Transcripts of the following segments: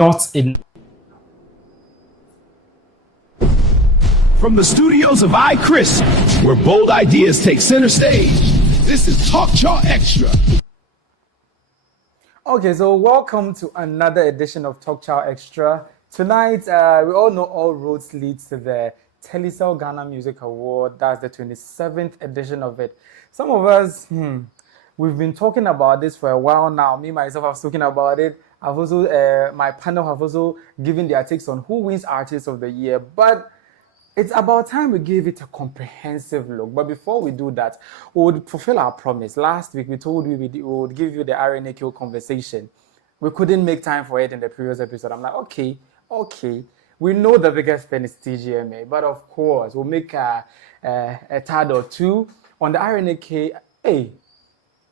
not enough. From the studios of iChris, where bold ideas take center stage, this is Talk Chaw Xtra. Okay, so welcome to another edition of Talk Chaw Xtra. Tonight, we all know all roads lead to the Telecel Ghana Music Award. That's the 27th edition of it. Some of us, we've been talking about this for a while now. Me, myself, I've spoken about it. I've also, my panel have also given their takes on who wins Artist of the Year. But it's about time we gave it a comprehensive look. But before we do that, we would fulfill our promise. Last week, we told you we would give you the RNAQ conversation. We couldn't make time for it in the previous episode. I'm like, okay. We know the biggest thing is TGMA, but of course, we'll make a tad or two on the RNAQ. Hey,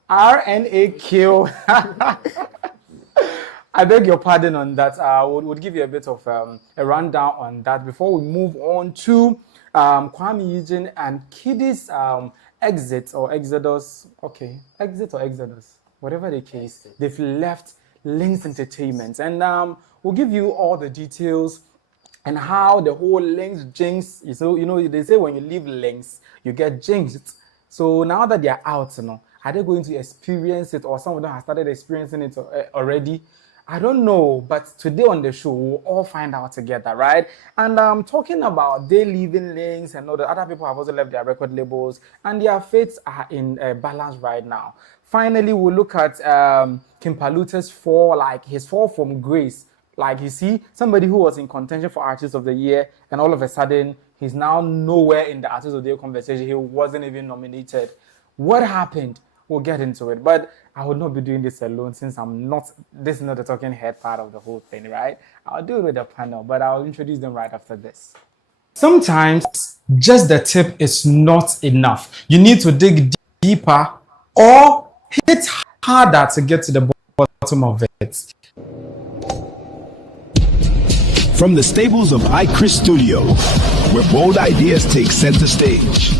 RNAQ. I beg your pardon on that. We'll give you a bit of a rundown on that before we move on to Kuami Eugene and KiDi's exit or exodus. Okay, exit or exodus, whatever the case. They've left Lynx Entertainment, and we'll give you all the details and how the whole Lynx Jinx. So they say when you leave Lynx, you get jinxed. So now that they are out, are they going to experience it, or some of them have started experiencing it already? I don't know, but today on the show, we'll all find out together, right? And talking about they leaving Lynx and all the other people have also left their record labels, and their fates are in balance right now. Finally, we'll look at King Paluta's fall, like his fall from grace. Like, you see, somebody who was in contention for Artist of the Year, and all of a sudden, he's now nowhere in the Artist of the Year conversation. He wasn't even nominated. What happened? We'll get into it. But I would not be doing this alone since this is not the talking head part of the whole thing, right? I'll do it with the panel, but I'll introduce them right after this. Sometimes just the tip is not enough. You need to dig deeper or hit harder to get to the bottom of it. From the stables of iChris Studios, where bold ideas take center stage.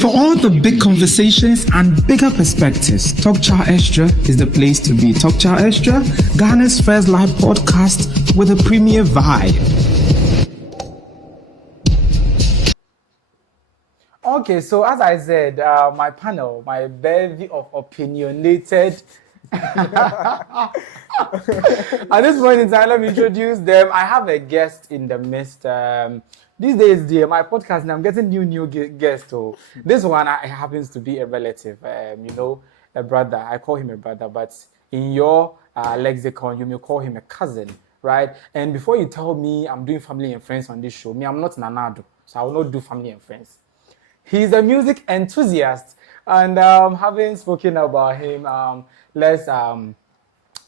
For all the big conversations and bigger perspectives, Talk Chaw Xtra is the place to be. Talk Chaw Xtra, Ghana's first live podcast with a premier vibe. Okay, so as I said, my panel, my bevy of opinionated. At this point in time, let me introduce them. I have a guest in the midst. These days, dear, my podcast, and I'm getting new guests. So this one happens to be a relative, a brother. I call him a brother, but in your lexicon, you may call him a cousin, right? And before you tell me I'm doing family and friends on this show, I'm not Nanado, so I will not do family and friends. He's a music enthusiast, and having spoken about him, let's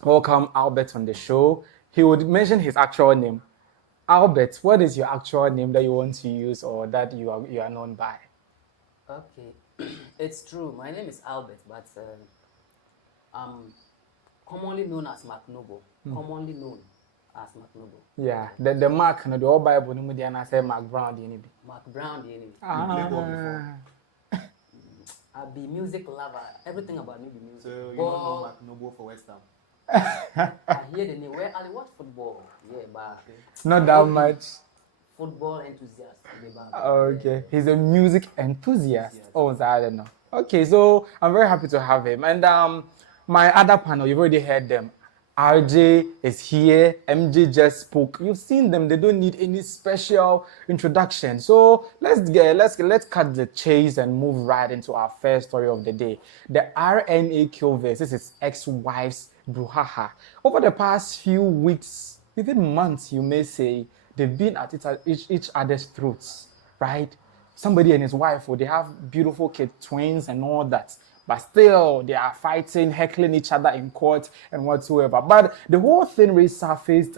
welcome Albert on the show. He would mention his actual name. Albert, what is your actual name that you want to use or that you are known by? Okay, it's true. My name is Albert, but I'm commonly known as Mark Noble. Commonly known as Mark Noble. Yeah, the Mark, the old Bible, I say Mark Brown, the enemy. Mark Brown, the enemy. I'll be music lover. Everything about me be music. So you don't know Mark Noble for West Ham? I hear the name. Where I watch football. Yeah, but not that much. Football enthusiast. Okay, he's a music enthusiast. Yes. Oh, so I don't know. Okay, so I'm very happy to have him. And my other panel, you've already heard them. RJ is here. MJ just spoke. You've seen them. They don't need any special introduction. So let's cut the chase and move right into our first story of the day. The RNAQ versus his ex-wife's brouhaha. Over the past few weeks, even months, you may say, they've been at each other's throats, right? Somebody and his wife, they have beautiful kids, twins and all that. But still, they are fighting, heckling each other in court and whatsoever. But the whole thing resurfaced,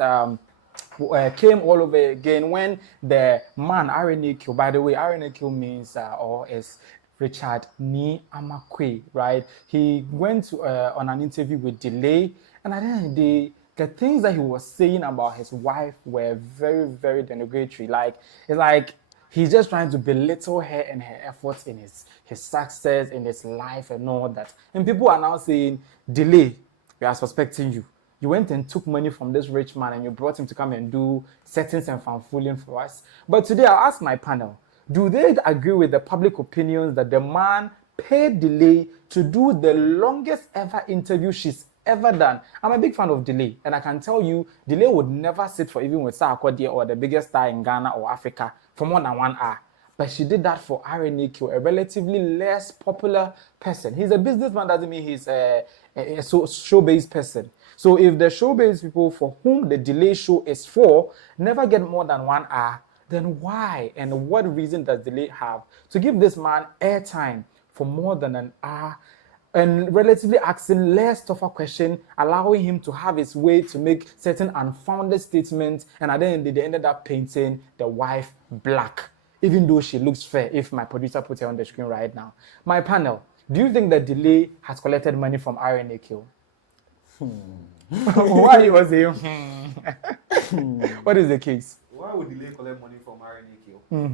came all over again when the man, RNAQ, by the way, RNAQ means, or is Richard Ni Amakwe, right? He went to, on an interview with Delay, and at the end of the day, the things that he was saying about his wife were very, very denigratory. It's like he's just trying to belittle her and her efforts in his success, in his life and all that. And people are now saying, Delay, we are suspecting you. You went and took money from this rich man and you brought him to come and do settings and fanfooling for us. But today I'll ask my panel, do they agree with the public opinions that the man paid Delay to do the longest ever interview she's ever done? I'm a big fan of Delay, and I can tell you, Delay would never sit for even with Saga Continues or the biggest star in Ghana or Africa for more than 1 hour. But she did that for RNAQ, a relatively less popular person. He's a businessman, doesn't mean he's a show-based person. So if the show-based people for whom the Delay show is for never get more than 1 hour, then why and what reason does Delay have to give this man airtime for more than an hour and relatively asking less tougher question, allowing him to have his way to make certain unfounded statements, and at the end they ended up painting the wife black, even though she looks fair, if my producer puts her on the screen right now. My panel, do you think that Delay has collected money from RNAQ? Why was he? What is the case? Why would Delay collect money from RNAQ?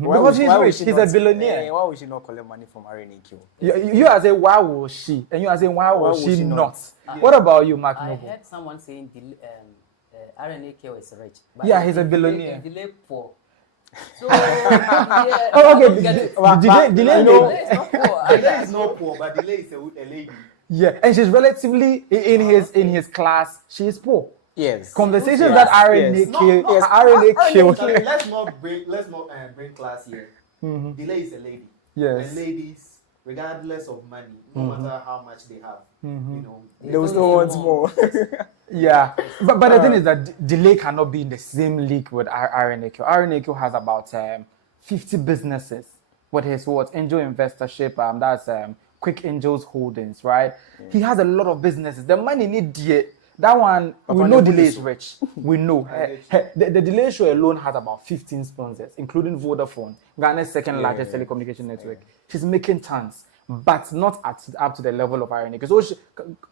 Because she's rich. He's a billionaire. Why would she not collect money from RNAQ? You are saying why will she, and you are saying why will she not? What about you, Mark I Noble? heard someone saying RNAQ is rich. But Yeah, he's a billionaire. Delay poor. So, yeah, Oh, okay. Delay, Delay is not poor. Delay is not poor, but Delay is a lady. yeah, and she's relatively in his class. She is poor. Yes. Conversations Yes, that yes. RNAQ. Let's not bring class here. Delay is a lady. Yes. And ladies, regardless of money, no matter how much they have, you know, They will still want more. Yeah, but the thing is that Delay cannot be in the same league with RNAQ. RNAQ has about 50 businesses with his angel investorship. That's Quick Angels Holdings, right? He has a lot of businesses. The money need that one. We know Delay is rich. We know the Delay show alone has about 15 sponsors, including Vodafone, Ghana's second largest telecommunication network. She's making tons, but not up to the level of RNAQ. So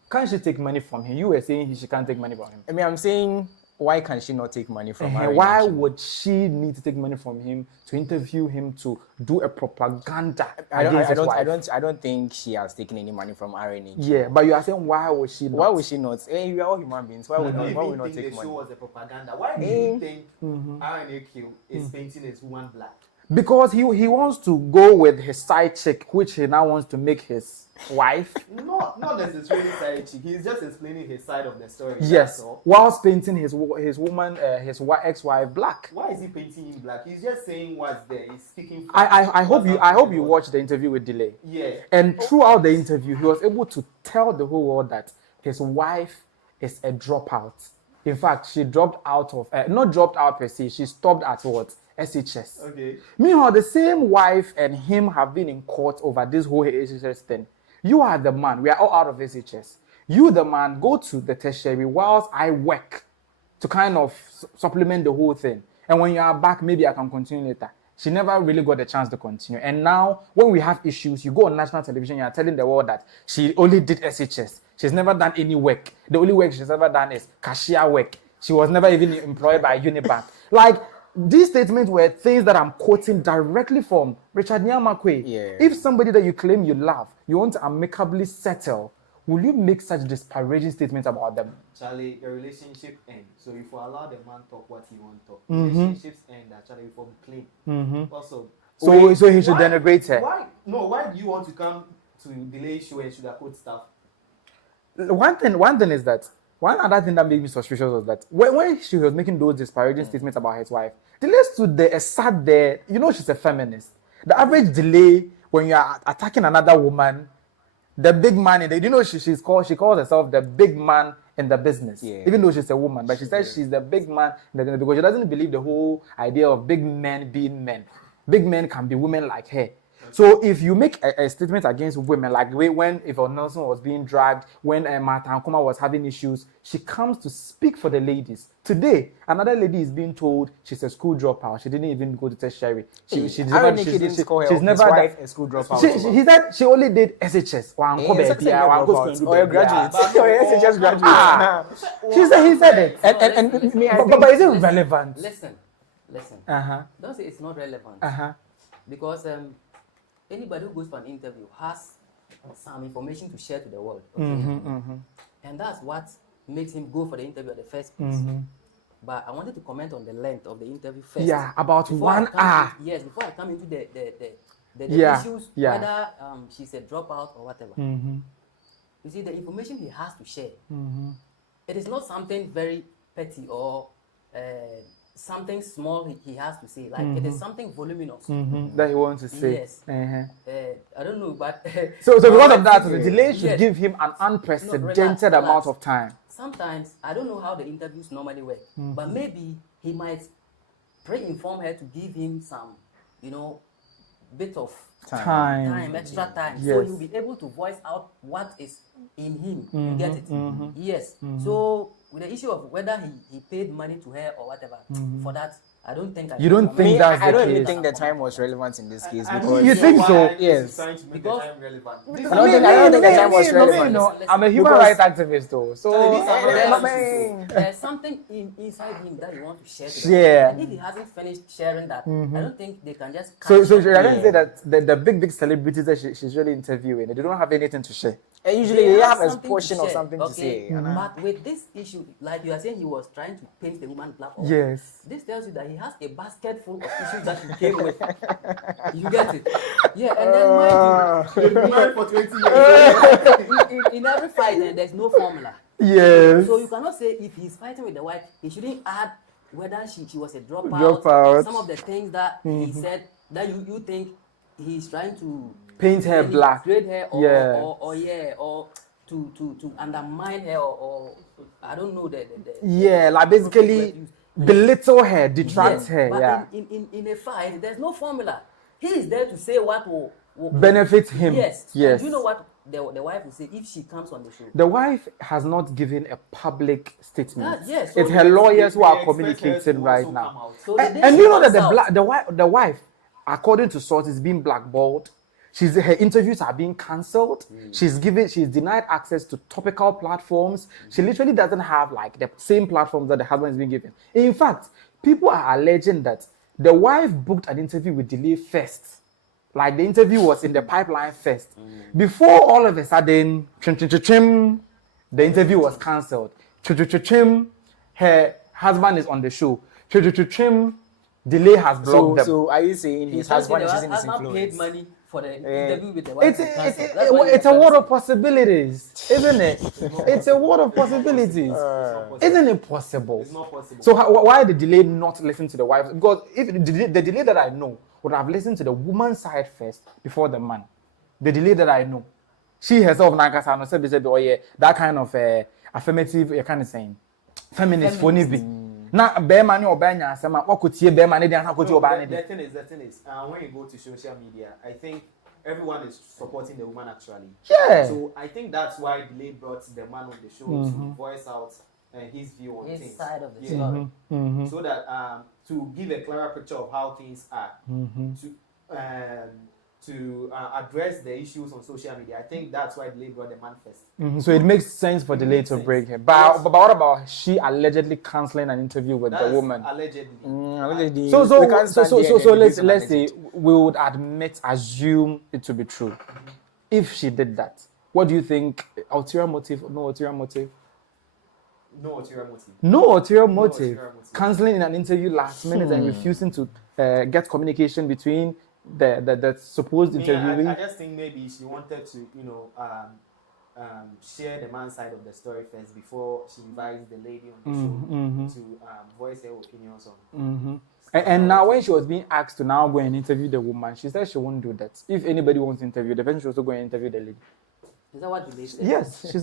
can't she take money from him? You were saying she can't take money from him. I mean, I'm saying, why can she not take money from RNAQ? Why would she need to take money from him to interview him to do a propaganda against his wife? I don't think she has taken any money from RNAQ. Yeah, but you are saying why would she not? Why would she not? Hey, we are all human beings. Why would not think take the money? show was a propaganda? Why do you think RNAQ is painting his woman black? Because he wants to go with his side chick, which he now wants to make his wife. Not necessarily side chick. He's just explaining his side of the story. Yes, whilst painting his woman, his ex-wife black. Why is he painting him black? He's just saying what's there. He's speaking. I hope you watched the interview with Delay. Yeah. And throughout the interview, he was able to tell the whole world that his wife is a dropout. In fact, she dropped out of not dropped out per se. She stopped at what? SHS. Okay. Meanwhile, the same wife and him have been in court over this whole SHS thing. You are the man. We are all out of SHS. You, the man, go to the tertiary whilst I work to kind of supplement the whole thing. And when you are back, maybe I can continue later. She never really got the chance to continue. And now, when we have issues, you go on national television, you are telling the world that she only did SHS. She's never done any work. The only work she's ever done is cashier work. She was never even employed by Unibank. Like, these statements were things that I'm quoting directly from Richard Nyamakwe. Yeah. If somebody that you claim you love, you want to amicably settle, will you make such disparaging statements about them? Charlie, the relationship ends. So if we allow the man talk what he want to talk, relationships end. Actually, we form clean. Also, So he should denigrate her. Why do you want to come to Delay show and sugarcoat stuff? One thing is that one other thing that made me suspicious was that when she was making those disparaging statements about his wife, Delay stood there, sat there. You know she's a feminist. The average Delay, when you are attacking another woman, the big man in the, you know she calls herself the big man in the business. Yeah. Even though she's a woman, but she says she's the big man in the business because she doesn't believe the whole idea of big men being men. Big men can be women like her. So if you make a statement against women, like when Yvonne Nelson was being dragged, when Martha Nkuma was having issues, she comes to speak for the ladies. Today, another lady is being told she's a school dropout. She didn't even go to tertiary. She's never done a school dropout. He said she only did SHS. Or a graduate. SHS graduate. He said it. But is it relevant? Listen. Uh-huh. Don't say it's not relevant. Uh-huh. Because anybody who goes for an interview has some information to share to the world. Okay? And that's what makes him go for the interview at the first place. But I wanted to comment on the length of the interview first. Yeah, about Before 1 hour. Yes, before I come into the Yeah, issues, yeah. whether she's a dropout or whatever. You see, the information he has to share, it is not something very petty or something small he has to say. Like, it is something voluminous. That he wants to say. Yes. I don't know, but... So because of that, the delay should give him an unprecedented relax. amount of time. Sometimes, I don't know how the interviews normally work, but maybe he might pre-inform her to give him some, bit of time, extra time, so he'll be able to voice out what is in him. You get it? Yes. So with the issue of whether he paid money to her or whatever, for that, I don't think You don't think that's I the don't even case? think the time was relevant in this case I because You think so? Yes. Trying to make Because- the time relevant. I don't think the time was relevant. I'm a human rights activist though, so there's something inside him that he wants to share to Yeah. them. And if he hasn't finished sharing that, I don't think they can just so catch I him. don't say that the big celebrities that she's really interviewing, they don't have anything to share. Usually They they have a something to portion of share, something to okay? say. But with this issue, like you are saying, he was trying to paint the woman black. Yes. This tells you that he has a basket full of issues that he came with. You get it? Yeah, and then mind You've been married for 20 years. you, in every fight, there's no formula. Yes. So you cannot say if he's fighting with the wife, he shouldn't add whether she was a Dropout. some of the things that he said that you think he's trying to Paint her black. grade her or, Yeah. or to undermine her or I don't know the Yeah, like basically belittle her, detract Yes, her. but Yeah. in a fight, there's no formula. He is there to say what will Benefit him. Yes. Yes. And do you know what the wife will say if she comes on the show? The wife has not given a public statement. Yes, so It's her they- lawyers who They are expect her communicating to right also now. come out. So the day And she you know that comes out- the wife, according to sources, is being blackballed. Her interviews are being cancelled. She's denied access to topical platforms. She literally doesn't have like the same platforms that the husband is being given. In fact, people are alleging that the wife booked an interview with delay first. Like the interview was in the pipeline first. Before all of a sudden, the interview was cancelled. Her husband is on the show. Delay has blocked them. So are you saying his husband is using his husband paid influence? money for the interview with the wife. It's a world of possibilities, isn't it? It's a world of possibilities. Isn't it possible? It's not possible. So why the delay not listen to the wife? Because if the delay that I know would have listened to the woman's side first before the man. The delay that I know, she herself Nankasa said, oh yeah, that kind of affirmative, you're kind of saying, feminist funny be. Na bear money or bear nyasema, what could see bear money than how could you buy The thing is, when you go to social media, I think everyone is supporting the woman actually. Yeah. So I think that's why Delay brought the man on the show to voice out his view on His things. side of the Yeah. story. So that to give a clearer picture of how things are, to address the issues on social media. I think that's why Delay brought the man first. So it makes sense for delay to break her. But what about she allegedly cancelling an interview with the woman? Allegedly. So We can't stand there and let's everybody say we would assume it to be true. If she did that, what do you think? Ulterior motive? No ulterior motive? No ulterior motive. No ulterior motive. ulterior motive. Cancelling in an interview last minute and refusing to get communication between the supposed interviewee. I just think maybe she wanted to, share the man's side of the story first before she invites the lady on the show to voice her opinions on. And now when she was being asked to now go and interview the woman, she said she won't do that. If anybody wants to interview the person, she also go and interview the lady. Is that what Delay said? Yes, she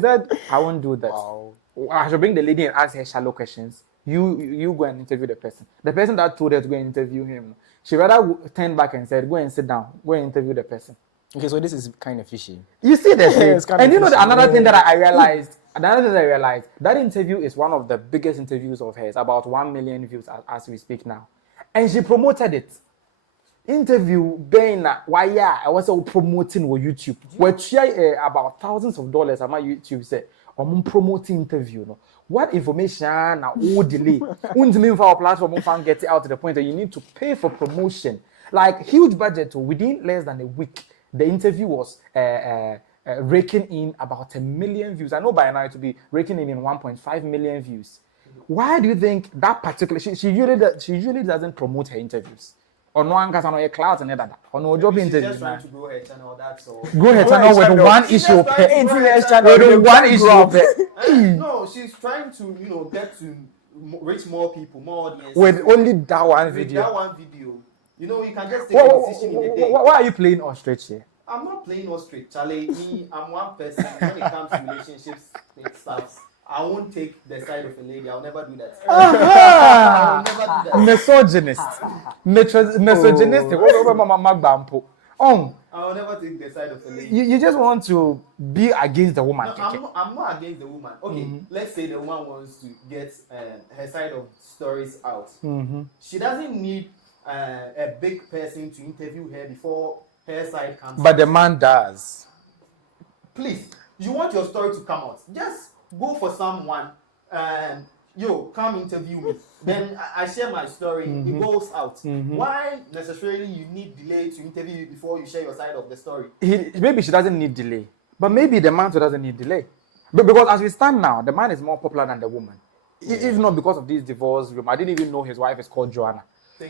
said I won't do that. Wow. I should bring the lady and ask her shallow questions. You go and interview the person. The person that told her to go and interview him, she rather turned back and said, go and sit down, go and interview the person. Okay, so this is kind of fishy. You see that? It's kind of And you know fishy. another thing that I realized. That interview is one of the biggest interviews of hers, about 1 million views as we speak now, and she promoted it. Interview being why yeah, I was promoting on YouTube. We're about thousands of dollars on my YouTube said. I'm promoting interview. No? What information now all delay? Until for our platform can't get it out to the point that you need to pay for promotion. Like huge budget within less than a week. The interview was raking in about 1 million views. I know by now it will be raking in 1.5 million views. Why do you think that particular? She usually doesn't promote her interviews. Or no one can say no clout and that. Or no job She's interviews. just trying to grow her channel. That's all. Grow her channel with one issue. With one issue. No, she's trying to get to reach more people, more audience. With only that one With video. that one video. You can just take a decision in a day. Why are you playing ostrich here? I'm not playing ostrich, Charlie. I'm one person. When it comes to relationships and stuff, I won't take the side of a lady. I'll never do that. I'll never do that. Misogynist. Misogynistic. I'll never take the side of a lady. You just want to be against the woman. No, I'm not against the woman. Okay, let's say the woman wants to get her side of stories out. She doesn't need a big person to interview her before her side comes out. But the man does. Please, you want your story to come out. Just go for someone and come interview me. Then I share my story. It goes out. Why necessarily you need delay to interview you before you share your side of the story? Maybe she doesn't need delay. But maybe the man too doesn't need delay. But because as we stand now, the man is more popular than the woman. If not because of this divorce room. I didn't even know his wife is called Joana.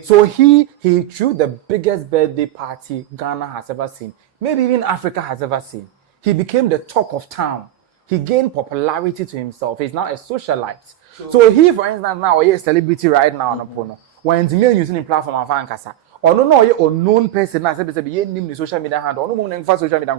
So he threw the biggest birthday party Ghana has ever seen. Maybe even Africa has ever seen. He became the talk of town. He gained popularity to himself. He's now a socialite. So he, for instance, now is a celebrity right now on Pono. When the using the platform of Ankasa, or no unknown person as a social media handle, or no social media.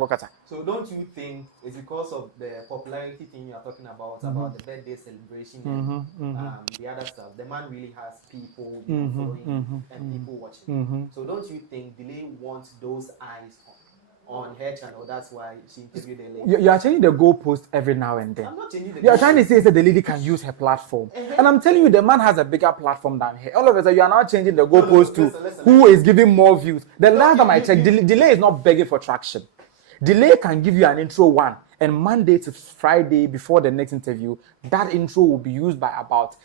So don't you think it's because of the popularity thing you are talking about the birthday celebration and the other stuff? The man really has people following and people watching. So don't you think Delay wants those eyes on her channel? That's why she interviewed the lady. You are changing the goalpost every now and then. I'm not changing the You are trying to say that the lady can use her platform. And I'm telling you, the man has a bigger platform than her. All of a sudden, you are now changing the goalpost to who is giving more views. The last time I checked, Delay is not begging for traction. Delay can give you an intro one, and Monday to Friday before the next interview, that intro will be used by about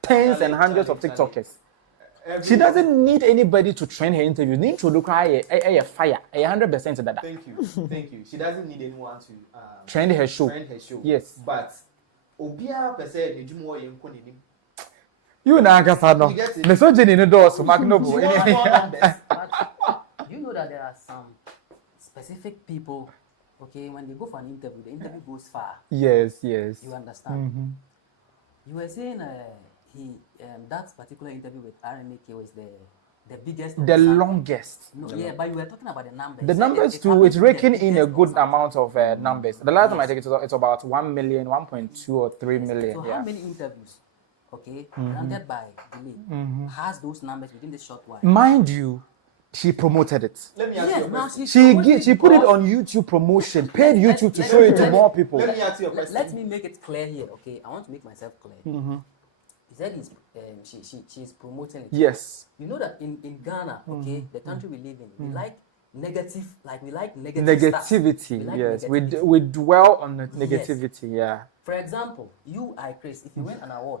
tens and hundreds of TikTokers. She doesn't need anybody to train her interviews. The intro look like a fire, 100% of that. Thank you. She doesn't need anyone to train her show. Yes. But Obia per se, the Jumo you know, misogyny in the door, so Magnobu. You know that there are some specific people, okay, when they go for an interview, the interview goes far. Yes. You understand? You were saying that particular interview with RNAQ was the biggest, the longest. No, yeah, but you were talking about the numbers. The numbers too, it's raking in a good amount of numbers. The last time I checked, it's about 1 million, 1.2 or 3 million. So how many interviews, okay, granted by Delay, has those numbers within this short while? Mind you, she promoted it. Let me ask you a question. She put it on YouTube promotion, paid YouTube to show it to more people. Let me ask you a question. Let me make it clear here, okay? I want to make myself clear. He said she's promoting it. Yes. You know that in Ghana, okay, the country we live in, we like negative, negativity. Yes. We dwell on the negativity, yeah. For example, Chris, if you win an award,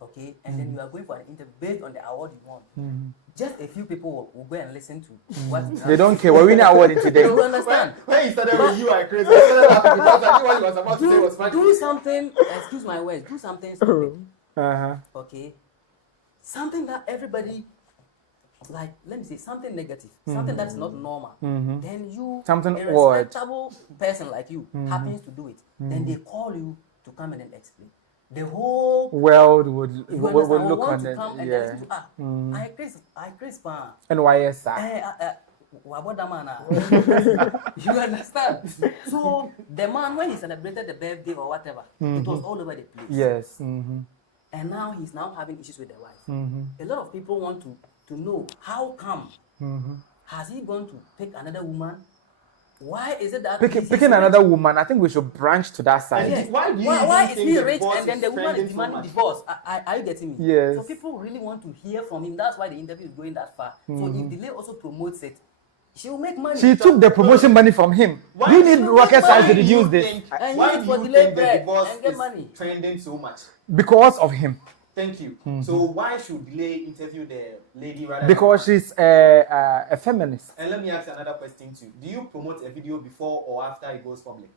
okay, and then you are going for an interview based on the award you won, just a few people will go and listen to what you They don't care. We're winning an award today. You understand? When you started with Chris, I started laughing because I knew what he was about to say was funny. Do something, excuse my words, do something stupid. Okay, something that everybody, like, let me say something negative, something that's not normal. Then you, something a respectable person like you, happens to do it. Then they call you to come and explain. The whole world would look want on to it. come and Yeah. listen to, I Chris Pan. And why is that? You understand? So the man, when he celebrated the birthday or whatever, it was all over the place. Yes. And now he's now having issues with the wife. A lot of people want to know how come. Has he gone to pick another woman? Why is it that picking another woman? I think we should branch to that side. Yes. Why is he rich and then the woman is demanding divorce? Are you getting me? Yes. So people really want to hear from him. That's why the interview is going that far. So if Delay also promotes it, she will make money. She took the promotion money from him. Do you need rocket science to reduce this? Why do you think the divorce is trending so much? Because of him. Thank you. So why should Delay interview the lady rather? Because she's a feminist. And let me ask another question too. Do you promote a video before or after it goes public?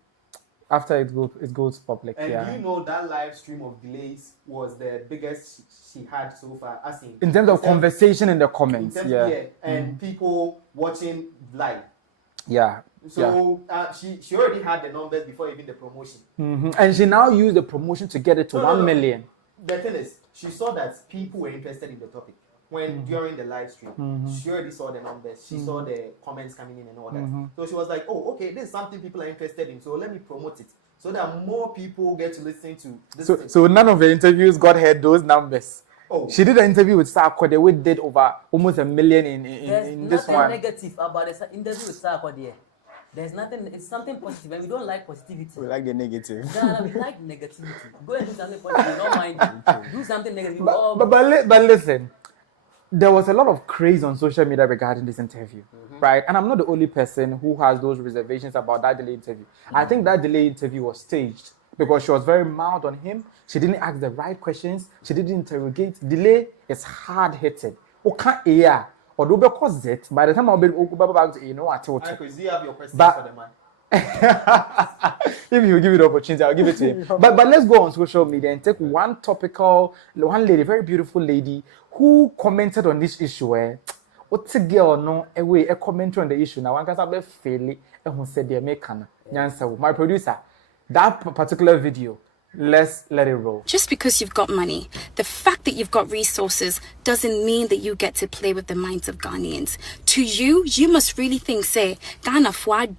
After it goes public, and yeah. do you know that live stream of Delays was the biggest she had so far? As in terms of conversation in the comments, and people watching live. Yeah. So she already had the numbers before even the promotion. And she now used the promotion to get it to 1 million. The thing is, she saw that people were interested in the topic when during the live stream. She already saw the numbers. She saw the comments coming in and all that. So she was like, "Oh, okay, this is something people are interested in. So let me promote it so that more people get to listen to this." So none of the interviews got her those numbers. Oh. She did an interview with Sarkodie, which did over almost 1 million in this one. There's nothing negative about the interview with Sarkodie. There's nothing, it's something positive, and we don't like positivity. We like the negative. Nah, we like negativity. Go and do something positive, don't mind it. Do something negative. But listen, there was a lot of craze on social media regarding this interview, right? And I'm not the only person who has those reservations about that Delay interview. I think that Delay interview was staged because she was very mild on him. She didn't ask the right questions. She didn't interrogate. Delay is hard-hitted. Okay, or because it by the time I'll be back to I told you. Do you have your questions for the man? If you give it the opportunity, I'll give it to him. But let's go on social media and take one lady, very beautiful lady, who commented on this issue. What's a girl no a commentary on the issue now? One can have fail it and who said the American. My producer, that particular video. Let's let it roll. Just because you've got money, the fact that you've got resources doesn't mean that you get to play with the minds of Ghanaians. To you, you must really think, say, Ghana we've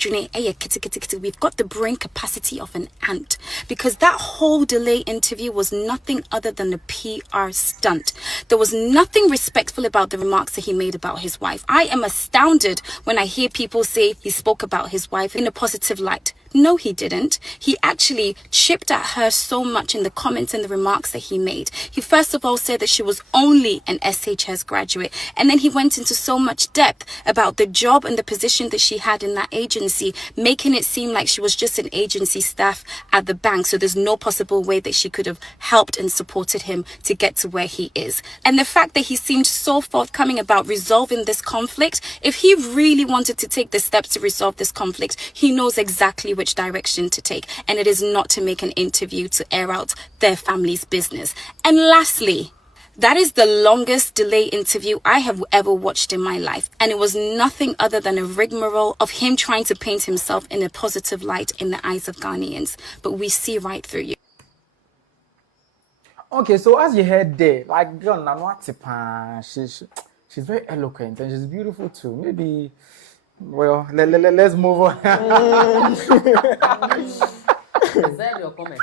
got the brain capacity of an ant. Because that whole Delay interview was nothing other than a PR stunt. There was nothing respectful about the remarks that he made about his wife. I am astounded when I hear people say he spoke about his wife in a positive light. No, he didn't. He actually chipped at her so much in the comments and the remarks that he made. He first of all said that she was only an SHS graduate. And then he went into so much depth about the job and the position that she had in that agency, making it seem like she was just an agency staff at the bank. So there's no possible way that she could have helped and supported him to get to where he is. And the fact that he seemed so forthcoming about resolving this conflict, if he really wanted to take the steps to resolve this conflict, he knows exactly which direction to take, and it is not to make an interview to air out their family's business. And lastly, that is the longest Delay interview I have ever watched in my life, and it was nothing other than a rigmarole of him trying to paint himself in a positive light in the eyes of Ghanaians, but we see right through you. Okay, so as you heard there, like John Nanwatipa, she's very eloquent and she's beautiful too. Maybe. Well, let's move on. Is that your comment?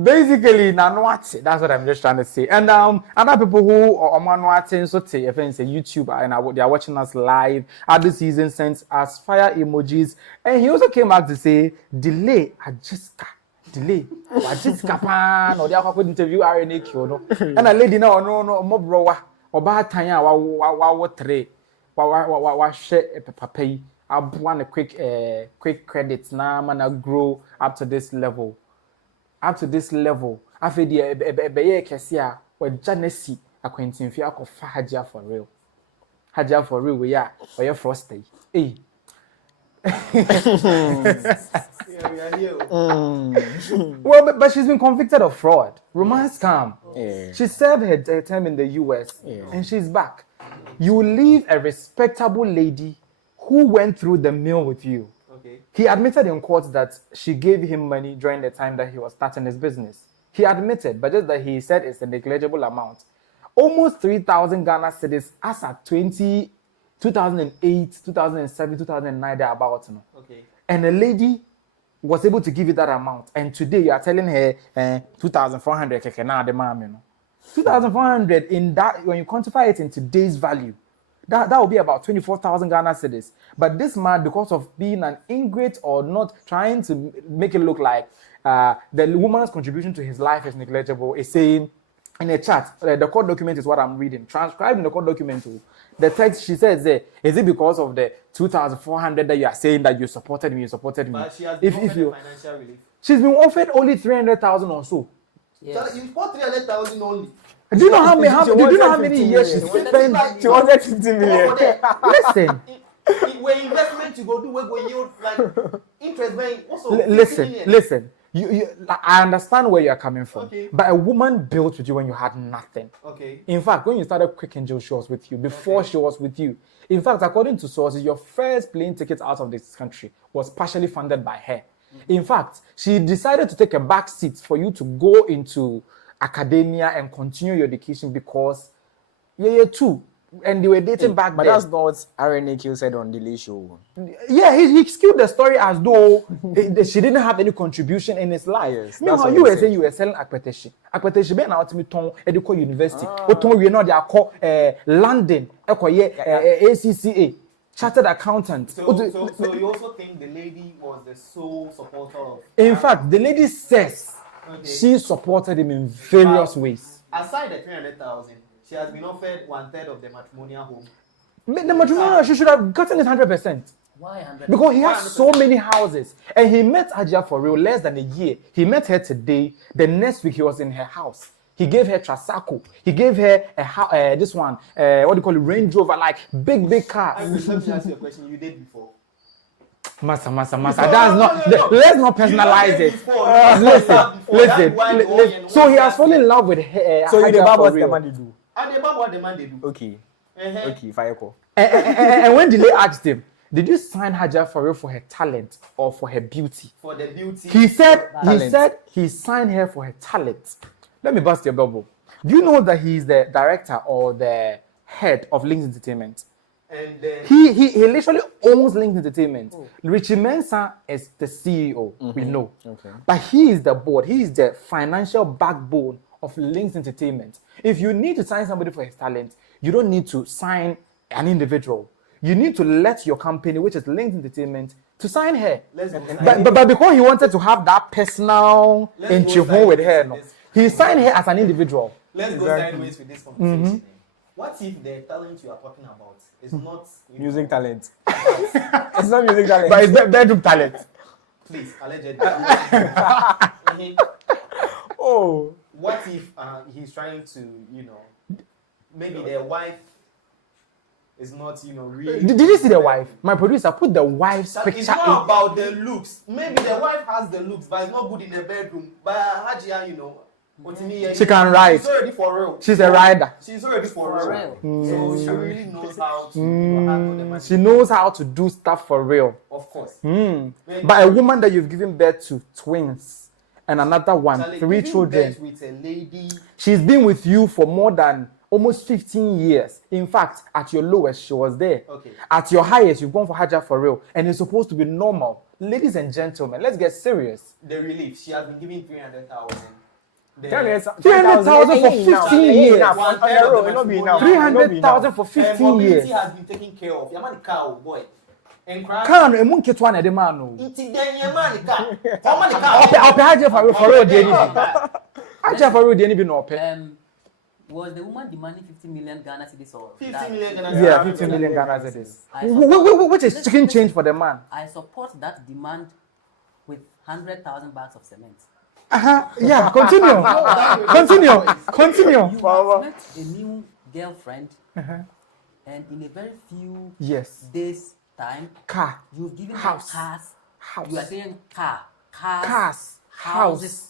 Basically, Nanwati, that's what I'm just trying to say. And other people who are Nanwati, so say, if it's a YouTuber and they are watching us live at the season sent us fire emojis. And he also came back to say, Delay, Delay, pan, or they are going to interview RNAQ, and a lady now, no, more browa, or bad tanya, what tray. Share pay. I want a quick credits now. Man, I grow up to this level. I feel the be kesia or Janesi acquainting if you are Hajia for real. Hajia for real, we are or your frosty. Hey. Well, but she's been convicted of fraud, romance scam. Yeah. She served her term in the US and she's back. You leave a respectable lady who went through the mill with you. Okay. He admitted in court that she gave him money during the time that he was starting his business. He admitted, but just that he said it's a negligible amount. Almost 3,000 Ghana cedis as at 2008, 2007, 2009, they're about. Okay. And the lady was able to give you that amount. And today you are telling her 2,400 keke na the mom, 2,400 in that, when you quantify it in today's value, that will be about 24,000 Ghana cedis. But this man, because of being an ingrate or not trying to make it look like the woman's contribution to his life is negligible, is saying in a chat, the court document is what I'm reading, transcribed in the court document, the text she says there, is it because of the 2,400 that you are saying that you supported me? But she has been offered financial relief. She's been offered only 300,000 or so. Yes. So you bought 300,000 only. Do you know how many? She Do you know how wanted many 50 years she million. spent? She wanted 50 million. Listen, When investment you go do, we go yield like interest bearing. Also, listen. Like, I understand where you're coming from, Okay. but a woman built with you when you had nothing. Okay. In fact, when you started Quick Angel, she was with you. Before she was with you. In fact, according to sources, your first plane ticket out of this country was partially funded by her. In fact, she decided to take a back seat for you to go into academia and continue your education because too. And they were dating back But then. that's not what RNAQ said on the Lee show. Yeah, he skewed the story as though she didn't have any contribution in his life. Yes, that's Meanwhile, what you he were said. saying you were selling akpeteshi. Akpeteshi be na ultimate ton educo university. Oton we know they are called London, ACCA, chartered accountant. So you also think the lady was the sole supporter of? In fact, the lady says Okay. she supported him in various ways. Aside the 300,000, she has been offered 1/3 of the matrimonial home. The matrimonial, she should have gotten it 100%. Why 100? Because he has so many houses. And he met Ajia for real less than a year. He met her today. The next week he was in her house. He gave her Trasaco. He gave her this one, what do you call it, Range Rover, like big car. Let me ask you a question. You did before. Massa. That's not. Let's not personalize it. Listen. So he has fallen in love with her. So you Ajia the for what the real. man they do. And about what the man they do. Okay. Uh-huh. Okay, fire call. And when Delay asked him, did you sign Hajar for real for her talent or for her beauty? For the beauty. He said Talent. he signed her for her talent. Let me bust your bubble. Do you know that he's the director or the head of Lynx Entertainment? And then He literally owns Lynx Entertainment. Richie Mensah is the CEO, we know. Okay. But he is the board, he is the financial backbone of Lynx Entertainment. If you need to sign somebody for his talent, you don't need to sign an individual. You need to let your company, which is Lynx Entertainment, to sign her. Let's go. But because he wanted to have that personal Let's go enchihon with her, sideways no, with this. he signed her as an individual. Let's go sideways with this conversation. What if the talent you are talking about is not Music talent. It's not music talent. But it's bedroom talent. Please, allegedly. Mhm. Oh. What if he's trying to, maybe their wife is not, really. Did you see the wife? My producer put the wife's That picture it's in. not about the looks. Maybe the wife has the looks, but it's not good in the bedroom. But Hajia, She can ride. She's already for real. She's a rider. She's already for For real. real. So she really knows how to handle the man. She knows how to do stuff for real. Of course. But a woman that you've given birth to twins and another one, Charlie, 3 giving children. birth with a lady. She's been with you for more than almost 15 years. In fact, at your lowest, she was there. Okay. At your highest, you've gone for Hajar for real. And it's supposed to be normal. Ladies and gentlemen, let's get serious. The relief. She has been given 300,000. 300,000 for 15 years. 300,000 for 15 mobility years. has been taken care of. Your man car, boy. And cry. Can emu ketewa na de man no. Inti den your man car. How many car? I'll pay Hajar for real dey ni bi. Hajar for real dey ni bi no pay. Was the woman demanding 50 million Ghana cedis or 50 million Ghana Yeah, cedis. 15 million Ghana cedis. I support- Which is chicken change for the man. I support that demand with 100,000 bags of cement. Yeah, continue. Continue. You have met a new girlfriend, and in a very few Yes. days' time, Car. you've given House. her cars. House. You are saying cars, Cars. houses,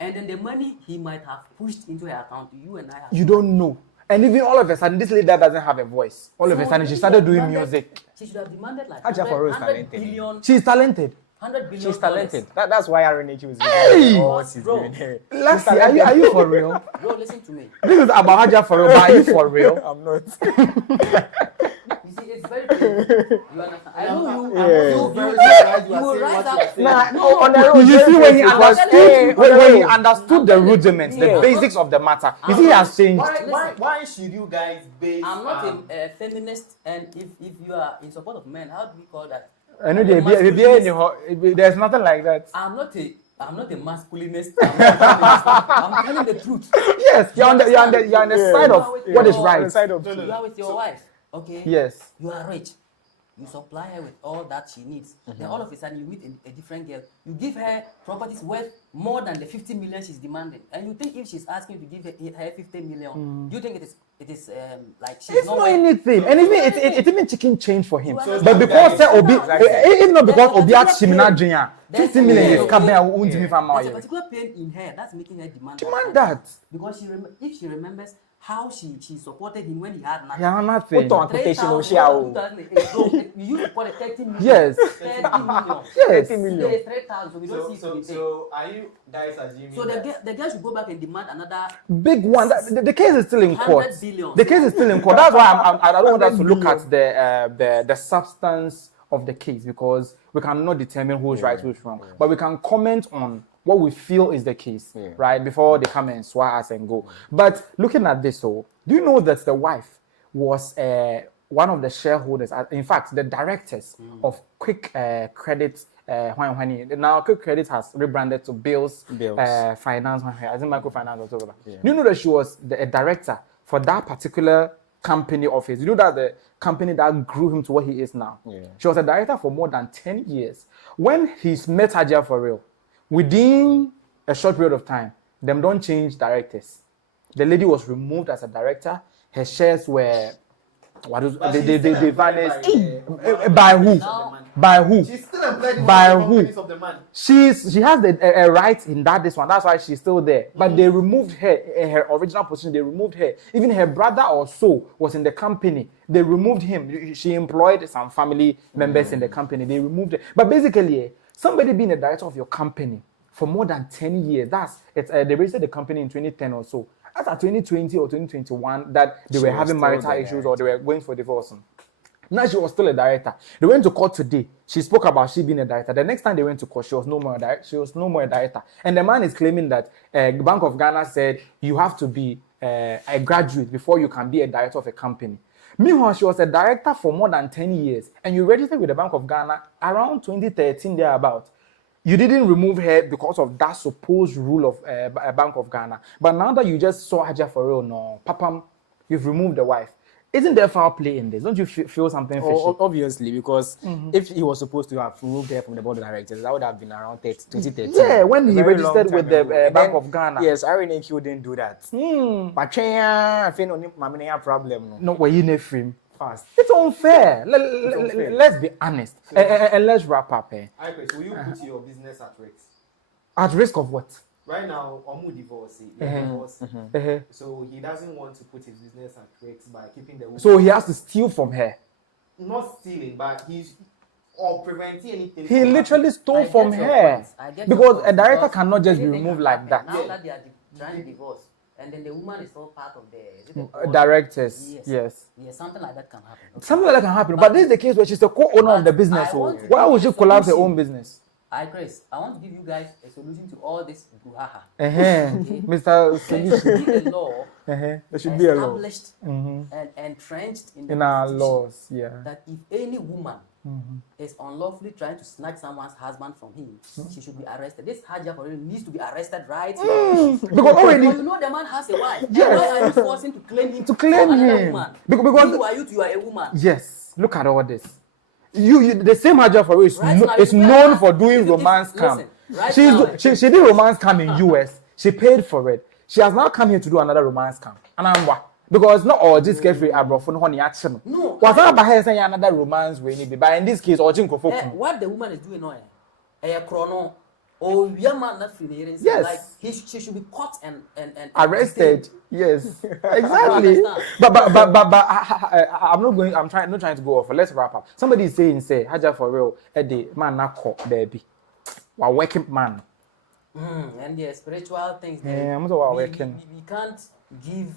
and then the money he might have pushed into her account. You and I have. You don't know. And even all of a sudden, this lady doesn't have a voice. All of a sudden, she started doing music. She should have demanded like Hajar for real is 100 talented. billion. She's talented. 100 billion. She's talented. That's why RNAQ is Hey! what she's Bro. doing here. Let's see. Are you for real? Bro, listen to me. This is about Hajar for real. But are you for real? I'm not. You see, it's very painful. You understand? I know you. Yeah. I know you very surprised you You will are saying rise what up. you are saying. On the road. You see, when he understood, when he Yeah. understood the rudiments, the Yeah. basics of the matter, you see, he has changed. Why should you guys base? I'm not a feminist, and if you are in support of men, how do we call that? I know there's nothing like that. I'm not a masculinist. I'm not a feminist. I'm telling the truth. Yes, you're on the side of what is On the right. side of You are with your wife, okay? Yes. You are rich. you supply her with all that she needs. Then all of a sudden you meet a different girl. You give her properties worth more than the 50 million she's demanding. And you think if she's asking you to give her 50 million, do you think it is like she's It's not worth- anything, and even it's even chicken change for him. So But because Obi, if not because There's a Obi at particular Shimina pain. Junior, There's 50 a million pain. is coming. I won't give from There's a my. particular pain in her that's making her demand That. because if she remembers how she supported him when he had nothing. Yeah, nothing. Put on quotation, 2008, so you used to put a 30 million. Yes. 30 million. Yes. 30 million. Today, 3,000. So we don't see it to be paid. So are you guys assuming So that the girl should go back and demand another. Big one. The case is still in court. 100 billion. The case is still in court. That's why I don't want us to look at the substance of the case because we cannot determine who's right, who's wrong. But we can comment on what we feel is the case, right? Before they come and swear us and go. But looking at this, do you know that the wife was one of the shareholders, in fact, the directors of Quick Credit. Now Quick Credit has rebranded to Bills. Finance, I think microfinance or whatever. You know that she was a director for that particular company office. You know that the company that grew him to what he is now. She was a director for more than 10 years. When he's met Hajia for real, within a short period of time, them don't change directors. The lady was removed as a director. Her shares were they vanished. By who? By who? she's still employed in By one of the who? companies of the man? She has a right in this one. That's why she's still there. But they removed her in her original position. They removed her. Even her brother or so was in the company. They removed him. She employed some family members in the company. They removed her. But basically, somebody being a director of your company for more than 10 years, they registered the company in 2010 or so. That's at 2020 or 2021 that they were having marital issues or they were going for divorce. Now she was still a director. They went to court today. She spoke about she being a director. The next time they went to court, she was no more a director. And the man is claiming that Bank of Ghana said you have to be a graduate before you can be a director of a company. Meanwhile, she was a director for more than 10 years, and you registered with the Bank of Ghana around 2013 thereabout. You didn't remove her because of that supposed rule of Bank of Ghana. But now that you just saw Hajia for real, no, Papam, you've removed the wife. Isn't there foul play in this? Don't you feel something fishy? Obviously, because if he was supposed to have removed her from the board of directors, that would have been around 2013. Yeah, when he Very long registered time with the ago. And Bank then, of Ghana. Yes, RNAQ didn't do that. But I think only have problem. No, we're in a frame. Fast. It's unfair. unfair. Let's be honest. And let's wrap up. Hi, Chris, will you put your business at risk? At risk of what? Right now, Omu divorced. So he doesn't want to put his business at risk by keeping the woman. So he has to steal from her. Not stealing, but he's or preventing anything. He from literally happening. stole I from get your her. point. I get your Because point, a director because cannot just be anything removed can like happen. that. Now that they are trying to divorce, and then the woman is still part of the board? Directors, yes. Yes, something like that can happen. Okay. Something like that can happen. But this is the case where she's the co-owner of the business. I want to Why would she give collapse her solution. own business? Chris, I want to give you guys a solution to all this brouhaha. Mr. There Solution. should be a law There should be a law established and entrenched in the in our Constitution laws. Yeah. that if any woman is unlawfully trying to snatch someone's husband from him, she should be arrested. This Hajia for real needs to be arrested right now. Because already But you know the man has a wife. Yes. And why are you forcing to claim him To claim for another him. woman? Because- Meanwhile, you are a woman. yes, look at all this. You the same Hajia for is Right now, is you known have- for doing if- romance listen, scam. right now- She did romance scam in US. She paid for it. She has now come here to do another romance scam. And I'm what? Because not all this get free abroad honey action. No, Was that about her saying another romance we need? But in this case, or what the woman is doing now, a chrono, or man not free the Yes. like she should be caught and arrested. Yes, exactly. understand? but I'm not going. I'm not trying to go off. Let's wrap up. Somebody is saying, "Say Hajia for real, Eddie man not caught baby, we're working man." And the spiritual things. Yeah, I'm also working. We can't give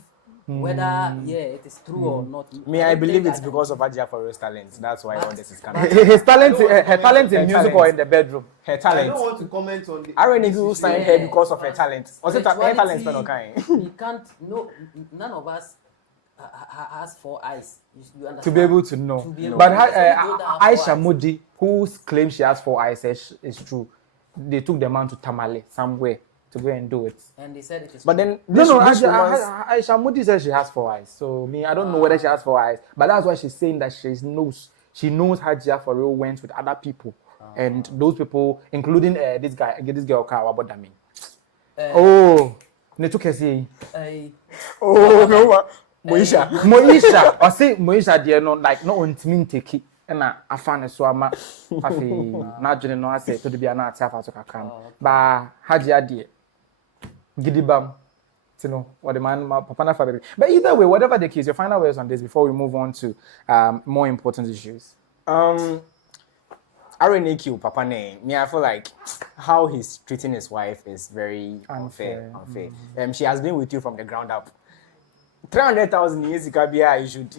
whether it is true or not. Me, I believe it's because of Hajia Foro's talent. That's why all this is coming. His talent, her talent in Her music talent. or in the bedroom. Her I talent. don't want to comment on the. RNAQ signed her because of her talent. Was it her Spirituality, talent for no kind? We can't. No, none of us has four eyes. You understand? To be able to know. To be able But to know. Some people don't have four Aisha eyes. Modi, who claims she has 4 eyes, says it's true. They took the man to Tamale somewhere to go and do it. And they said it is. But true. then No, this woman's- Aisha Modi says she has 4 eyes. So me, I don't know whether she has 4 eyes, but that's why she's saying that she knows she knows Hajia for real went with other people, and those people, including this girl, about that me. Oh, ne took say. Oh no, Moisha. I say Moisha, dear, no, like no one to take it. And I found a swama. Not generally, no, I say to be an art to come. But Hajia, dear, Gidibam. You know what the man, Papa family. But either way, whatever the case, your final words on this before we move on to more important issues. RNAQ, Papa name. Me, I feel like how he's treating his wife is very unfair. She has been with you from the ground up. 300,000 years, you should,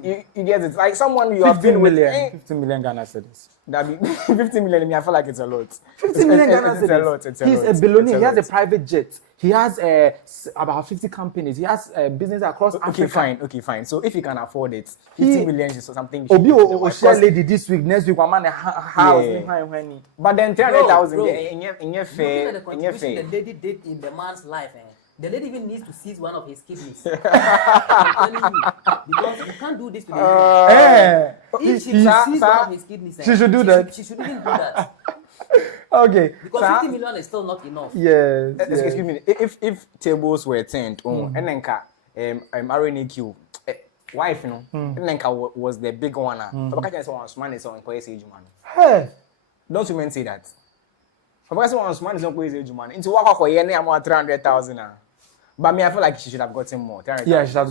you get it. Like someone you have been with. 50 million Ghana cedis. That be 50 million. I feel like it's a lot. 50 million Ghana cedis. It's a lot. It's a He's lot. a billionaire. He has a private jet. He has about 50 companies. He has business across Africa. Okay, fine. So if you can afford it, 50 million is something. Obi o share lady this week. Next week, one man a house. But then 300,000 in your fair. The contribution the lady did in the man's life. The lady even needs to seize one of his kidneys. I'm telling you, because you can't do this to the lady. If she seizes one of his kidneys, she should do that. She should even do that. Okay. Because 50 million is still not enough. Yes. Excuse me. If tables were turned, and then RNAQ wife, you know, and then was the big one. But I just man is on age man. Hey. Don't you men say that? Because man is on age man. Into what for year I'm 300,000. But me, I feel like she should have gotten more. Yeah, she should have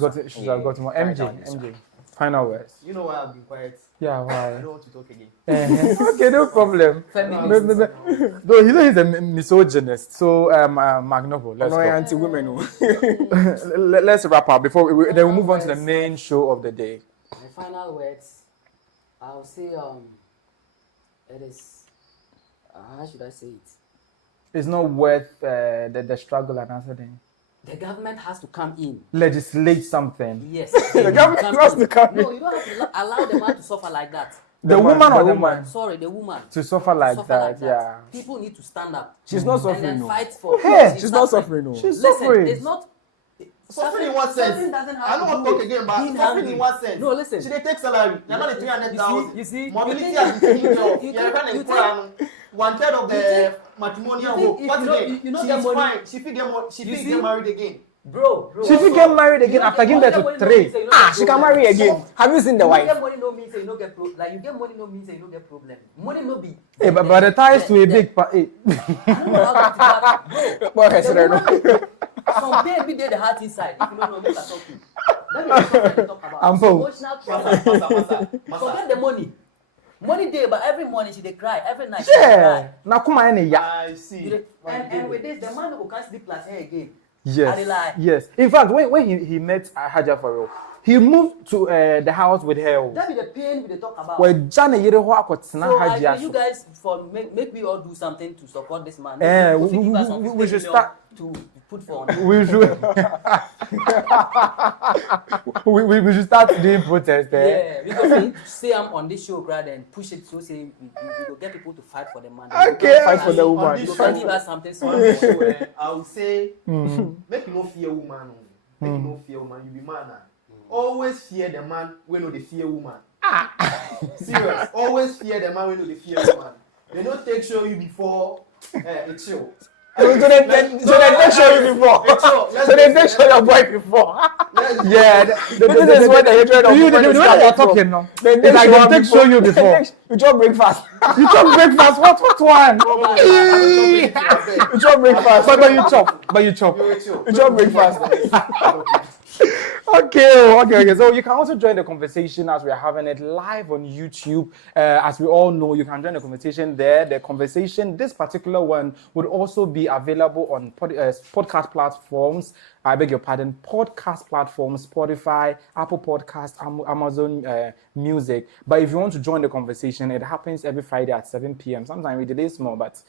gotten more. MJ. Final words. You know why I've been quiet? Yeah, why? I don't want to talk again. Okay, no problem. Though he's a misogynist, so Magnovo, let's go. Anti-women. Let's wrap up before then we move on to the main show of the day. My final words, I'll say it is. How should I say it? It's not worth the struggle and everything. The government has to come in. Legislate something. Yes. The government has to come in. No, you don't have to allow the man to suffer like that. The woman or the man? Sorry, the woman. To suffer like that, yeah. People need to stand up. She's not suffering, and then no. fight for. Hey, she's not suffering, no. She's Listen, suffering. it's not. Suffering in what sense? I don't want to talk again, but suffering in what sense? No, listen. She they take salary. You're not the 300,000. You see, mobility has been taken care of. You're running 1/3 of the matrimonial hope. What again? She's fine. She fit get married again. Bro. She will get married again after giving birth to 3. She can marry again. Have you seen the wife? You get money no means you no get problem. Like you get money no means you no get problem. Money no be. Hey, but the ties to a big part. Hey. I don't know how to bro. Some baby did the heart inside. If you don't know, make us talk to. Let me talk about. Emotional trauma. Forget the money. Money day, but every morning she dey cry. Every night she dey cry. Now come on, I see. And with this, the man who can't sleep plus her again. Yes. Yes. In fact, when he met Haja for real, he moved to the house with her. That be the pain we talk about. Well, Jana yere ho akotena so Haja. You guys for make we all do something to support this man. We should start to put for. We should. we should start doing protest. Yeah, because say I'm on this show, crowd, and push it so say we will get people to fight for the man. Okay, fight for the woman. You can give us something. I would say, make you no fear woman. Make you no fear woman. You be man. Always fear the man when you the fear woman. Serious. Always fear the man when you the fear woman. They don't take show you before it's show. So they take show you before. So they take show your boy before. Yeah, this is what the hatred of women is talking now. They take show you before. You chop breakfast. You chop breakfast. What one? You chop breakfast. But you chop. You chop breakfast. Okay. So you can also join the conversation as we are having it live on YouTube. As we all know, you can join the conversation there. The conversation, this particular one, would also be available on podcast platforms. I beg your pardon, podcast platforms, Spotify, Apple Podcasts, Amazon Music. But if you want to join the conversation, it happens every Friday at 7 p.m. Sometimes we delay small, but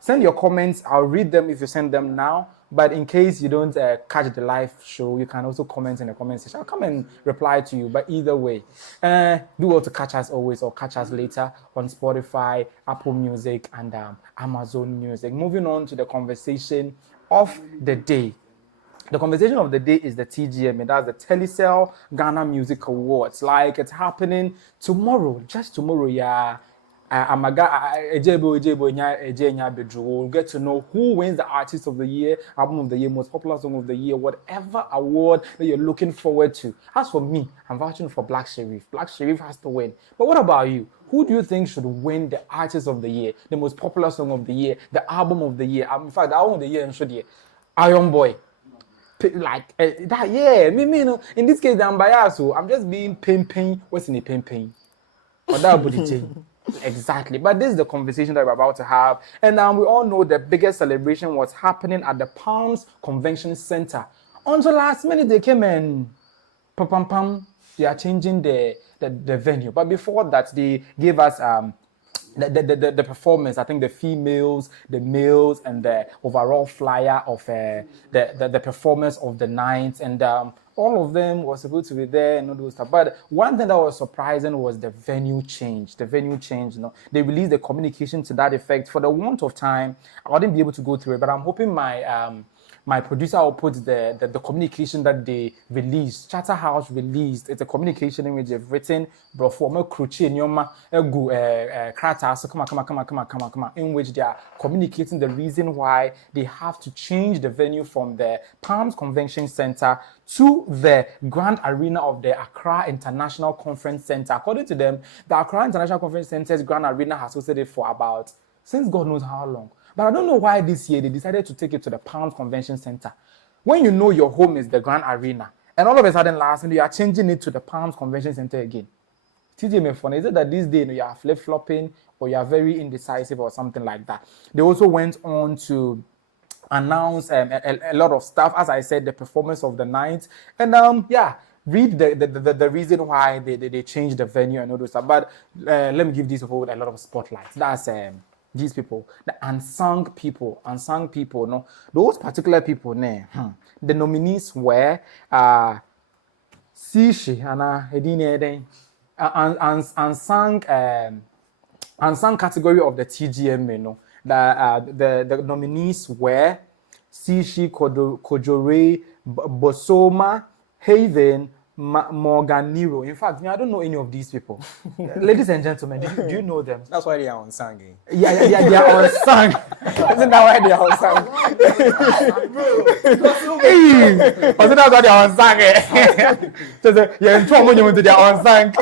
send your comments. I'll read them if you send them now. But in case you don't catch the live show, you can also comment in the comment section. I'll come and reply to you. But either way, do well to catch us always or catch us later on Spotify, Apple Music, and Amazon Music. Moving on to the conversation of the day. the conversation of the day is the TGMA, that's the Telecel Ghana Music Awards. Like, it's happening tomorrow, just tomorrow, yeah. We'll get to know who wins the Artist of the Year, Album of the Year, Most Popular Song of the Year, whatever award that you're looking forward to. As for me, I'm vouching for Black Sherif. Black Sherif has to win. But what about you? Who do you think should win the Artist of the Year, the Most Popular Song of the Year, the Album of the Year? In fact, the Album of the Year, Iron Boy. Like that, yeah. Me, you know. In this case, I'm biased, so I'm just being pain. What's in a pain? Or that would change. Exactly. But this is the conversation that we're about to have. And we all know the biggest celebration was happening at the Palms Convention Center. Until last minute, they came and they are changing the venue. But before that, they gave us the performance. I think the females, the males, and the overall flyer of the performance of the night. And all of them were supposed to be there and all those stuff. But one thing that was surprising was the venue change. You know, they released the communication to that effect. For the want of time, I wouldn't be able to go through it, but I'm hoping my producer will put the communication that they released. Chatterhouse released. It's a communication in which they've written in which they are communicating the reason why they have to change the venue from the Palms Convention Center to the Grand Arena of the Accra International Conference Center. According to them, the Accra International Conference Center's Grand Arena has hosted it for about, since God knows how long. But I don't know why this year they decided to take it to the Palms Convention Center. When you know your home is the Grand Arena, and all of a sudden last minute you are changing it to the Palms Convention Center again. TGMA fun, is it that this day you are flip-flopping or you are very indecisive or something like that? They also went on to announce a lot of stuff. As I said, the performance of the night. And read the reason why they changed the venue and all those stuff. But let me give these people a lot of spotlight. That's these people, the unsung people, no, those particular people, the nominees were Sishi and unsung category of the TGMA, no. The nominees were Sishi, Kojore, Bosoma, Haven, Morgan Nero. In fact, I don't know any of these people. Ladies and gentlemen, do you know them? That's why they are unsung. Yeah, they are unsung. Isn't that why they are unsung? Wasn't that why they are unsung? So you're in trouble when they are unsung.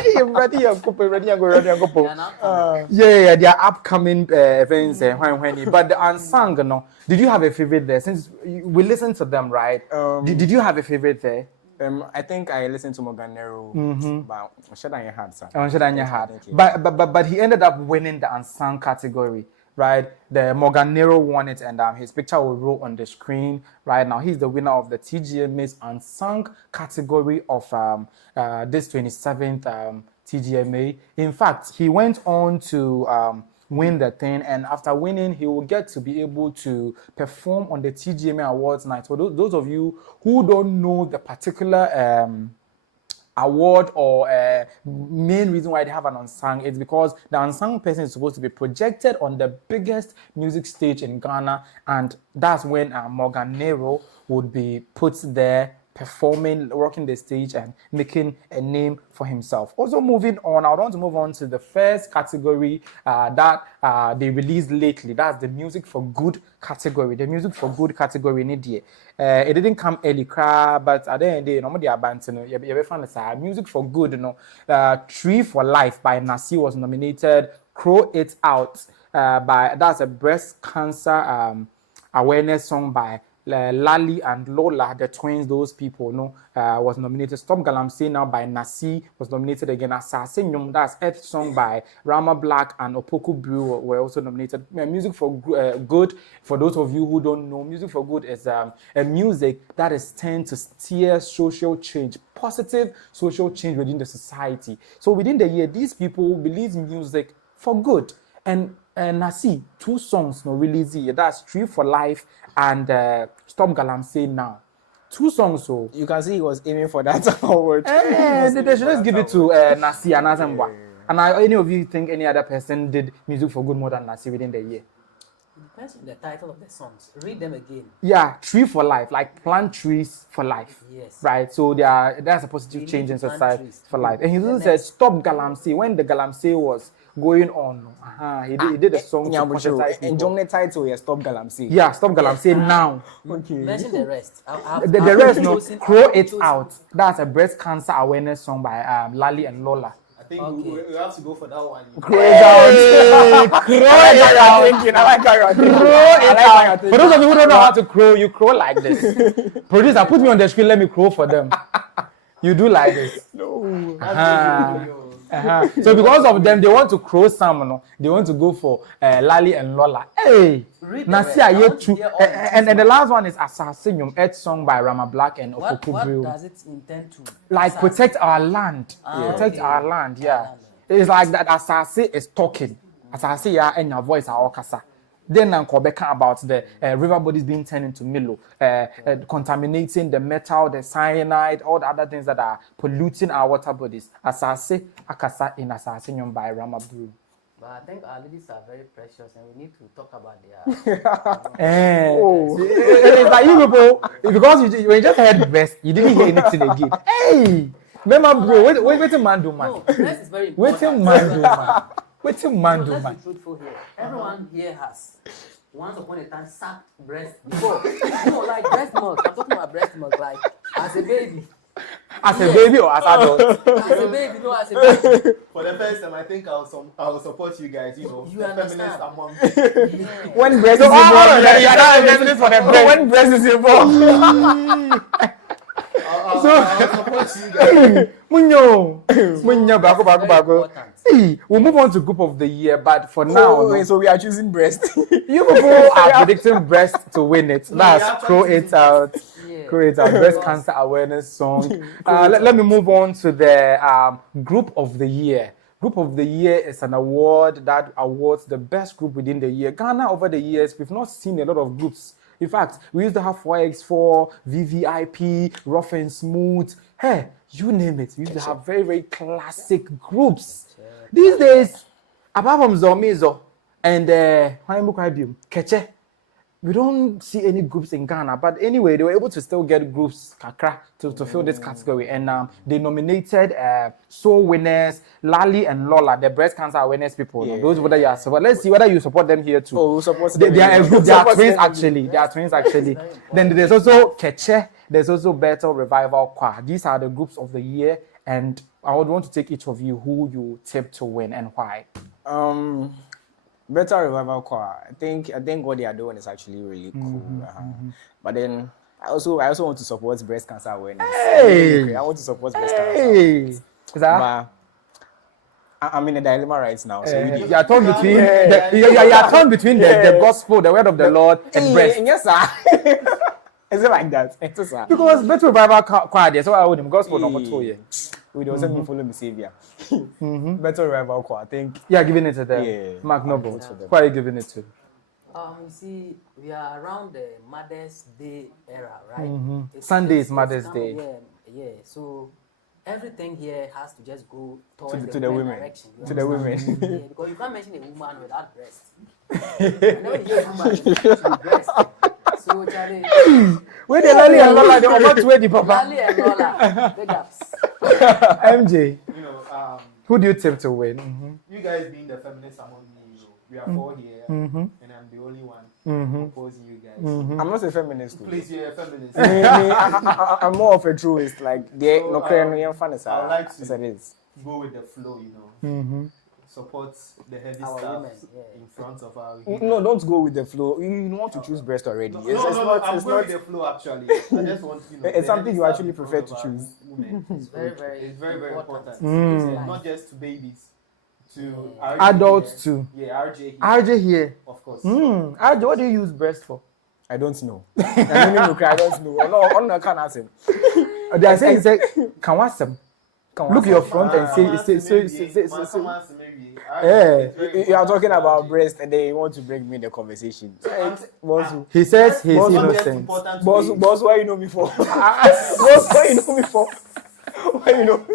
Yeah, they are upcoming events. But the unsung, no. Did you have a favorite there? Since we listened to them, right? Did you have a favorite there? I think I listened to Morganero, but But he ended up winning the unsung category, right? The Morganero won it, and his picture will roll on the screen right now. He's the winner of the TGMA's unsung category of this 27th TGMA. In fact, he went on to win the thing, and after winning he will get to be able to perform on the TGMA Awards night. So those of you who don't know the particular award or main reason why they have an unsung, it's because the unsung person is supposed to be projected on the biggest music stage in Ghana, and that's when Morgan Nero would be put there performing, rocking the stage and making a name for himself. Also moving on, I want to move on to the first category that they released lately. That's the Music for Good category. The Music for Good category in India. It didn't come early, but at the end of the day, normally you found Music for Good, you know. Tree for Life by Nasi was nominated. Crow It Out that's a breast cancer awareness song by Lali and Lola, the twins, those people, was nominated. Stop Galamsey Now by Nasi was nominated again. Assassin, that's Earth Song by Rama Black and Opoku Brew were also nominated. Music for Good, for those of you who don't know, Music for Good is a music that is tend to steer social change, positive social change within the society. So within the year, these people release music for good. And Nasi, 2 songs released here. That's Tree for Life and Stop Galamsey Now. 2 songs, so you can see he was aiming for that award. They should just give it to Nasi and Asem. And any of you think any other person did Music for Good more than Nasi within the year? Depends on the title of the songs. Read them again. Yeah, tree for life, like plant trees for life. Yes. Right. So there's a positive change in society for life. And he also said stop galamsey when the galamsey was going on. He did a song to conscientize and people. the title is Stop Galamsey. Yeah, stop galamsey now. Okay. Mention the rest. The rest, no, Crow It Out. That's a breast cancer awareness song by Lali and Lola. I think we have to go for that one. Crow it out. Crow it out. Crow it out. For those of you who don't know how to crow, you crow like this. Producer, put me on the screen, let me crow for them. You do like this. No. So because of them, they want to crow some, no? They want to go for Lali and Lola. Hey! Nasia Yetu. And the last one is Assassinum, Earth song by Rama Black and Okokubrio. What does it intend to? Like protect our land. Protect our land, yeah. It's like that Assassin is talking. Assassin, yeah, and your voice are okasa. Then Nkobeka about the river bodies being turned into Milo, contaminating the metal, the cyanide, all the other things that are polluting our water bodies. Assassin, Akasa in Assassin by Rama Blue. But I think our ladies are very precious and we need to talk about It's like you people, because you just heard breast, you didn't hear anything again. Hey! Remember, bro, wait a man do, man. No, breast is very important. Wait a man do, man. Wait a man do, Let's man. be truthful here. Everyone here has once upon a time sucked breast before. No, like breast milk. I'm talking about breast milk, like as a baby. As a baby or as adult? As a baby, no, as a baby. For the first time, I think I'll support you guys. You know, You the understand? feminists among. When breast is involved, when breast is involved. I'll support you guys. Munyo, bako. Hey, we'll move on to group of the year, but for now, So we are choosing breast. you people are predicting breast to win it. That's Crow It Out. Yeah. Crow It Out, breast cancer awareness song. Let me move on to the group of the year. Group of the year is an award that awards the best group within the year. Ghana, over the years, we've not seen a lot of groups. In fact, we used to have 4x4, VVIP, Rough and Smooth. Hey, you name it. We used to have very, very classic groups. These days, apart from Zomizo and Keche, we don't see any groups in Ghana. But anyway, they were able to still get groups kakra to fill this category. And they nominated Soul winners, Lali and Lola, the breast cancer awareness people. Yeah. Those whether you are support. Let's see whether you support them here too. Oh, support They are a group. They are twins actually. They are twins actually. Then there's also Keche. There's also Battle Revival Kwa. These are the groups of the year. And I would want to take each of you who you tip to win and why. Better Revival Choir. I think what they are doing is actually really cool. But then I also want to support breast cancer awareness. Hey! I want to support breast cancer awareness. But I'm in a dilemma right now. So you are torn between you are torn between the gospel, the word of the Lord, and breast. Yes, sir. Is it like that? Because Better Revival Choir, that's why I would him gospel number 2 year. We don't me follow me savior. Better Revival Choir. I think. Yeah, giving it to them. Yeah. Mark Noble. Who are you giving it to? You see, we are around the Mother's Day era, right? Sunday is Mother's Day. Yeah. So everything here has to just go towards to the women. direction. To the women. Yeah, because you can't mention a woman without breast. Never hear a woman with breast. So Charlie, where the Lali and Lola, they are not ready, Papa. Lali and Lola, big ups. MJ, You know, who do you tip to win? you guys being the feminists among me, we are 4 here, and I'm the only one opposing you guys. I'm not a feminist. Please, you're a feminist. I'm more of a truist. Like So, I I'd like to as it is. go with the flow, you know. Support the heavy Our stuff women, yeah. in front of our No, don't go with the flow. You want to choose breast already. No, It's I'm going with the flow actually. I just want you know. It's the something heavy you stuff actually in front prefer of to our choose. women. It's very important. Mm. Not just to babies, to Adults here. too. Yeah, RJ here. RJ here. Of course. RJ, what do you use breast for? I don't know. I don't know. No, I can't ask him. They are saying, can watch them. Look your front and say. You are talking about breast and then you want to bring me in the conversation. He says he's Boss, innocent. Boss, why you know me for? Boss, why you know me for? Why you know?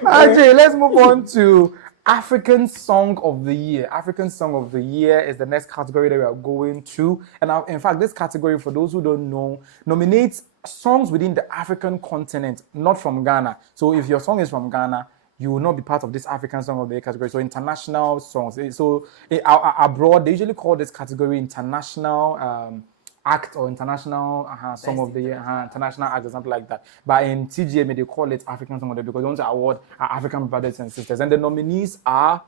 RJ, let's move on to African Song of the Year. African Song of the Year is the next category that we are going to. And in fact, this category, for those who don't know, nominates songs within the African continent, not from Ghana. So if your song is from Ghana, you will not be part of this African Song of the Year category. So international songs. So abroad, they usually call this category international act or international song of the year, international act or something like that. But in TGMA, they call it African Song of the Year because they want to award our African brothers and sisters. And the nominees are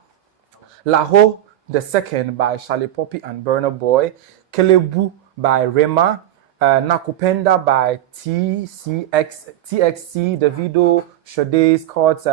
Laho the Second by Charlie Poppy and Burna Boy, Kelebu by Rema, Nakupenda by TXC, Davido, Sade, Scott,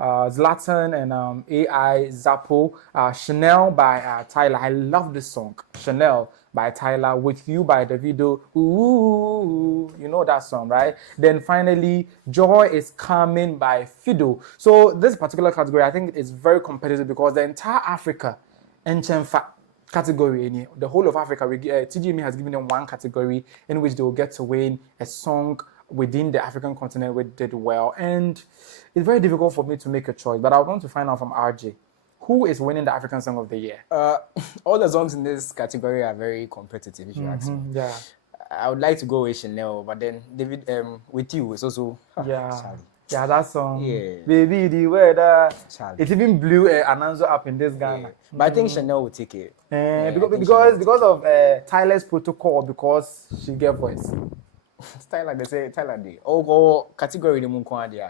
Zlatan and AI Zappo, Chanel by Tyler. I love this song, Chanel by Tyler, With You by Davido. Ooh, you know that song, right? Then finally, Joy is Coming by Fido. So this particular category, I think, is very competitive because the entire Africa, Enchenfa category, the whole of Africa, TGMA has given them one category in which they will get to win a song within the African continent which did well. And it's very difficult for me to make a choice, but I want to find out from RJ, who is winning the African Song of the Year? All the songs in this category are very competitive, if you ask me. Yeah. I would like to go with Chanel, but then David, With You is also Charlie. Yeah, that song. Yeah. Baby, the weather. Charlie. It even blew an answer up in this Ghana. Yeah. But I think Chanel will take it. Because of Tyler's protocol, because she gave voice. Tyler, they say Tyler day. Oh, category the Munkwadi.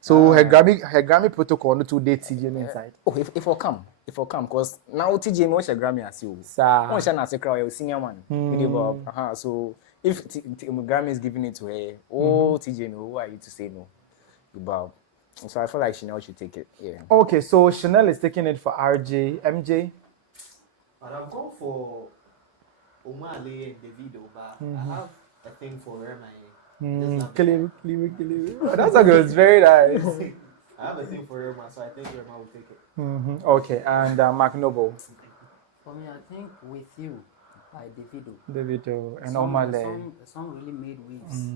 So her Grammy protocol no to date TGMA inside. Oh, if it come, because now TGMA watch a Grammy as you. One shall not say crowd, senior man. So if Grammy is giving it to her, TGMA, who are you to say no? Bob. So I feel like Chanel should take it. Yeah. Okay, so Chanel is taking it for RJ, MJ. But I'm going for Omale and Davido, but I have a thing for Rema. That song was very nice. I have a thing for Rema, so I think Rema will take it. Okay, and Mark Noble. For me, I think With You by Davido and Omale. The song really made waves.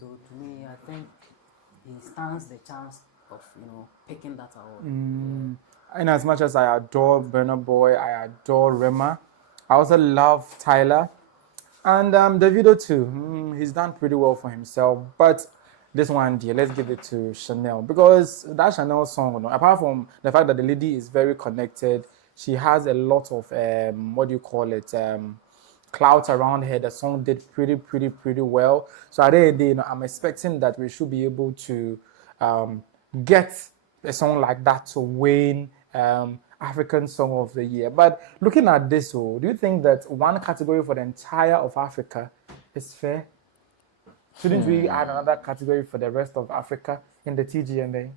So to me, I think he stands the chance of picking that award. And as much as I adore Burna Boy, I adore Rema, I also love Tyler. And Davido too. He's done pretty well for himself. But this one, dear, let's give it to Chanel. Because that Chanel song, apart from the fact that the lady is very connected, she has a lot of, clout around her. The song did pretty well. So at the end of the day, I'm expecting that we should be able to get a song like that to win African Song of the Year. But looking at this, do you think that one category for the entire of Africa is fair? Shouldn't we add another category for the rest of Africa in the TGMA?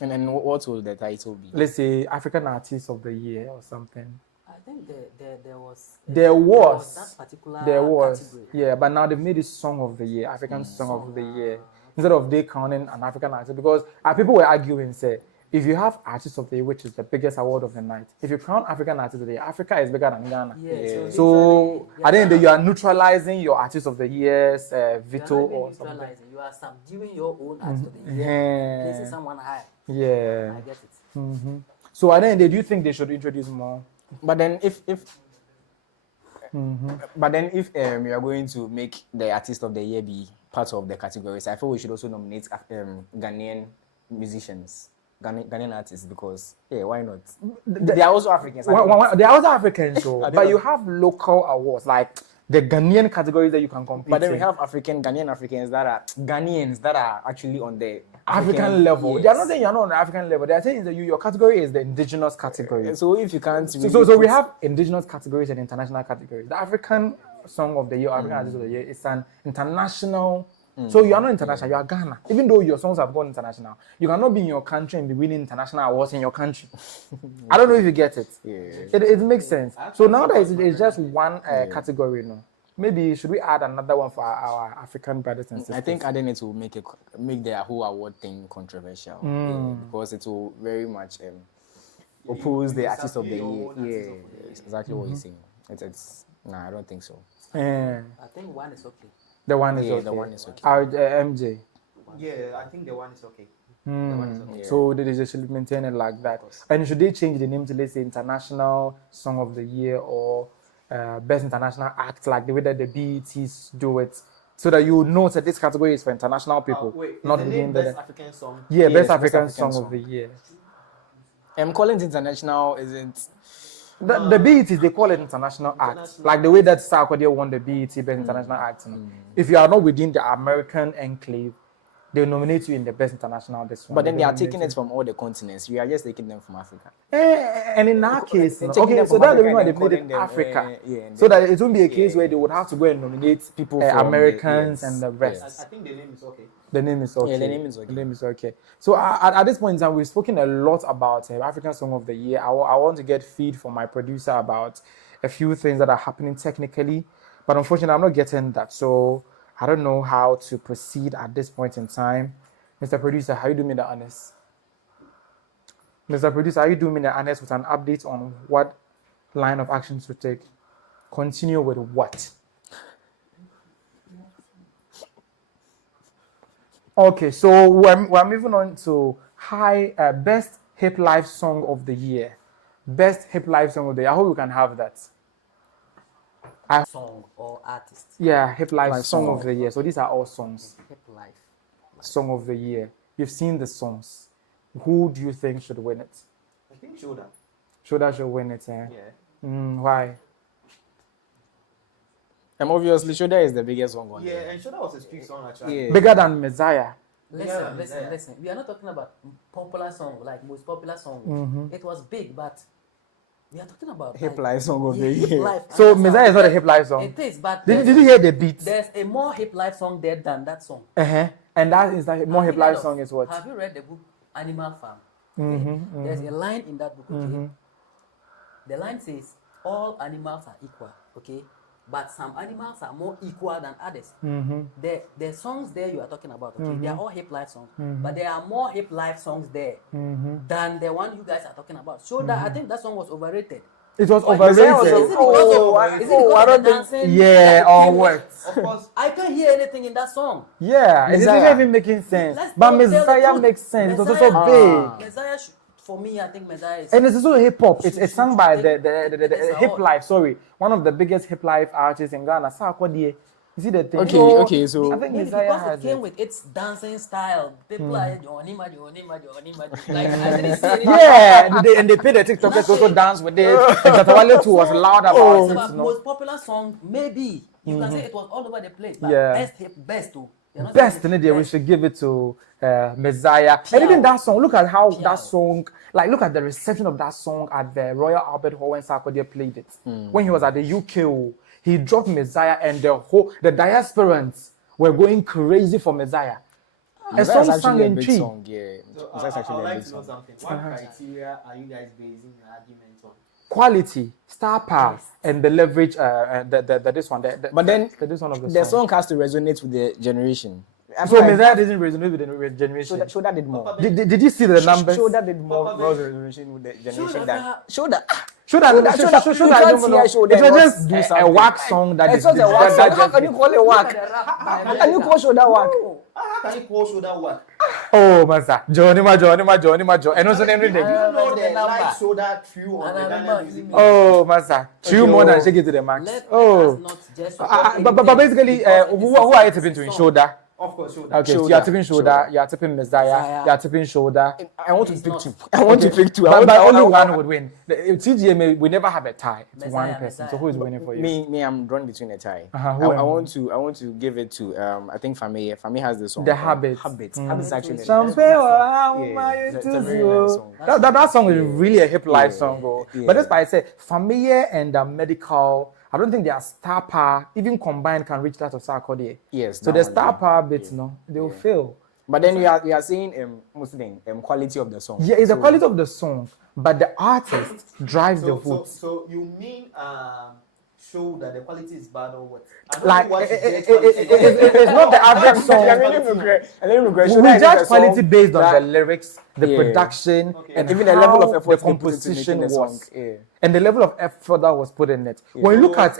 And then what will the title be? Let's say African Artist of the Year or something. I think there was that particular category. Yeah, but now they've made it Song of the Year, African Song of the Year, instead of they counting an African artist. Because people were arguing, say, if you have Artist of the Year, which is the biggest award of the night, if you count African Artist of the Year, Africa is bigger than Ghana. Yeah. So at the end, you are neutralizing your Artist of the Year's veto or something. You are subduing your own Artist of the Year, placing someone high. Yeah. I get it. So at the end, do you think they should introduce more? But then if we are going to make the Artist of the Year be part of the categories, I feel we should also nominate Ghanaian musicians. Ghanaian artists, because why not? They are also Africans. They are also Africans, but you have local awards like the Ghanaian categories that you can compete. But then we have Ghanaian Africans that are Ghanaians that are actually on the African level. Yes. They are not saying you're not on the African level. They are saying that your category is the indigenous category. So if you can't, so we have indigenous categories and international categories. The African Song of the Year, African Artist of the Year, is an international. So you are not international, you are Ghana. Even though your songs have gone international, you cannot be in your country and be winning international awards in your country. I don't know if you get it. Yeah. It makes sense. So now that it's just one category, maybe should we add another one for our African brothers and sisters? I think adding it will make the whole award thing controversial because it will very much oppose the Artist of the Year. Yeah, it's exactly what you're saying. I don't think so. I think one is okay. The one is okay. The one is okay. MJ. Yeah, I think the one is okay. That one is okay. So they should maintain it like that. And should they change the name to, let's say, International Song of the Year or Best International Act, like the way that the BETs do it, so that you know that this category is for international people, Wait, not is the within name the Best African Song? yeah, Yes, Best Best African African Song of Song. the Year. Calling it international isn't. The BETs, they call it International Act, like the way that Sarkodie won the BET Best International Act. If you are not within the American enclave, they nominate you in the Best International this one. But then they are nominate taking you. it from all the continents. We are just taking them from Africa. And in that case, They're no. taking Okay, them so from that's the Africa reason why and they then made it calling them, Africa, yeah, so that it won't be a case where they would have to go and nominate People from Americans the- and the yes, rest. yes. I think the name is okay. The name is okay. Yeah, the name is okay. The name is okay. So at this point in time, we've spoken a lot about African Song of the Year. I want to get feed from my producer about a few things that are happening technically, but unfortunately, I'm not getting that. So I don't know how to proceed at this point in time. Mr. Producer, how you doing me the honest? Mr. Producer, are you doing me the honest with an update on what line of action to take? Continue with what? Okay, so we're moving on to best hip life song of the year. Best hip life song of the year. I hope we can have that. Song or artist. Yeah, hip life Life song song. of the year. So these are all songs. Hip life. Song of the year. You've seen the songs. Who do you think should win it? I think Shoda. Shoda should win it. Yeah. Why? Obviously, Shoda is the biggest song on Yeah, there. and Shoda was a street song actually. Yeah. Bigger than Messiah. Listen. We are not talking about popular song, like most popular song. It was big, but we are talking about Hip like, life song of the hip year. life. So And that's Messiah how- is not a hip life song. It is, but Did you hear the beat? there's a more hip life song there than that song. And that is like more Have hip you life heard of- song is what? Have you read the book Animal Farm? Okay? There's a line in that book. Okay, the line says all animals are equal. Okay, but some animals are more equal than others. The songs there you are talking about, okay, they are all hip life songs, but there are more hip life songs there than the one you guys are talking about. So that I think that song was overrated. It was But is it overrated. because of, is it because of the dancing? Yeah, that or came with- what? Of course. I can't hear anything in that song. Yeah, it's Messiah. not even making sense. Let's But tell the Messiah truth. makes sense. It was Messiah- also big. Messiah, for me, I think Messiah is. And it's also hip hop. It's sung by the It's hip all- life. Sorry, one of the biggest hip life artists in Ghana. Saga Continues. You see the thing? Okay, so- I think Maybe Messiah because has it came it. with its dancing style. People are Johnny, like I didn't see anything. Yeah, and they paid the TikTokers to also dance with it. And Tatawale too was loud about But it. No? most popular song, maybe you can say it was all over the place. But Yeah. best too. You're not Best saying in it, we best. should give it to Messiah. And even that song, look at how that song, like look at the reception of that song at the Royal Albert Hall when Sarkodie played it. When he was at the UK, he dropped Messiah and the diasporans were going crazy for Messiah. A That's song actually sang a in big tree. song, yeah. So That's I actually would a like big to know song. something. What criteria are you guys basing your argument on? Quality, star power, and the leverage. This one. But then this one of the The song. song has to resonate with the generation. I So feel like Messiah doesn't resonate with the generation. Shoda did more. Did you see the numbers? Shoda did more Papa, resonation with the generation Shoda- than Shoda. Should I You can't hear Shoda It was and just do a something. wax song that It's not a wax song. How can you call it Look whack? at the rap by How can you call Shoda whack? How can you call Shoda what? Oh, Master. Johnny Ma. And also every Do day. you know the the number. live Shoda crew on And the I Ghana remember Music him. Awards? Oh, Master. Chew more than shake it to the max. Let Oh. us not just But basically, who are you tipping to in shoulder? Of course, Shoda. Okay, so you Shoulder. are tipping shoulder, you are tipping Messiah, you are tipping shoulder. I want to It's pick not. two. I want to pick two. But only one would win. The TGMA, we never have a tie. It's one Messiah, person. So Messiah. who is winning for you? Me, I'm drawn between a tie. Uh-huh, I who am I? want to give it to I think Fami. Fami has the song. The Habit. Habit. Habit is actually. Champagne, it's a very nice song. that song is really a hip life song, bro. Yeah. But that's why I say familiar and medical. I don't think their star power, even combined, can reach that of Sarkodie. Yes. So that the one, star yeah. power bits, no, they will fail. But then we are seeing mostly quality of the song. Yeah, it's the So- quality of the song, but the artist drives the vote. So you mean show that the quality is bad or what? I don't Like, know what is it- great it- quality. it's not the average song. I really regret. We Shoda is judge a song quality based on that- the lyrics, the Yeah. production, Okay. and even the level of how effort the they put into composition making the was, song. Yeah. and the level of effort that was put in it. When you look at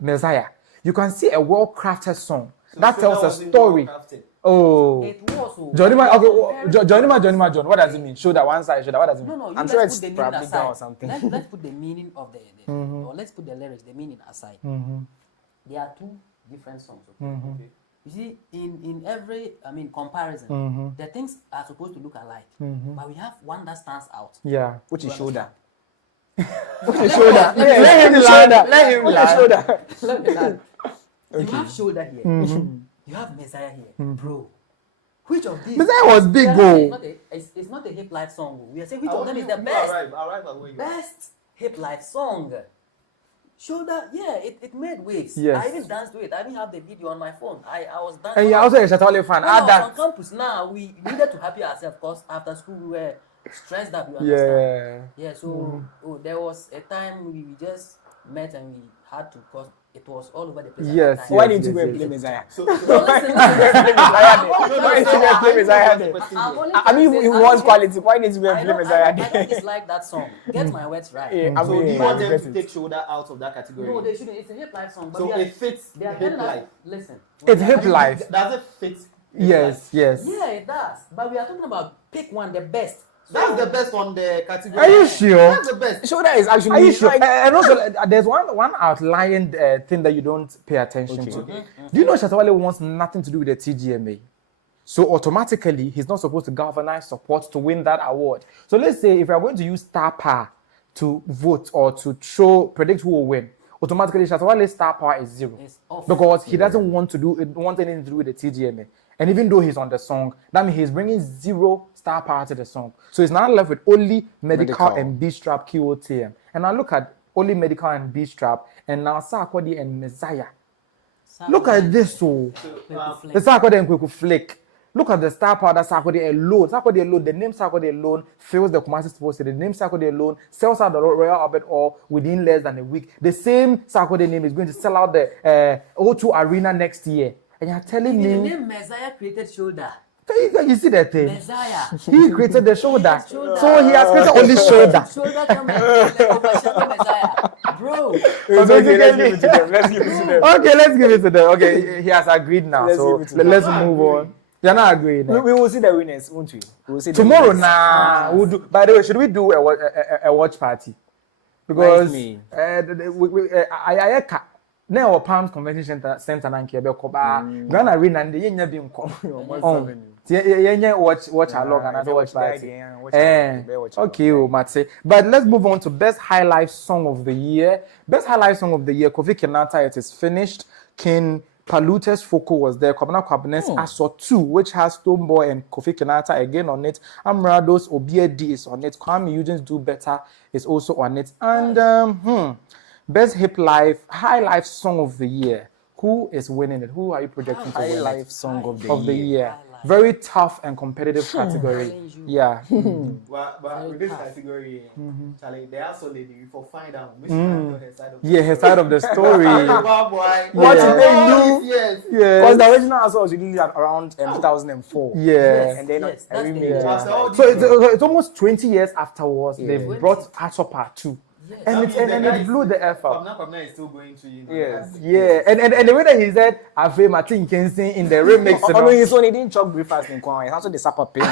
Messiah, you can see a well-crafted song that So tells a wasn't story. well crafted. Oh, It was Johnny Ma, okay, Johnny Ma, John. What does it mean? Shoulder, one side, shoulder. What does it mean? No. I'm Let's sure put it's the meaning probably aside. down or something. Let's put the meaning of the or let's put the lyrics, the meaning aside. There are two different songs. Okay. You see, in every comparison, the things are supposed to look alike, but we have one that stands out. Yeah. Which is shoulder. Shoulder. Let him land. Let him land. Shoulder. Let me land. You have shoulder here. You have messier here, bro. Which of these? Messier was big, It's not a hip life song. We are saying which of them is the best? Best hip life song. Shoulder, yeah, it made waves. Yes. I even danced to it. I even have the video on my phone. I was dancing. And you're also a Shatale fan. When I was that. on campus now, we needed to happy ourselves because after school we were stressed up, you understand? Yeah, so there was a time we just met and we had to, because it was all over the place. Yes. At that time. Why didn't you go and play Messiah? So listen. Why didn't you go and play Messiah? I mean, he wants quality. Why didn't you go and play Messiah? I don't dislike that song. Get my words right. Yeah, So you want them to take shoulder out of that category? No, they shouldn't. It's a hip life song. But So it fits they are hip telling us, life. listen. It's hip life. Does it fit? Yes. Yeah, it does. But we are talking about pick one, the best. That's the best on the category. Are you sure? That's the best. Shoulder is actually. Are you sure? like- And also, there's one outlying thing that you don't pay attention to. Do you know Shatawale wants nothing to do with the TGMA? So automatically, he's not supposed to galvanize support to win that award. So let's say if we are going to use star power to vote or to predict who will win, automatically Shatawale's star power is 0 It's off. because he doesn't want anything to do with the TGMA. And even though he's on the song, that means he's bringing 0 star power to the song. So he's now left with only medical and B-strap QOTM. And now look at only medical and B-strap, and now Sarkodie and Messiah. Look at this, the Sarkodie and Kweku Flake. Look at the star power that Sarkodie alone. Sarkodie alone, the name Sarkodie alone fills the Kumasi poster. The name Sarkodie alone sells out the Royal Albert Hall within less than a week. The same Sarkodie name is going to sell out the O2 Arena next year. And you're telling The me... name Messiah created shoulder. You see that thing? Messiah. He created the shoulder. Shoulder. So he has created only shoulder. Shoulder come and overshadow Messiah. Bro. Okay, let's give it to them. Let's give it to them. Okay, let's give it to them. Okay, he has agreed now. Let's So give it to them. let's move on. You're not agreeing. We will see the winners, won't we? We will see the Tomorrow, winners. we'll do. By the way, should we do a watch party? Because me. I now our Palms Convention Center and Quebec, Ghana Arena, and the Yenya being watch along and I watch party. Okay, Matse. But let's move on to Best High Life Song of the Year. Best High Life Song of the Year, Kofi Kinata, it is finished. King Paluta's Foko was there. Kwabena Kwabena's Aso 2, which has Stonebwoy and Kofi Kinata again on it. Amrado's Obiedi is on it. Kuami Eugene's Do Better is also on it. And Best High Life Song of the Year. Who is winning it? Who are you projecting to win it? High Life Song of the year. Very tough and competitive category. Yeah. But with this category, Charlie, they are solid. You for find out which her side of her side of the story. What did they do? Yes. Because the original also was released at around 2004. Yeah. And then Yes, I that's remade it. the- So it's almost 20 years afterwards they've brought Aso Part 2. And it blew the F up. Kwabena is still going to you. Yes. Yeah. And the way that he said, I've heard Martin Kensin in the remix. Oh, no, his own, he didn't chop breakfast in Kwang. It's also the supper pain.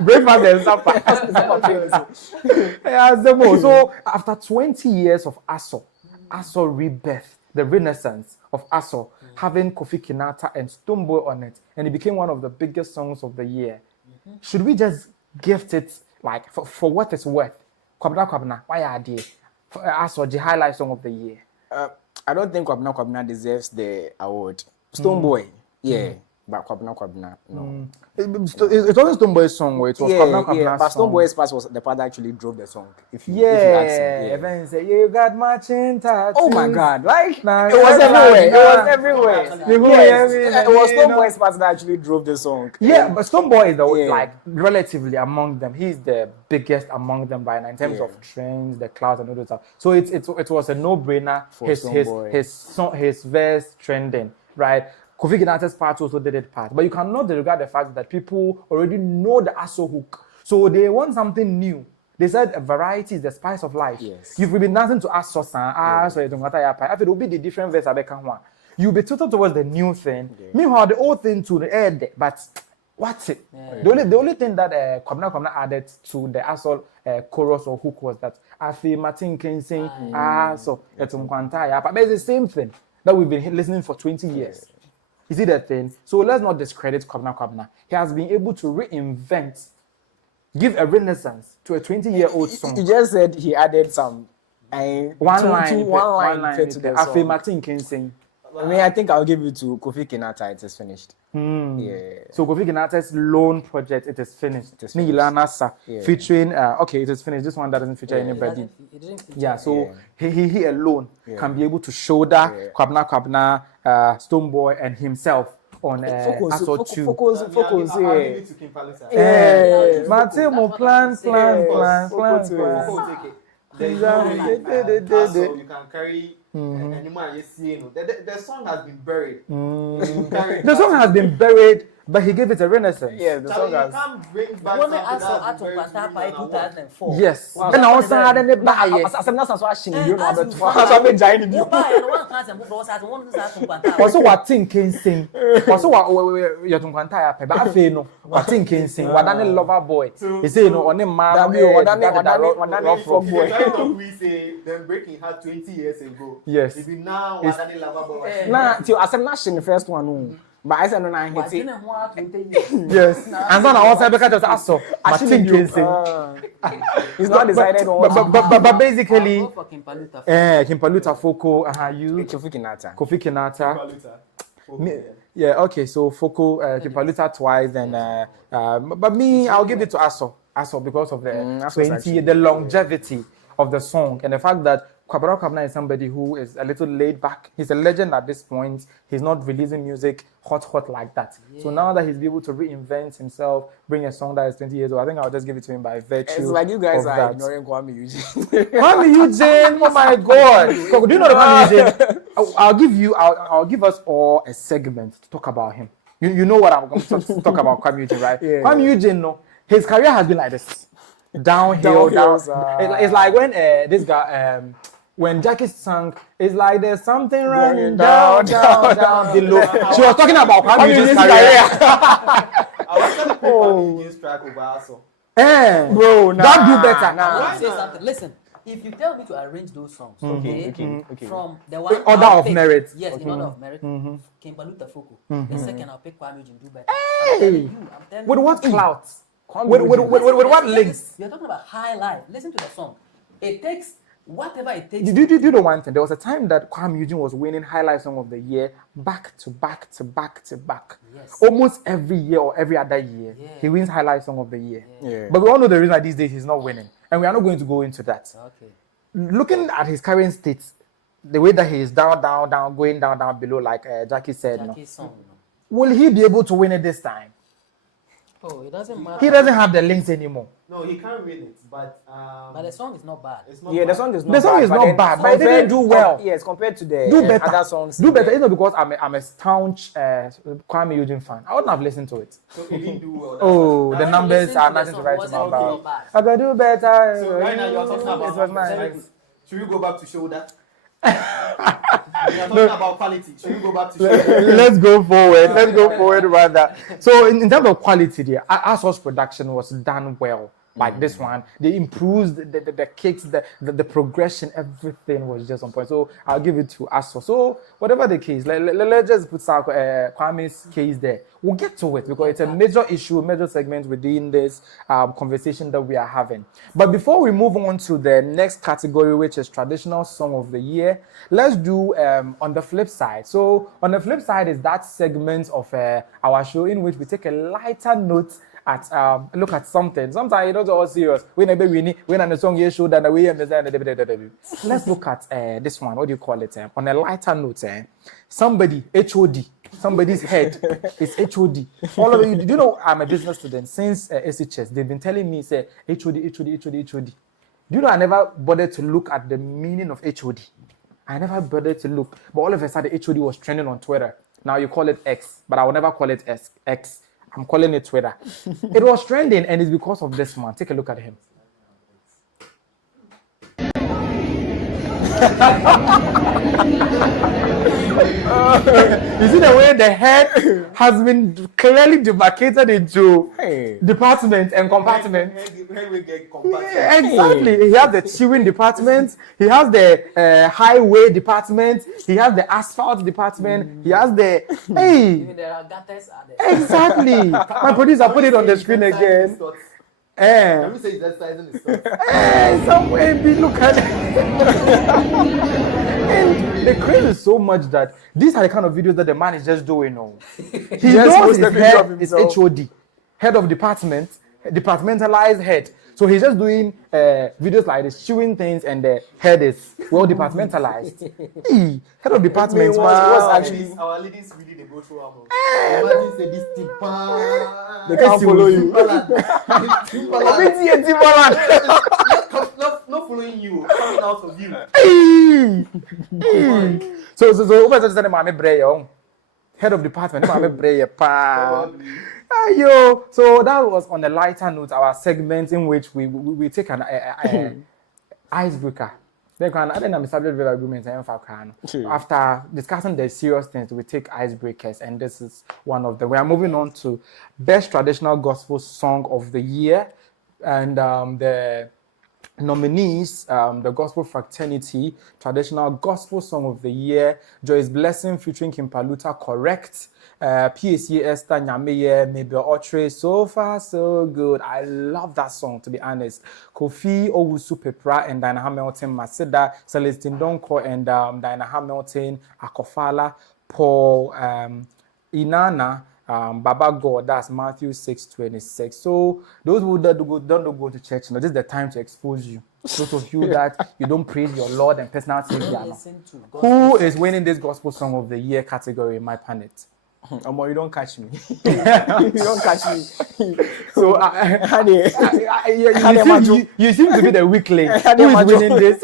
Breakfast and supper. Yeah, so after 20 years of Aso rebirth, the renaissance of Aso, having Kofi Kinata and Stonebwoy on it, and it became one of the biggest songs of the year. Should we just gift it like for what it's worth? Kwabena, why are they? Aso, the High Life Song of the Year. I don't think Kwabena deserves the award. Stonebwoy, yeah. But Kwabena, no. It wasn't Stonebwoy's song, it was Kwabena but song. Stonebwoy's part was the part that actually drove the song. If you ask me, Even say, you got matching tattoos. Oh my God, like, Nah, it was everywhere. It was everywhere. Yes, It was Stonebwoy's part that actually drove the song. Yeah, but Stonebwoy is like relatively among them. He's the biggest among them right now in terms of trends, the clouds, and all that stuff. So it was a no-brainer. His verse trending, right? Kofi Kinata's part also did it part, but you cannot disregard the fact that people already know the Aso hook, so they want something new. They said variety is the spice of life. Yes. You've been dancing to Aso san, so it will be the different verse. you'll be tilted towards the new thing. Meanwhile, the old thing to the air, but what's it? The only thing that Kwabena added to the assault chorus or hook was that I feel Martin can sing so it's but it's the same thing that we've been listening for 20 years. You see that thing? So let's not discredit Kwabena. He has been able to reinvent, give a renaissance to a 20-year-old song. He just said he added some one line to the song. Martin can sing. I mean, I think I'll give it to Kofi Kinata. It is finished. Yeah. So Kofi Kinata's loan project, it is finished. Featuring okay, it is finished. This one doesn't feature anybody. So he alone can be able to shoulder Kwabena, Stonebwoy, and himself on focus. Martin will plan. There's no way you can carry anyone you see. The song has been buried. The song has been buried, but he gave it a renaissance. Yeah, the song has. You can't bring back something that's been buried 2004. Yes. And I also had any buy. Asem na sanso ashin you know about so be giant you buy and one can say for us one say also what think can sing. Also what you don't kwanta ya pe ba afi no. What think can sing. Wadane lover boy. He say no on him man. Wadane frog boy. We say them breaking heart 20 years ago. Yes. If now Wadane lover boy. Na till Asem na shin the first one. But I said no, I hit it. Yes. And then I also because I saw I think it's not decided on. But basically, King Paluta. King Paluta Foco, you Kofi Kinata. Yeah, okay. So Foco, King Paluta twice, and but me, I'll give it to Aso because of the 20, the longevity of the song and the fact that Kwabena is somebody who is a little laid back. He's a legend at this point. He's not releasing music hot like that. Yeah. So now that he's able to reinvent himself, bring a song that is 20 years old, I think I'll just give it to him by virtue. It's like you guys are ignoring Kuami Eugene. Kuami Eugene, oh my God! Do you know the Kuami Eugene? I'll give us all a segment to talk about him. You know what I'm going to talk about Kuami Eugene, right? Yeah. Kuami Eugene, no, his career has been like this, downhill. It's like when this guy. When Jackie sang, it's like there's something running down below. She was talking about Kuami Eugene's career. I was trying to play Kuami Eugene's track over also. Bro, that do better. I want to say something. Listen, if you tell me to arrange those songs, okay. From the one order of merit. Yes, in order of merit. King Paluta Foco. The second I'll pick Kuami Eugene do better. Hey, with what clout? With what links? We are talking about high life. Listen to the song. It takes whatever it takes. Do you know one thing? There was a time that Kuami Eugene was winning Highlight Song of the Year back to back. Yes. Almost every year or every other year, he wins Highlight Song of the Year. Yeah. But we all know the reason that these days he's not winning. And we are not going to go into that. Okay. Looking at his current state, the way that he is down, going down below, like Jackie said, will he be able to win it this time? Oh, it doesn't matter. He doesn't have the links anymore. No, he can't win it, but the song is not bad. It's not bad. The song is not bad. The song is not bad, but it didn't do well. Yes, compared to the other songs. Do better. It's not because I'm a staunch Kuami Eugene fan. I wouldn't have listened to it. So it didn't do well. Oh, the numbers are nothing to write about. I gotta do better. So right now you're talking about. It was nice. Should we go back to shoulder? We are talking about quality. Should we go back to shoulder? Let's go forward. Let's go forward rather. So in terms of quality, there, Aso's production was done well. Like this one, they improved the kicks, the progression, everything was just on point. So I'll give it to Aso. So whatever the case, let's just put Kwame's case there. We'll get to it because it's a major issue, major segment within this conversation that we are having. But before we move on to the next category, which is traditional song of the year, let's do on the flip side. So on the flip side is that segment of our show in which we take a lighter note at look at something. Sometimes you don't all serious. When the song you show that we understand. Let's look at this one. What do you call it? On a lighter note, somebody HOD, somebody's head is HOD. All of you, do you know I'm a business student since SHS. They've been telling me say HOD. Do you know I never bothered to look at the meaning of HOD? I never bothered to look, but all of a sudden HOD was trending on Twitter. Now you call it X, but I will never call it X. I'm calling it Twitter. It was trending, and it's because of this man. Take a look at him. You see the way the head has been clearly demarcated into departments and compartments. Yeah, exactly. He has the chewing department. He has the highway department. He has the asphalt department. He has the Even there are gutters are there. exactly. My producer put it on the screen again. Can we say he's exercising his thoughts? Somewhere be look at it. And the craze is so much that these are the kind of videos that the man is just doing now. He knows his head is HOD, head of department, departmentalized head. So he's just doing videos like this, chewing things, and the head is well departmentalized. Head of department was actually our ladies really they go through our imagine say this they can't follow you. not following you, coming out of you. So over just say mama breyo. Head of department, mama breyo pa. Yo, so that was on a lighter note, our segment in which we take an icebreaker. Then after discussing the serious things, we take icebreakers, and this is one of them. We are moving on to Best Traditional Gospel Song of the Year, and the nominees, the Gospel Fraternity Traditional Gospel Song of the Year, Joy's Blessing featuring King Paluta, Correct. PSA Esther Nyameye, maybe Otre, so far so good. I love that song, to be honest. Kofi Owusu Pepra and Diana Hamilton, Maseda, Celestine Donko and Diana Hamilton, Akofala, Paul, Inanna, Baba God, that's Matthew 6:26. So those who don't go to church, this is the time to expose you. Those of you that you don't praise your Lord and personal Savior. Who is winning this Gospel Song of the Year category in my planet? You don't catch me. You don't catch me. So you seem to be the weak link. Who is winning this?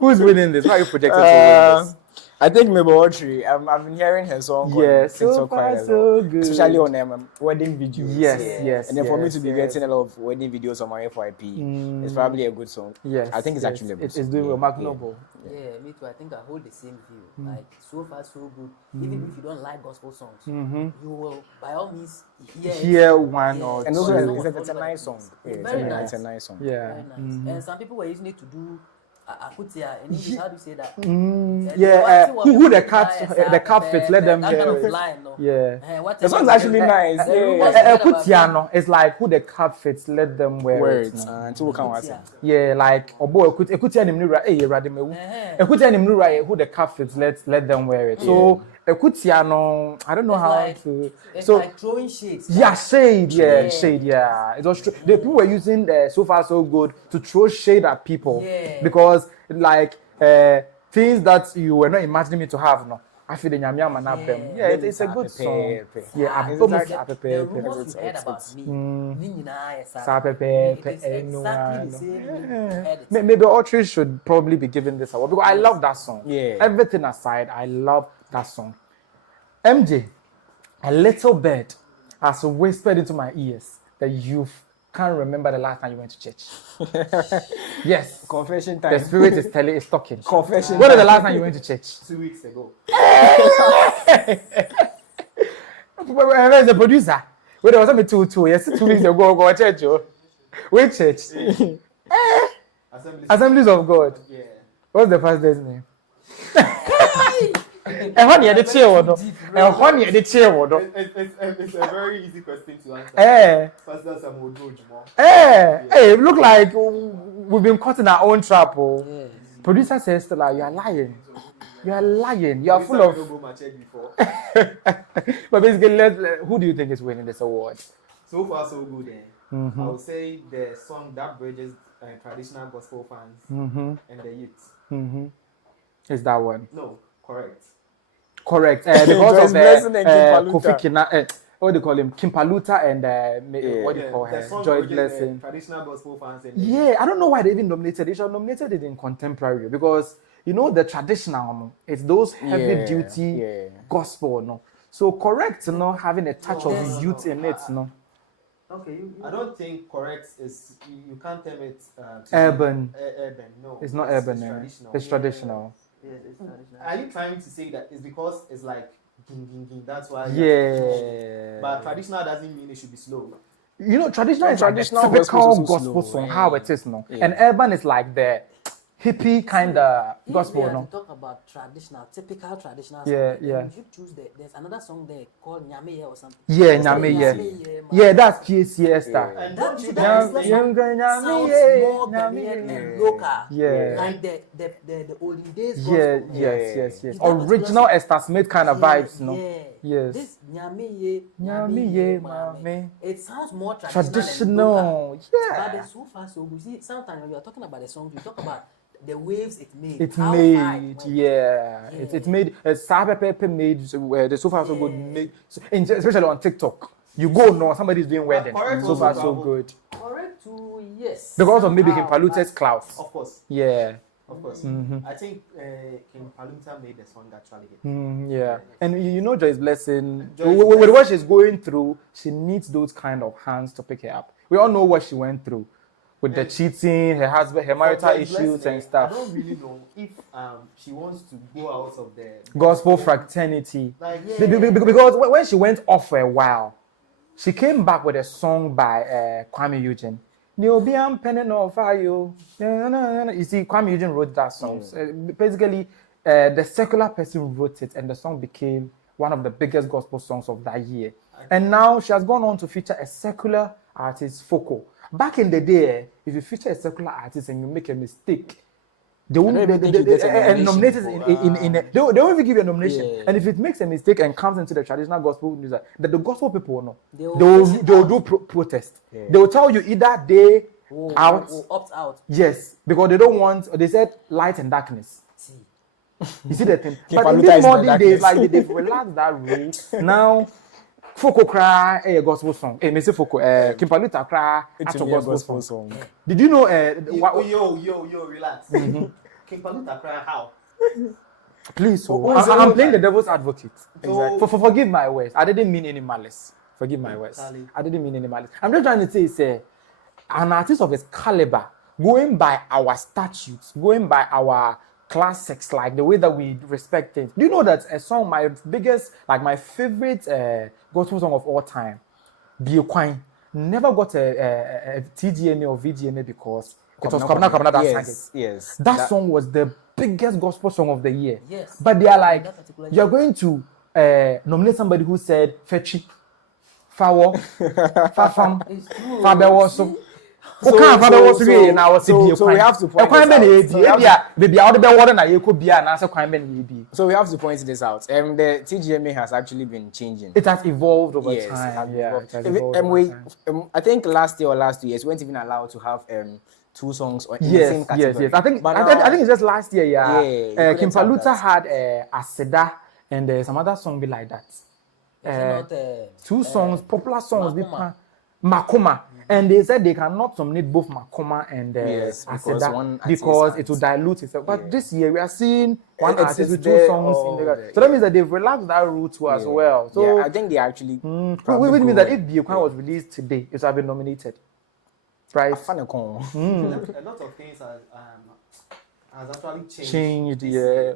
Who's winning this? How are you projecting to win this? I think maybe Audrey. I've been hearing her song. Yes, so quite a lot, especially on wedding videos. Yes. And then for me to be getting a lot of wedding videos on my FYP, it's probably a good song. Yes, I think it's actually a good song. It's doing remarkable. Yeah, me too. I think I hold the same view. Like so far so good. Even if you don't like gospel songs, you will by all means hear one or two. And also, it's a nice song. Very nice. It's a nice song. Yeah. Very nice. And some people were using it to do. Akutia, in English, how do you say that? Who the cap fits, let them that kind of line, no? Yeah. The song's actually nice. Akutia, it's like who the cap fits, let them wear it. Yeah, like Akutia nimnura, Akutia nimnura, who the cap fits, let them wear it. So Akutia, no, I don't know how to. It's like throwing shades. Yeah, shade. Yeah. It was true. The people were using the so far so good to throw shade at people because like things that you were not imagining me to have. No, I feel the nyamya man them. Yeah, it's a good song. Yeah, the rumors you heard about me. Maybe Audrey should probably be given this award because I love that song. Yeah. Everything aside, I love that song. MJ, a little bit has whispered into my ears that you can't remember the last time you went to church. Yes. Confession time. The spirit is talking. Confession When was the last time you went to church? 2 weeks ago. Where's the producer? Wait, there was something 2 yes, 2 weeks ago, go to church. Which church? Assemblies of God. Yeah. What's the pastor's name? And when you the chair, It's a very easy question to answer. Pastor Samuel Ojimo. It look like we've been caught in our own trap. Producer says, Stella, you are lying. You are lying. You are full of. But basically, who do you think is winning this award? So far, so good. I would say the song that bridges traditional gospel fans and the youth. Is that one? No, correct. Correct. Because of Kofi what do you call him? King Paluta and what do you call her? Joy Blessing. Traditional gospel fans. And I don't know why they even nominated. They should have nominated it in contemporary because you know the traditional. It's those heavy duty gospel. No, so correct. No, having a touch of youth in it. No. Okay, I don't think correct is you can't term it urban. Urban, no. It's not urban. It's traditional. Yes, it's traditional. Are you trying to say that it's because it's like ging, ging, ging, that's why? Yeah. But traditional doesn't mean it should be slow. You know, traditional is like the Traditional typical gospel is also gospel slow, song, how it is, no? Yeah. And urban is like the hippie kind of If gospel, we are no? to talk about traditional, typical traditional Yeah, song, yeah. you should choose there's another song there called Nyame or something. Yeah, It's called Nyame, yeah. man. Yeah, that's PSC Esther. And That, don't you that guys song like sounds more Ghanaian and local. Yeah. Like the olden days Yeah, gospel. yes. Is that Original particular Esther Smith kind of vibes, no? Yeah. Yes. This Nyame, Mame. it sounds more traditional. And local. Yeah. But then so far so good. See, sometimes when you are talking about the song, you talk about the waves it made. It how far made, went. yeah. It made, Saga Pepe made, the so far so good, made, especially on TikTok. You go, no, somebody's doing wedding. correct So far also, so bravo. good. Correct to yes. Because of maybe King Somehow, Paluta's but- clout. Of course, Yeah. of course. I think King Paluta made the song actually hit. Yeah. And you know Joyce Blessing, Joyce with Blessing. what she's going through, she needs those kind of hands to pick her up. We all know what she went through with the cheating, her husband, her marital Joyce issues Blessing, and stuff. I don't really know if she wants to go out of the Gospel fraternity. Like, Because when she went off for a while, she came back with a song by Kuami Eugene. You see, Kuami Eugene wrote that song. Basically, the secular person wrote it, and the song became one of the biggest gospel songs of that year. And now she has gone on to feature a secular artist, Foko. Back in the day, if you feature a secular artist and you make a mistake, they won't don't even think you get a nominate it nomination they won't even give you a nomination. Yeah. And if it makes a mistake and comes into the traditional gospel music, that the gospel people will know. They will do protest. They will tell you either they out. Will opt out. Yes, because they don't want. They said light and darkness. See. You see the thing. King But in Paluta this is in the modern days, darkness. like they've relaxed that rule. Now, Foko cry a gospel song. Messy Foko, King Paluta cry It a should be a gospel gospel song. song. Did you know? Yo, relax. King Paluta cry how? Please, so What is it? I'm playing the devil's advocate. Exactly. Forgive my words. I didn't mean any malice. Forgive my words. I didn't mean any malice. I'm just trying to say, an artist of his caliber, going by our statutes, going by our classics, like the way that we respect things. Do you know that a song, my favorite gospel song of all time, Be Quine, never got a TGMA or VGMA because it was Kwabena that sang it. Yes. That song was the biggest gospel song of the year. Yes. But they are like, That particular you're going to nominate somebody who said Fetchi, Fawo, Fafam, It's true. Fabewoso. So we have to point this out. So we have to point this out. The TGMA has actually been changing. It has evolved over Yes, time. it Yeah, has it has evolved. evolved over time. I think last year or last 2 years, we weren't even allowed to have two songs in the same Yes. category. I think But I now- think it's just last year. Yeah. you King couldn't have Paluta that. had Aseda and some other song be like that. Two songs, popular songs, Makoma. And they said they cannot nominate both Makoma and Yes, because Aseda one because artist it will has- dilute itself. But this year we are seeing one It's- artist it's with two there songs in all the there, so that means that they've relaxed that rule too as Yeah. well. So yeah, I think they actually. which means that if Be Quine was released today, it would have been nominated. Right? A lot of things has actually changed. Changed,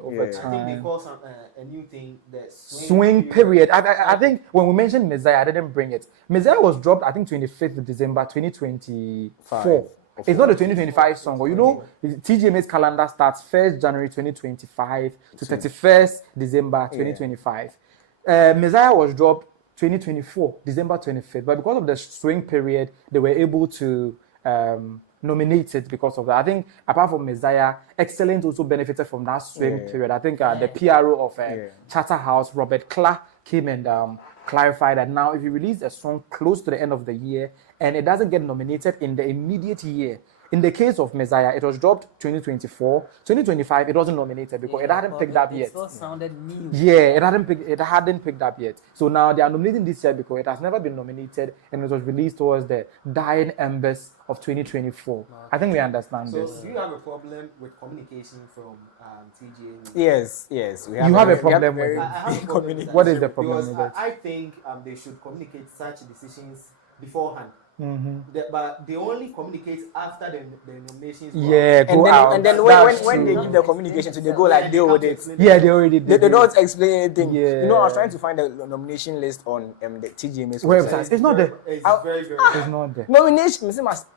over I think they time. call some a new thing the Swing period. I think when we mentioned Messiah, I didn't bring it. Messiah was dropped, I think, 25th of December 2024. It's not a 2025 song, but you know, TGMA's calendar starts 1st January 2025 to 31st December 2025. Messiah was dropped 2024, December 25th, but because of the swing period, they were able to nominate it because of that. I think apart from Messiah, Excellent also benefited from that swing period. I think the PRO of Chatterhouse, Robert Clark, came and clarified that now if you release a song close to the end of the year and it doesn't get nominated in the immediate year, in the case of Messiah, it was dropped 2024, 2025, it wasn't nominated because it hadn't picked up yet. It still sounded new. Yeah, it hadn't picked up yet. So now they are nominating this year because it has never been nominated and it was released towards the dying embers of 2024. I think we understand So this. do you have a problem with communication from TGMA? Yes. We You have a problem with very- it. I have a problem with that What is the problem because with that? I think they should communicate such decisions beforehand. But they only communicate after the nominations. Yeah, go out. And then when they give the communication, so they go like deal with it. Yeah, they already did. They don't explain anything. Yeah. You know, I was trying to find the nomination list on the TGMA's website. It's not there. It's very, very It's not there. Nomination.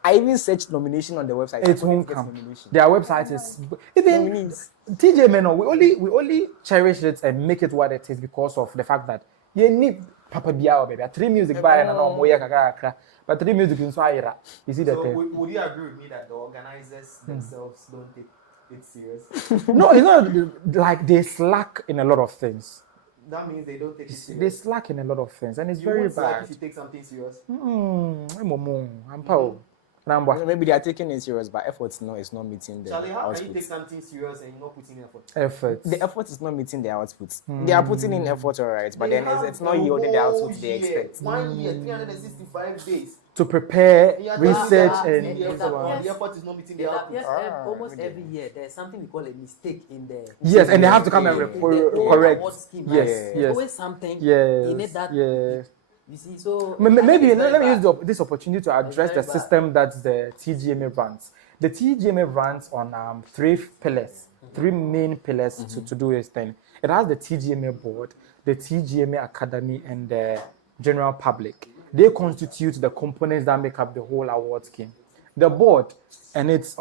I even searched nomination on the website. It won't come. Their website is even TGMA. No, we only cherish it and make it what it is because of the fact that you need Papa Biao baby. 3 music by and no more kakra. But 3 music in Swahili. You see that? So would you agree with me that the organizers themselves don't take it serious? No, it's not like they slack in a lot of things. That means they don't take it serious. They slack in a lot of things, and it's You very won't slack bad. if you take something serious. I'm power. Number Maybe they are taking it serious, but effort is not meeting the Charlie, how can you output. take something serious and you're not putting effort? effort. The effort is not meeting their output. They are putting in effort, alright, but then it's not yielding the output they expect. 1 year, 365 days. To prepare, Yeah, research, that- and the effort is not meeting the It output. appears almost every year there's something we call a mistake in the yes, and they have to come and in the whole correct. award scheme, Yes, right? There's yes. always something Yes, in it that yes. you see. So Maybe it's let very me use bad. this opportunity to address the very bad. system that the TGMA runs. The TGMA runs on 3 pillars, 3 main pillars to do this thing. It has the TGMA board, the TGMA academy, and the general public. They constitute the components that make up the whole award scheme. The board and its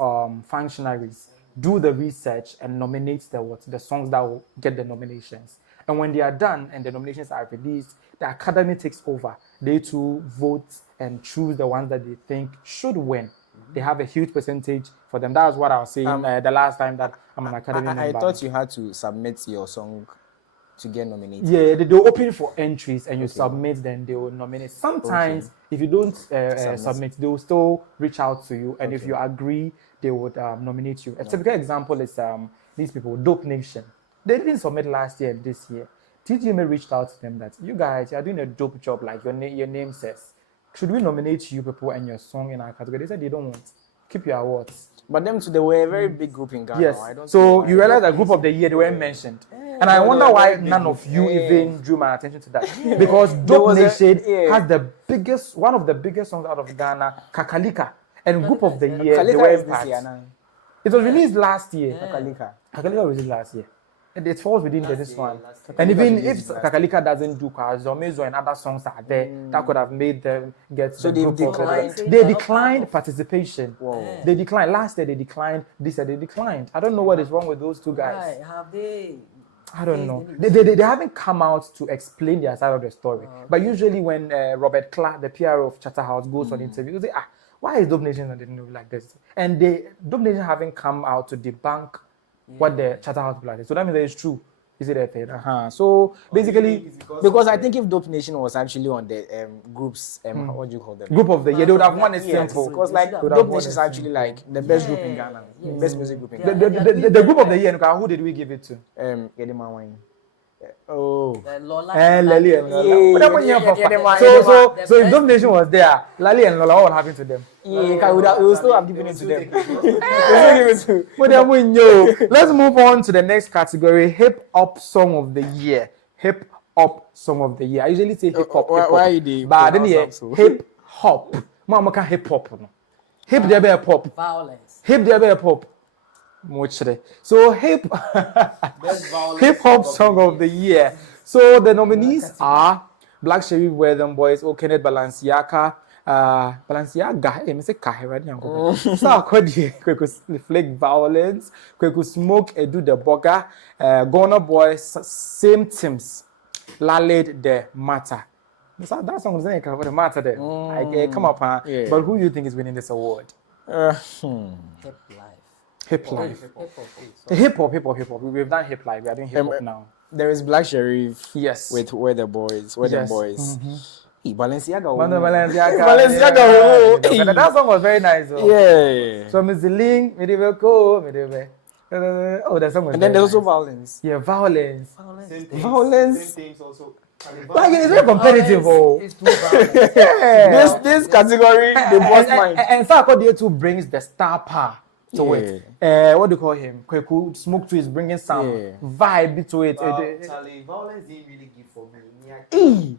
functionaries do the research and nominate the songs that will get the nominations. And when they are done and the nominations are released, the academy takes over. They too vote and choose the ones that they think should win. They have a huge percentage for them. That's what I was saying the last time that I'm an academy member. I thought you had to submit your song to get nominated. Yeah, they'll open for entries and you submit, then they will nominate. Sometimes, if you don't submit, they will still reach out to you, and if you agree, they would nominate you. A typical example is these people, DopeNation. They didn't submit last year and this year. TGMA reached out to them that you guys, you are doing a dope job, like your name says. Should we nominate you people and your song in our category? They said they don't want. Keep your awards. But them too, they were a very big group in Ghana. Yes. I don't So see why. you realize that group of the year they weren't mentioned, and I wonder why none of you even drew my attention to that. Because DopeNation has the biggest, one of the biggest songs out of Ghana, Kakalika, and group of the year they Kalika were is in this part. year now. It was released last year. Kalika. Kakalika was released last year. And it falls within this one. last year. And even if Kakalika doesn't do Zomezo and other songs are there, that could have made them get So the they've group of- declined? They declined participation. Wow. They declined. Last year they declined. This year they declined. I don't know what is wrong with those two guys. Right, have they? I don't know. They- They haven't come out to explain their side of the story. But usually when Robert Clark, the PRO of Chatterhouse, goes on interview, they say, why is DopeNation not doing like this? And DopeNation haven't come out to debunk what the Chatterhouse people are saying. So that means that it's true. Is it a thing? So basically, Because I think if DopeNation was actually on the groups, what do you call them? group of the year, they would have won it Yes, simple. because like They would have won DopeNation it is actually like the best group in Ghana, best music group in The, Ghana. the group of the year, who did we give it to? Gedima Wine. Oh. Lola Lali and Yeah, Lola. But that one year for yeah, so if DopeNation was there, Lali and Lola, what happened to them? Yeah, we will still have given it to them. But then we know. Let's move on to the next category: hip hop song of the year. Hip hop song of the year. I usually say hip hop. Why you dey But then yeah, pronounce that so? hip hop. Mama can hip hop. No. Hip there be pop. violence. Hip there be pop. Muchre. So hip hop song of the year. So the nominees are Black Cherry Weather Boys, O Kenneth Balenciaga, Balenciaga, I say Kahiradi Yanko. Sarkodie, Kweku Flake Violence, Kweku Smoke Edu the Boga, Ghana Boys, same teams, Laled the Matter. That song doesn't cover the matter there. I come up, Yeah. but who do you think is winning this award? Hip life. Hip life. Hip hop. Hip hop. We've done hip life. We are doing hip hop now. There is Black Sheriff Yes. with Where the Boys. Balenciaga. Balenciaga. Oh. That song was very nice. Though. Yeah. So Miss Link, oh, that song was And then very there's also nice. violence. Yeah, violence. Violence. Same things also. Like it's very competitive. Oh. It's too violent. This category, the boss mind. And Sarkodie too brings the star power to it. What do you call him? Kweku Smoke Tree is bringing some vibe to it. Charlie, violence didn't really give for me.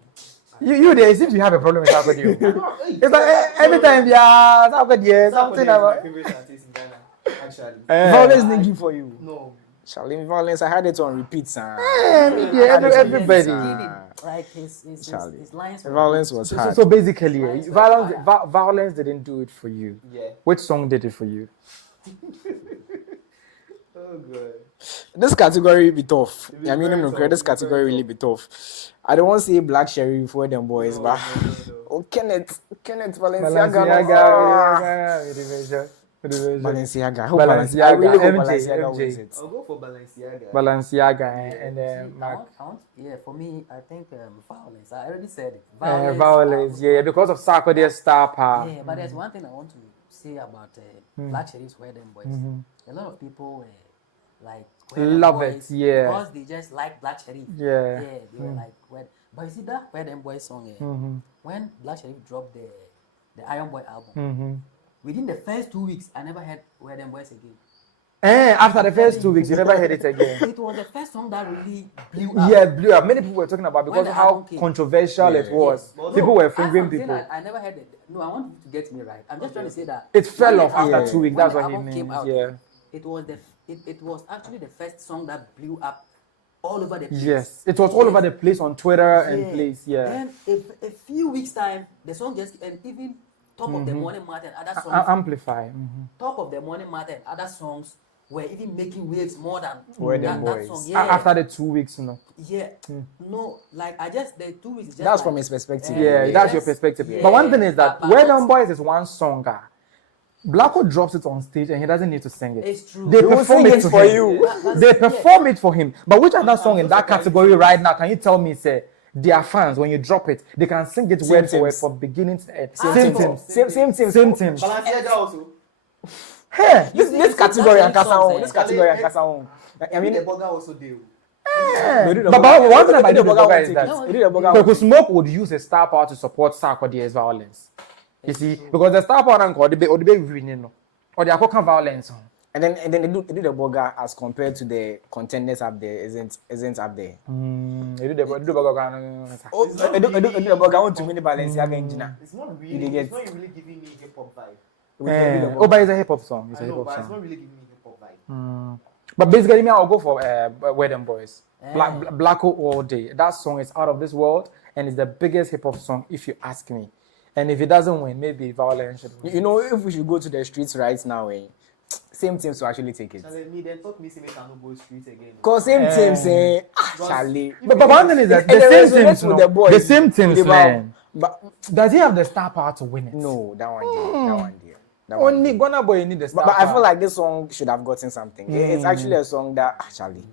You there seem to have a problem with Saga Continues. It's like every time, yeah, Saga Continues, something about. My favorite artist in Ghana, actually. Violence thinking for you. No. Charlie Violence, I had it on repeat, sir. Everybody. Like his lines. Violence was hard. So basically, violence didn't do it for you. Yeah. Which song did it for you? Oh god. This category be tough. I mean, I'm not this category really be tough. I don't want to say Black Sheriff for them boys, but oh Kenneth Valenciaga. Balenciaga. I really hope Balenciaga wins it. I'll go for Balenciaga. Balenciaga and For me, I think violence. I already said it. Violence, because of Saga Continues star power. Yeah, but there's one thing I want to say about Black Sheriff's Wedding Boys. A lot of people like love it, because they just like Black Sheriff. Yeah, they were like, but you see that Wedding Boys song, when Black Sheriff dropped the Iron Boy album, within the first 2 weeks, I never heard Wedding Boys again. After the first 2 weeks, you never heard it again. It was the first song that really blew up. Yeah, blew up. Many people were talking about because of how controversial it was. People were fingering people. I never heard it. No, I want you to get me right. I'm just trying to say that it fell off after 2 weeks. That's what he means. It was actually the first song that blew up all over the place. Yes, it was all over the place on Twitter and place. Then a few weeks time, the song just and even Top of the Morning Matter and other songs. Amplify. Top of the Morning Matter and other songs were even making waves more than that song. After the 2 weeks, No, like the 2 weeks. Just that's from his perspective. That's your perspective. But one thing is that Wedding Boys is one song. Blacko drops it on stage and he doesn't need to sing it. It's true. They perform it for him. you. They perform it for him. But which other song in that category right now can you tell me, say, their fans, when you drop it, they can sing it word for word from beginning to end. Same team. Balenciaga also. Hey, this category and Kasao. This category and Kasao. I mean, the Boga also do. But one thing about the Boga is that because Smoke would use a star power to support Saga Continues violence. You see, because the star power or the baby winning, or the Akoka violence. And then they do the Boga as compared to the contenders up there isn't up there. They do the Boga. They do the Boga want to win the Balenciaga engineer. It's not really giving me hip hop vibe. But it's a hip hop song. It's a hip hop song. It's not really giving me hip hop vibe. But basically, I'll go for Wedding Boys. Blacko all day. That song is out of this world and it's the biggest hip hop song if you ask me. And if it doesn't win, maybe violence should win. You know, if we should go to the streets right now, same teams to actually take it. Me then talk me say make I no go streets again. Cause same team say Charlie. But one thing is that the same teams, man. But does he have the star power to win it? No, that one did. Only Ghana Boy need the star power. But I feel like like this song should have gotten something. It's actually a song that Charlie.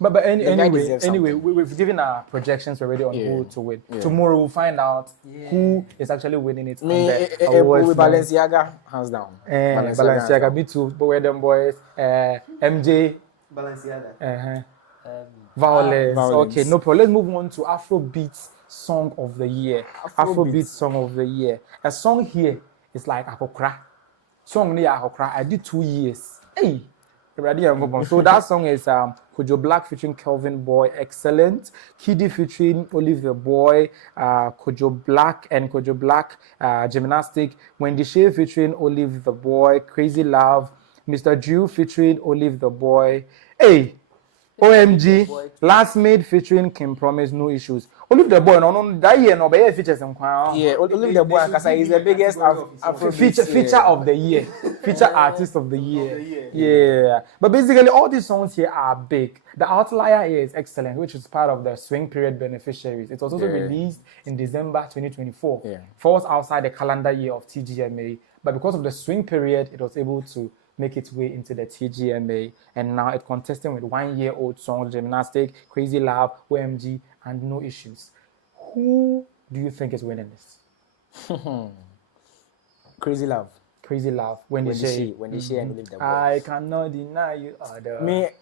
But anyway, we've given our projections already on who to win. Tomorrow we'll find out who is actually winning it. With Balenciaga, hands down. Balenciaga, me too. But Wedding Boys, MJ, Balenciaga, Violence. Okay, no problem. Let's move on to Afrobeat Song of the Year. Afrobeat Song of the Year. A song here is like Akokra. Song near Akokra. I did 2 years. Hey. So that song is Kojo Black featuring Kelvin Boy, excellent. KiDi featuring Olive the Boy, Kojo Black and Kojo Black, Gymnastic. Wendy Shea featuring Olive the Boy, Crazy Love. Mr. Drew featuring Olive the Boy. Hey, OMG, Last Made featuring Kim Promise, No Issues. Olive the Boy, no, that year, no, but yeah, features in Olive the Boy, because he's the biggest feature of the year, feature artist of the year. Yeah, but basically, all these songs here are big. The Outlier here is excellent, which is part of the Swing Period beneficiaries. It was also released in December 2024. Falls outside the calendar year of TGMA, but because of the Swing Period, it was able to make its way into the TGMA, and now it's contesting with 1 year old songs, Gymnastic, Crazy Love, OMG, and No Issues. Who do you think is winning this? Crazy Love. Crazy Love. Wendy Shea and Olive the Boy. I cannot deny you.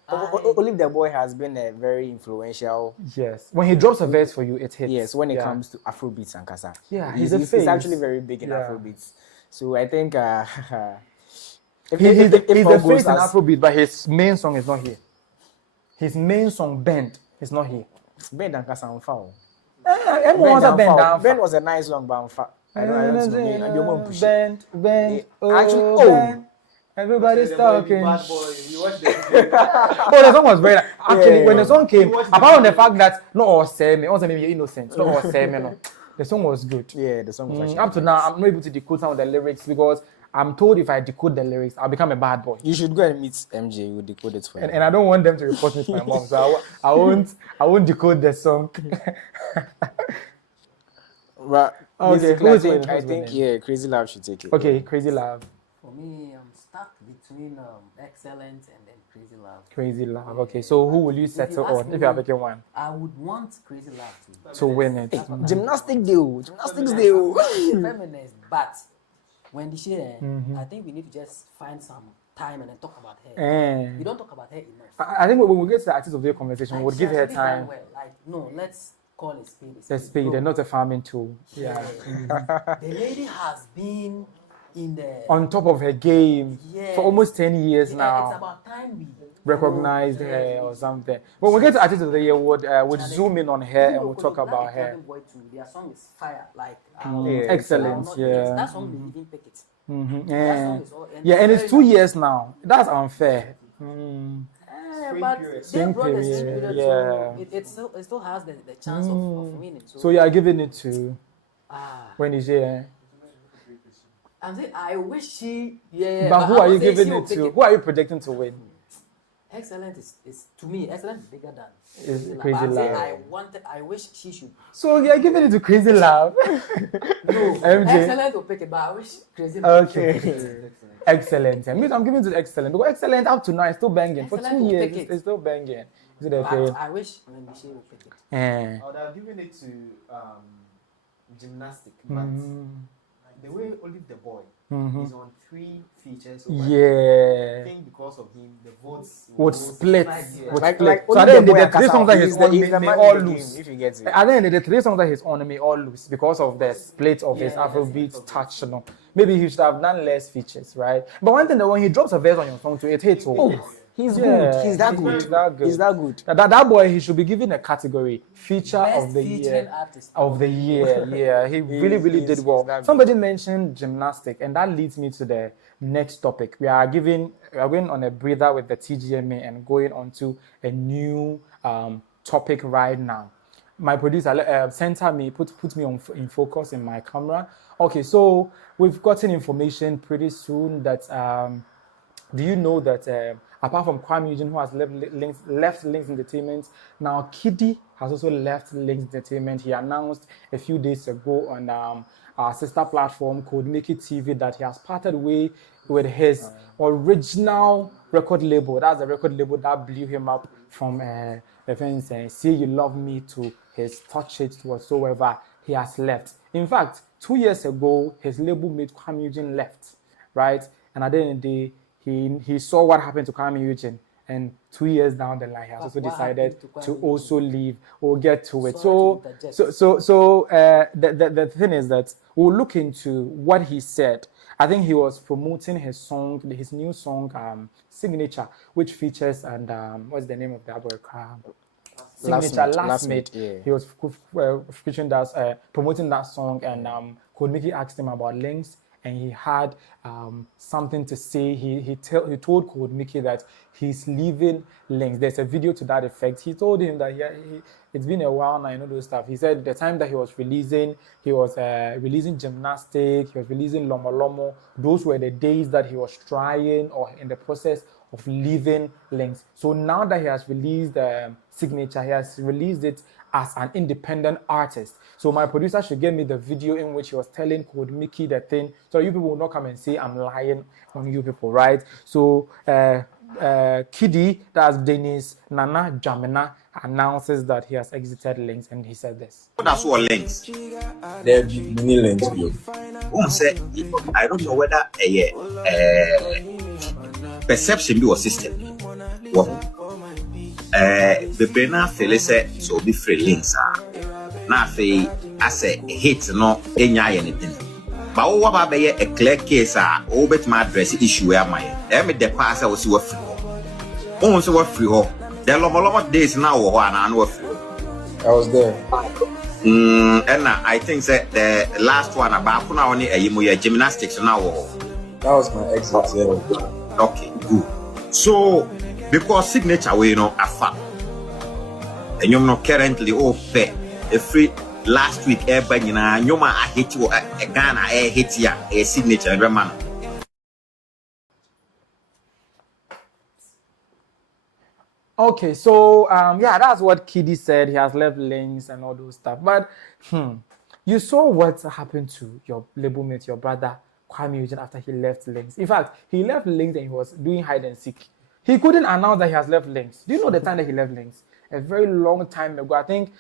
Olive the Boy has been a very influential. Yes. When he drops a verse for you, it hits. Yes, when it comes to Afrobeats and Kasa. Yeah, he's actually very big in Afrobeats. So I think he's the face in Afrobeat, but his main song is not here. His main song, Bend, is not here. Bend and Kasa on foul. Everyone wants to bend down. Ben was a nice song, but I don't know. Bend. Actually, everybody's talking. Bad boy. You watch the Oh, the song was very actually when the song came. Watch the Apart from the fact that no maybe you're innocent. No no. The song was good. Yeah, the song was actually Up to now, I'm not able to decode some of the lyrics because I'm told if I decode the lyrics, I'll become a bad boy. You should go and meet MJ. You will decode it for you. And I don't want them to report me to my mom, so I won't decode the song. But Okay, basically, I think yeah, Crazy Love should take it. Okay, Crazy Love. For me, I'm stuck between Excellent and then Crazy Love. Crazy Love. Okay, so who will you settle on if you are picking one? I would want Crazy Love To win it. Gymnastics deal. Feminist, but when the share, I think we need to just find some time and then talk about her. We don't talk about her enough. I think when we get to the artist of the conversation, we'll Like, give she her has really done time. well. Like, no, let's call it spade. The spade and not a farming tool. Yeah. The lady has been in the On top of her game for almost 10 years It's now. about time we Recognized her or something. When we get to artist of the year, we'll zoom in on her and we'll talk about her. Boy too, their song is fire. Like, Excellent, yeah. That song we didn't pick it. Yeah, and it's 2 years now. That's unfair. But they Spring brought the spring period, period, yeah. so it still has the chance of winning. So you are giving it to when is here? I'm saying I wish she But who are you giving it to? Who are you predicting to win? Excellent is to me. Excellent is bigger than Is Love. Crazy I'm saying Love. I wish she should. So you are giving it to Crazy Love. No, MJ. Excellent will pick it, but I wish Crazy Love. Okay. Excellent. I mean, I'm giving it to Excellent because Excellent up to now is still banging. For Excellent 2 will years, pick it. it's still banging. Is it But okay? I wish when she will pick it. Eh. I would have given it to Gymnastic, but the way Olive the Boy is on 3 features. So I Yeah. think because of him, the votes Would split. Yeah. Would Like split. So only at the end the of boy the 3 songs that he's on he's the may man all in the lose. game, if he gets it. At the end of the 3 songs that he's on may all lose because of the split of his Afrobeat touch. You know. Maybe he should have done less features, right? But one thing that when he drops a verse on your song too, it hits. He's Yeah, good. He's that good. He's that good. That boy, he should be given a category feature Best of the featuring year. artist. Of the year, yeah, he really did well. that good. Somebody mentioned gymnastic, and that leads me to the next topic. We are going on a breather with the TGMA and going on to a new topic right now. My producer center me, put me in focus in my camera. Okay, so we've gotten information pretty soon that do you know that apart from Kuami Eugene, who has left Lynx Entertainment, now KiDi has also left Lynx Entertainment. He announced a few days ago on our sister platform called Make It TV that he has parted way with his original record label. That's the record label that blew him up from Say You Love Me to his Touch It whatsoever. He has left. In fact, 2 years ago, his label mate Kuami Eugene left, right? And at the end of the day, he saw what happened to Kuami Eugene, and 2 years down the line, he has also decided to also leave. We'll get to it. So the thing is that we'll look into what he said. I think he was promoting his song, his new song, Signature, which features and what's the name of the album? Signature Last Mate. Yeah. He was featuring that, promoting that song, and Kodmiki asked him about Lynx. And he had something to say. He told Kodmiki that he's leaving Lynx. There's a video to that effect. He told him that it's been a while now, those stuff. He said the time that he was releasing Gymnastic, he was releasing Lomo Lomo. Those were the days that he was trying or in the process of leaving Lynx. So now that he has released Signature, he has released it as an independent artist. So my producer should give me the video in which he was telling Kodmiki the thing, so you people will not come and say I'm lying on you people, right? So KiDi, that's Dennis Nana Jamina, announces that he has exited Lynx, and he said this. That's what Lynx. There many Lynx. I don't know whether perception be a system. The Bena Felice so be free Lynx. Now, I say hate no anything. But what be a clear case? Bet my address issue where my the pass I was free. Also free. There are days now and I was there. And I think that the last one about now only a gymnastics now. That was my exit. Yeah. Okay, good. So because signature we afa. And you're not currently fair. A free last week everybody you I hit you a Ghana hit ya a signature every man. Okay, so yeah, that's what KiDi said. He has left Lynx and all those stuff. But you saw what happened to your label mate, your brother Kuami Eugene, after he left Lynx. In fact, he left Lynx and he was doing hide and seek. He couldn't announce that he has left Lynx. Do you know the time that he left Lynx? A very long time ago. I think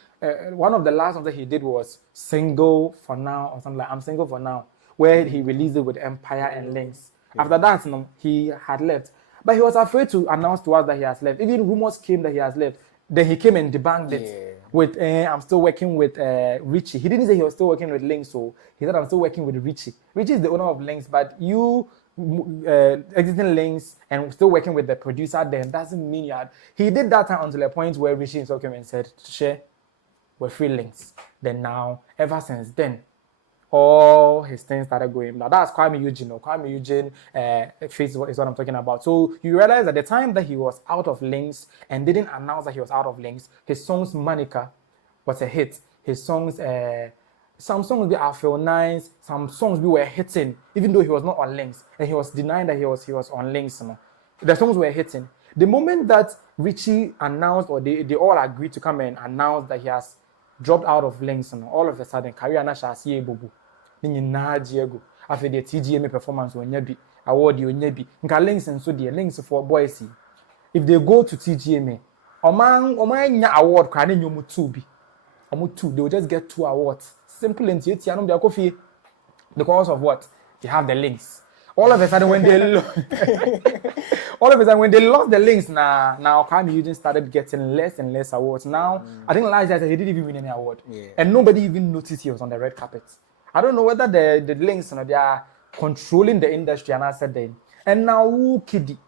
one of the last ones that he did was Single for Now or something like I'm Single for Now, where he released it with Empire and Lynx. Okay. After that, he had left. But he was afraid to announce to us that he has left. Even rumors came that he has left. Then he came and debunked it with, I'm still working with Richie. He didn't say he was still working with Lynx, so he said, I'm still working with Richie. Richie is the owner of Lynx, but you exiting Lynx and still working with the producer then doesn't mean you had. He did that time until a point where Richie himself came and said, Share, we're free Lynx. Then now, ever since then, all his things started going. Now that's Kuami Eugene. Kuami Eugene face is what I'm talking about. So you realize at the time that he was out of Lynx and didn't announce that he was out of Lynx, his songs Monica was a hit. His songs, some songs were feel nice, some songs we were hitting, even though he was not on Lynx, and he was denying that he was on Lynx. The songs were hitting. The moment that Richie announced, or they all agreed to come and announce that he has dropped out of Lynx, all of a sudden, career na shasi bobu. Ni na Diego. After the TGMA performance when be award you be. Nka Lynx and so the Lynx for boys. If they go to TGMA, oman nya award kwa ni nyomu 2 bi. Omu 2, they will just get 2 awards. Simple and yet yanum their coffee. Because of what? They have the Lynx. All of a sudden when they lost the Lynx, now Kuami Eugene started getting less and less awards. Now I think last year he didn't even win any award, and nobody even noticed he was on the red carpet. I don't know whether the Lynx, they are controlling the industry, and I said then. And now KiDi,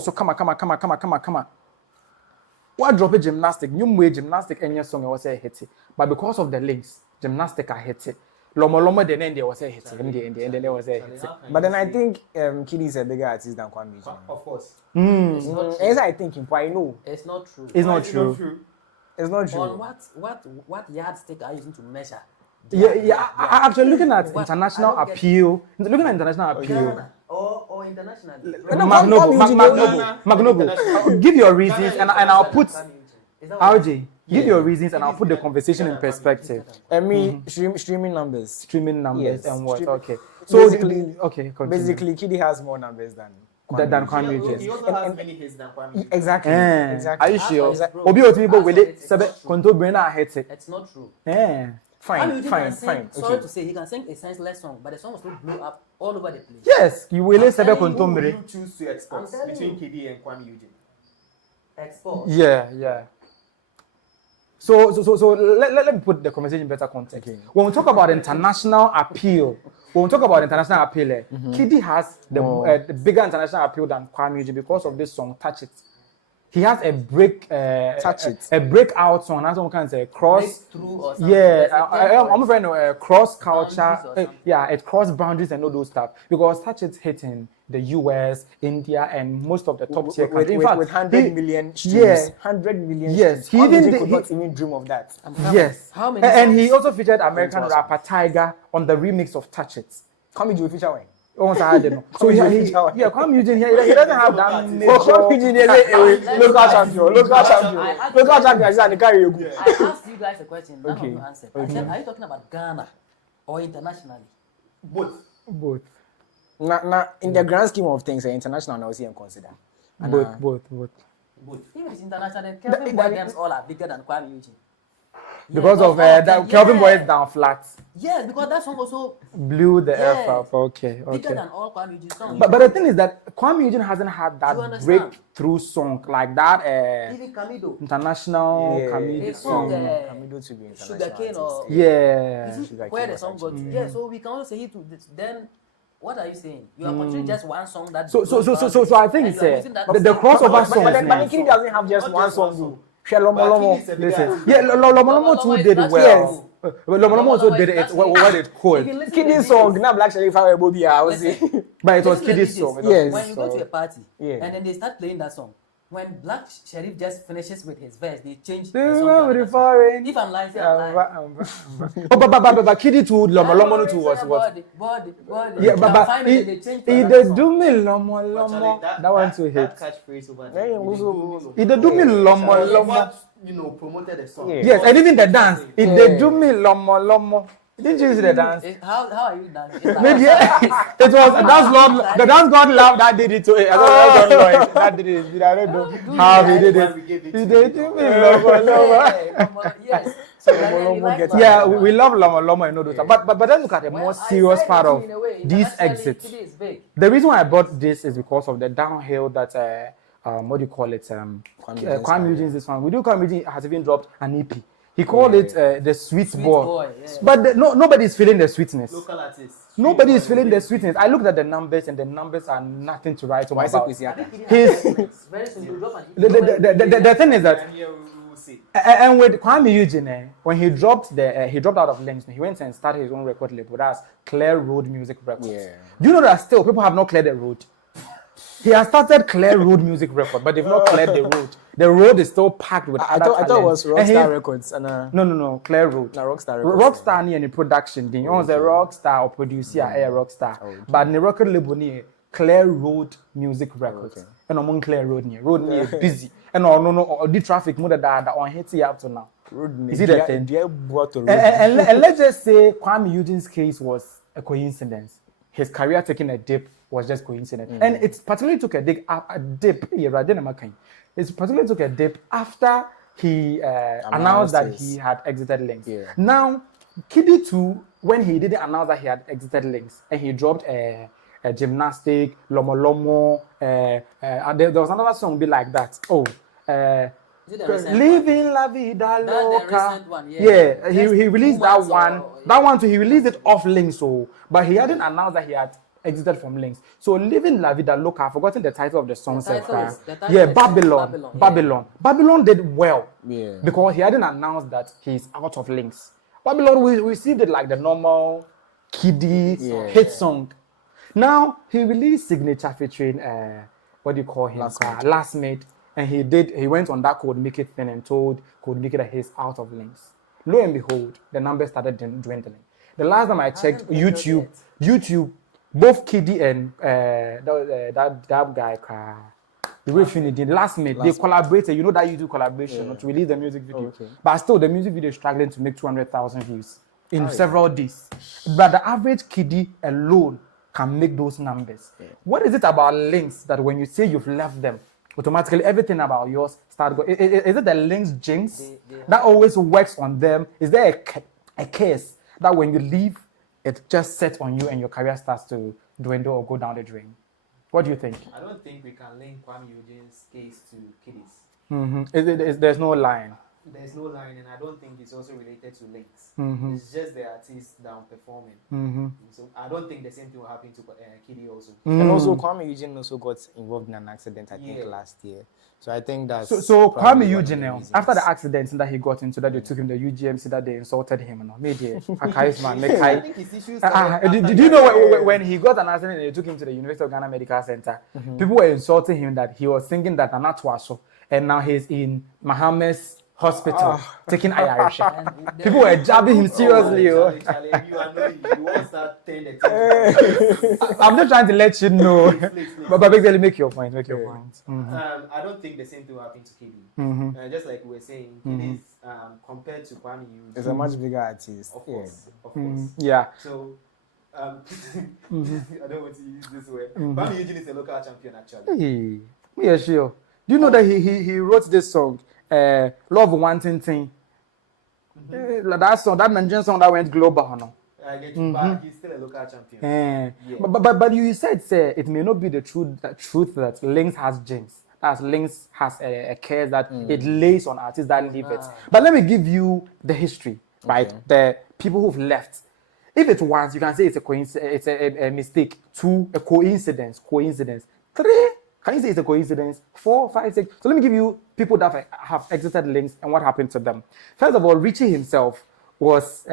so come. What drop a gymnastic? New way gymnastic and your song was a hit, but because of the Lynx, gymnastic I hit it. Lomo then there was a hit, and then there was a hit. But then I think KiDi is a bigger artist than Kuami Eugene. Of course. As I think, I know it's not true. It's not true. It's not true. On what yardstick are you using to measure? Actually, looking at international appeal. Looking at international appeal. Or internationally. Magnobu, give your reasons and I'll put RJ. Give your reasons and I'll put the conversation in perspective. I mean, streaming numbers. Yes. And what? Okay. So Basically, KiDi has more numbers than Kuami Eugene. He also has many hits than Kuami. Exactly. Are you sure? Obi Otibo will it control brainer hits it. It's not true. Fine. Sorry to say, he can sing a senseless song, but the song will still blow up all over the place. Yes, you will say Who would you choose to export between KiDi and Kuami Eugene? Export. Yeah. So let me put the conversation in better context. Okay. When we talk about international appeal, KiDi has the bigger international appeal than Kuami Eugene because of this song Touch It. He has a breakout song. That's one kind of cross. I'm afraid cross culture. It cross boundaries and all those stuff. Because Touch It hitting the US, India, and most of the top tier countries. In fact, with 100 million streams. 100 million streams. He could not even dream of that. How many and he also featured American rapper Tiger on the remix of Touch It. Kuami Eugene feature when? So Kuami Eugene here, he doesn't have that. Kuami Eugene local champion. Is that carry? I asked you guys a question. None of you answered. I said, are you talking about Ghana or internationally? Both. Now, in the grand scheme of things, international now see and consider. Both. If it's international, Kelvin Boy games all are bigger than Kuami Eugene. Because of that, Kelvin Boy is down flat. Yes, because that song also blew the earth up. Okay. Bigger than all Kuami Eugene songs. But the thing is that Kuami Eugene hasn't had that breakthrough song like that. Even Camido. International Camido song. Camido to be Sugarcane or where the song got. Yeah, so we can also say it to this. Then what are you saying? You are considering just one song that. So I think it's the crossover song. But KiDi doesn't have just one song. Lomo. But Listen, yeah, Lomo too did it well. Lomo also did it. What it called? KiDi song, now Black Sherry Fire Bobby, I was But it was KiDi's song. Yes. When you go to a party Yeah. and then they start playing that song, when Black Sherif just finishes with his verse, they change Do the you song. remember the foreign? If I'm lying, say I'm lying. But KiDi too, Lomo too was. Body. Yeah, but finally they changed he to did another do song. me Lomo. That one too hit. That catchphrase over there. He did do me Lomo. What, promoted the song. Yeah. Yes, and even the dance. He did do me Lomo. Did you see the dance? How are you dancing? It's like- Maybe it was the dance God love that did it to it. I don't know that did it. I don't know how he did it. He did do me Lomo. Yes. Yeah, we love Lomo and know those. But let's look at the more serious part of these exits. The reason why I bought this is because of the downhill that what do you call it? Kuami Eugene's this one. We do Kuami Eugene has even dropped an EP. He called it the Sweet Boy. Yeah. But nobody is feeling the sweetness. Local artists. Nobody is feeling the sweetness. I looked at the numbers and the numbers are nothing to write home about. His Very simple. the thing is that, And here we will see. and with Kuami Eugene, when he dropped out of Lynx, he went and started his own record label. That's Clear Road Music Records. Yeah. Do you know that still people have not cleared the road? He has started Clear Road Music Record, but they've not cleared the road. The road is still packed with I thought it was Rockstar Records. And, No, Clear Road. Rockstar Records. Rockstar ni any production thing. On the Rockstar or producer Rockstar. But the record label ni Clear Road Music Records. And among Clear Road ni busy. And no the traffic more that on hit up to now. You see that thing? And let's just say Kuami Eugene's case was a coincidence. His career taking a dip was just coincidence. And it particularly took a dip. It particularly took a dip after he announced that he had exited Lynx. Yeah. Now, KiDi too, when he didn't announce that he had exited Lynx, and he dropped a gymnastic, Lomo. There was another song be like that. Living La Vida Loca. Yeah, he released that one. That one too, he released it off Lynx, but he hadn't announced that he had exited from Lynx. So Living La Vida Loca, I've forgotten the title of the song. Babylon did well. Yeah. Because he hadn't announced that he's out of Lynx. Babylon, we received it like the normal KiDi hit song. Now he released Signature featuring what do you call him? Last Mate. And he went on that Code Make It thing and told Code Make It that he's out of Lynx. Lo and behold, the numbers started dwindling. The last time I checked YouTube, both KiDi and that guy, the Last Mate, they collaborated. You know that YouTube collaboration to release the music video. Okay. But still, the music video is struggling to make 200,000 views in several days. But the average KiDi alone can make those numbers. Yeah. What is it about Lynx that when you say you've left them, automatically everything about yours start going? Is it the Lynx Jinx that always works on them? Is there a case that when you leave, it just sets on you and your career starts to dwindle or go down the drain? What do you think? I don't think we can link Kuami Eugene's case to KiDi's. There's no line. There's no line, and I don't think it's also related to Lynx. It's just the artist down performing. So I don't think the same thing will happen to KiDi also. And also, Kuami Eugene also got involved in an accident, I think, last year. So I think that's... So Kuami Eugene, after the accident that he got into, that they took him to UGMC, that they insulted him, maybe I think his issues do you know when he got an accident and they took him to the University of Ghana Medical Center, people were insulting him that he was thinking that Anatwaso, and now he's in Mohammed's hospital taking Irish. People were jabbing him seriously. Charlie, you won't start telling the I'm just trying to let you know. But basically, make your point. I don't think the same thing will happen to KiDi. Just like we were saying, KiDi is compared to Kuami Eugene. It's a much bigger artist. Of course. Yeah. So, I don't want to use this word. Kuami Eugene is a local champion, actually. Yeah, sure. Do you know that he wrote this song? Love Wanting Thing. That song, that Nigerian song that went global, no? I get you, but he's still a local champion. But you said, it may not be the truth that Lynx has Jinx. That's Lynx has a care that it lays on artists that leave it. But let me give you the history, right? The people who've left. If it's once, you can say it's a coincidence. It's a mistake. Two, a coincidence. 3, Can you say it's a coincidence? 4, 5, 6. So let me give you people that have exited Lynx and what happened to them. First of all, Richie himself was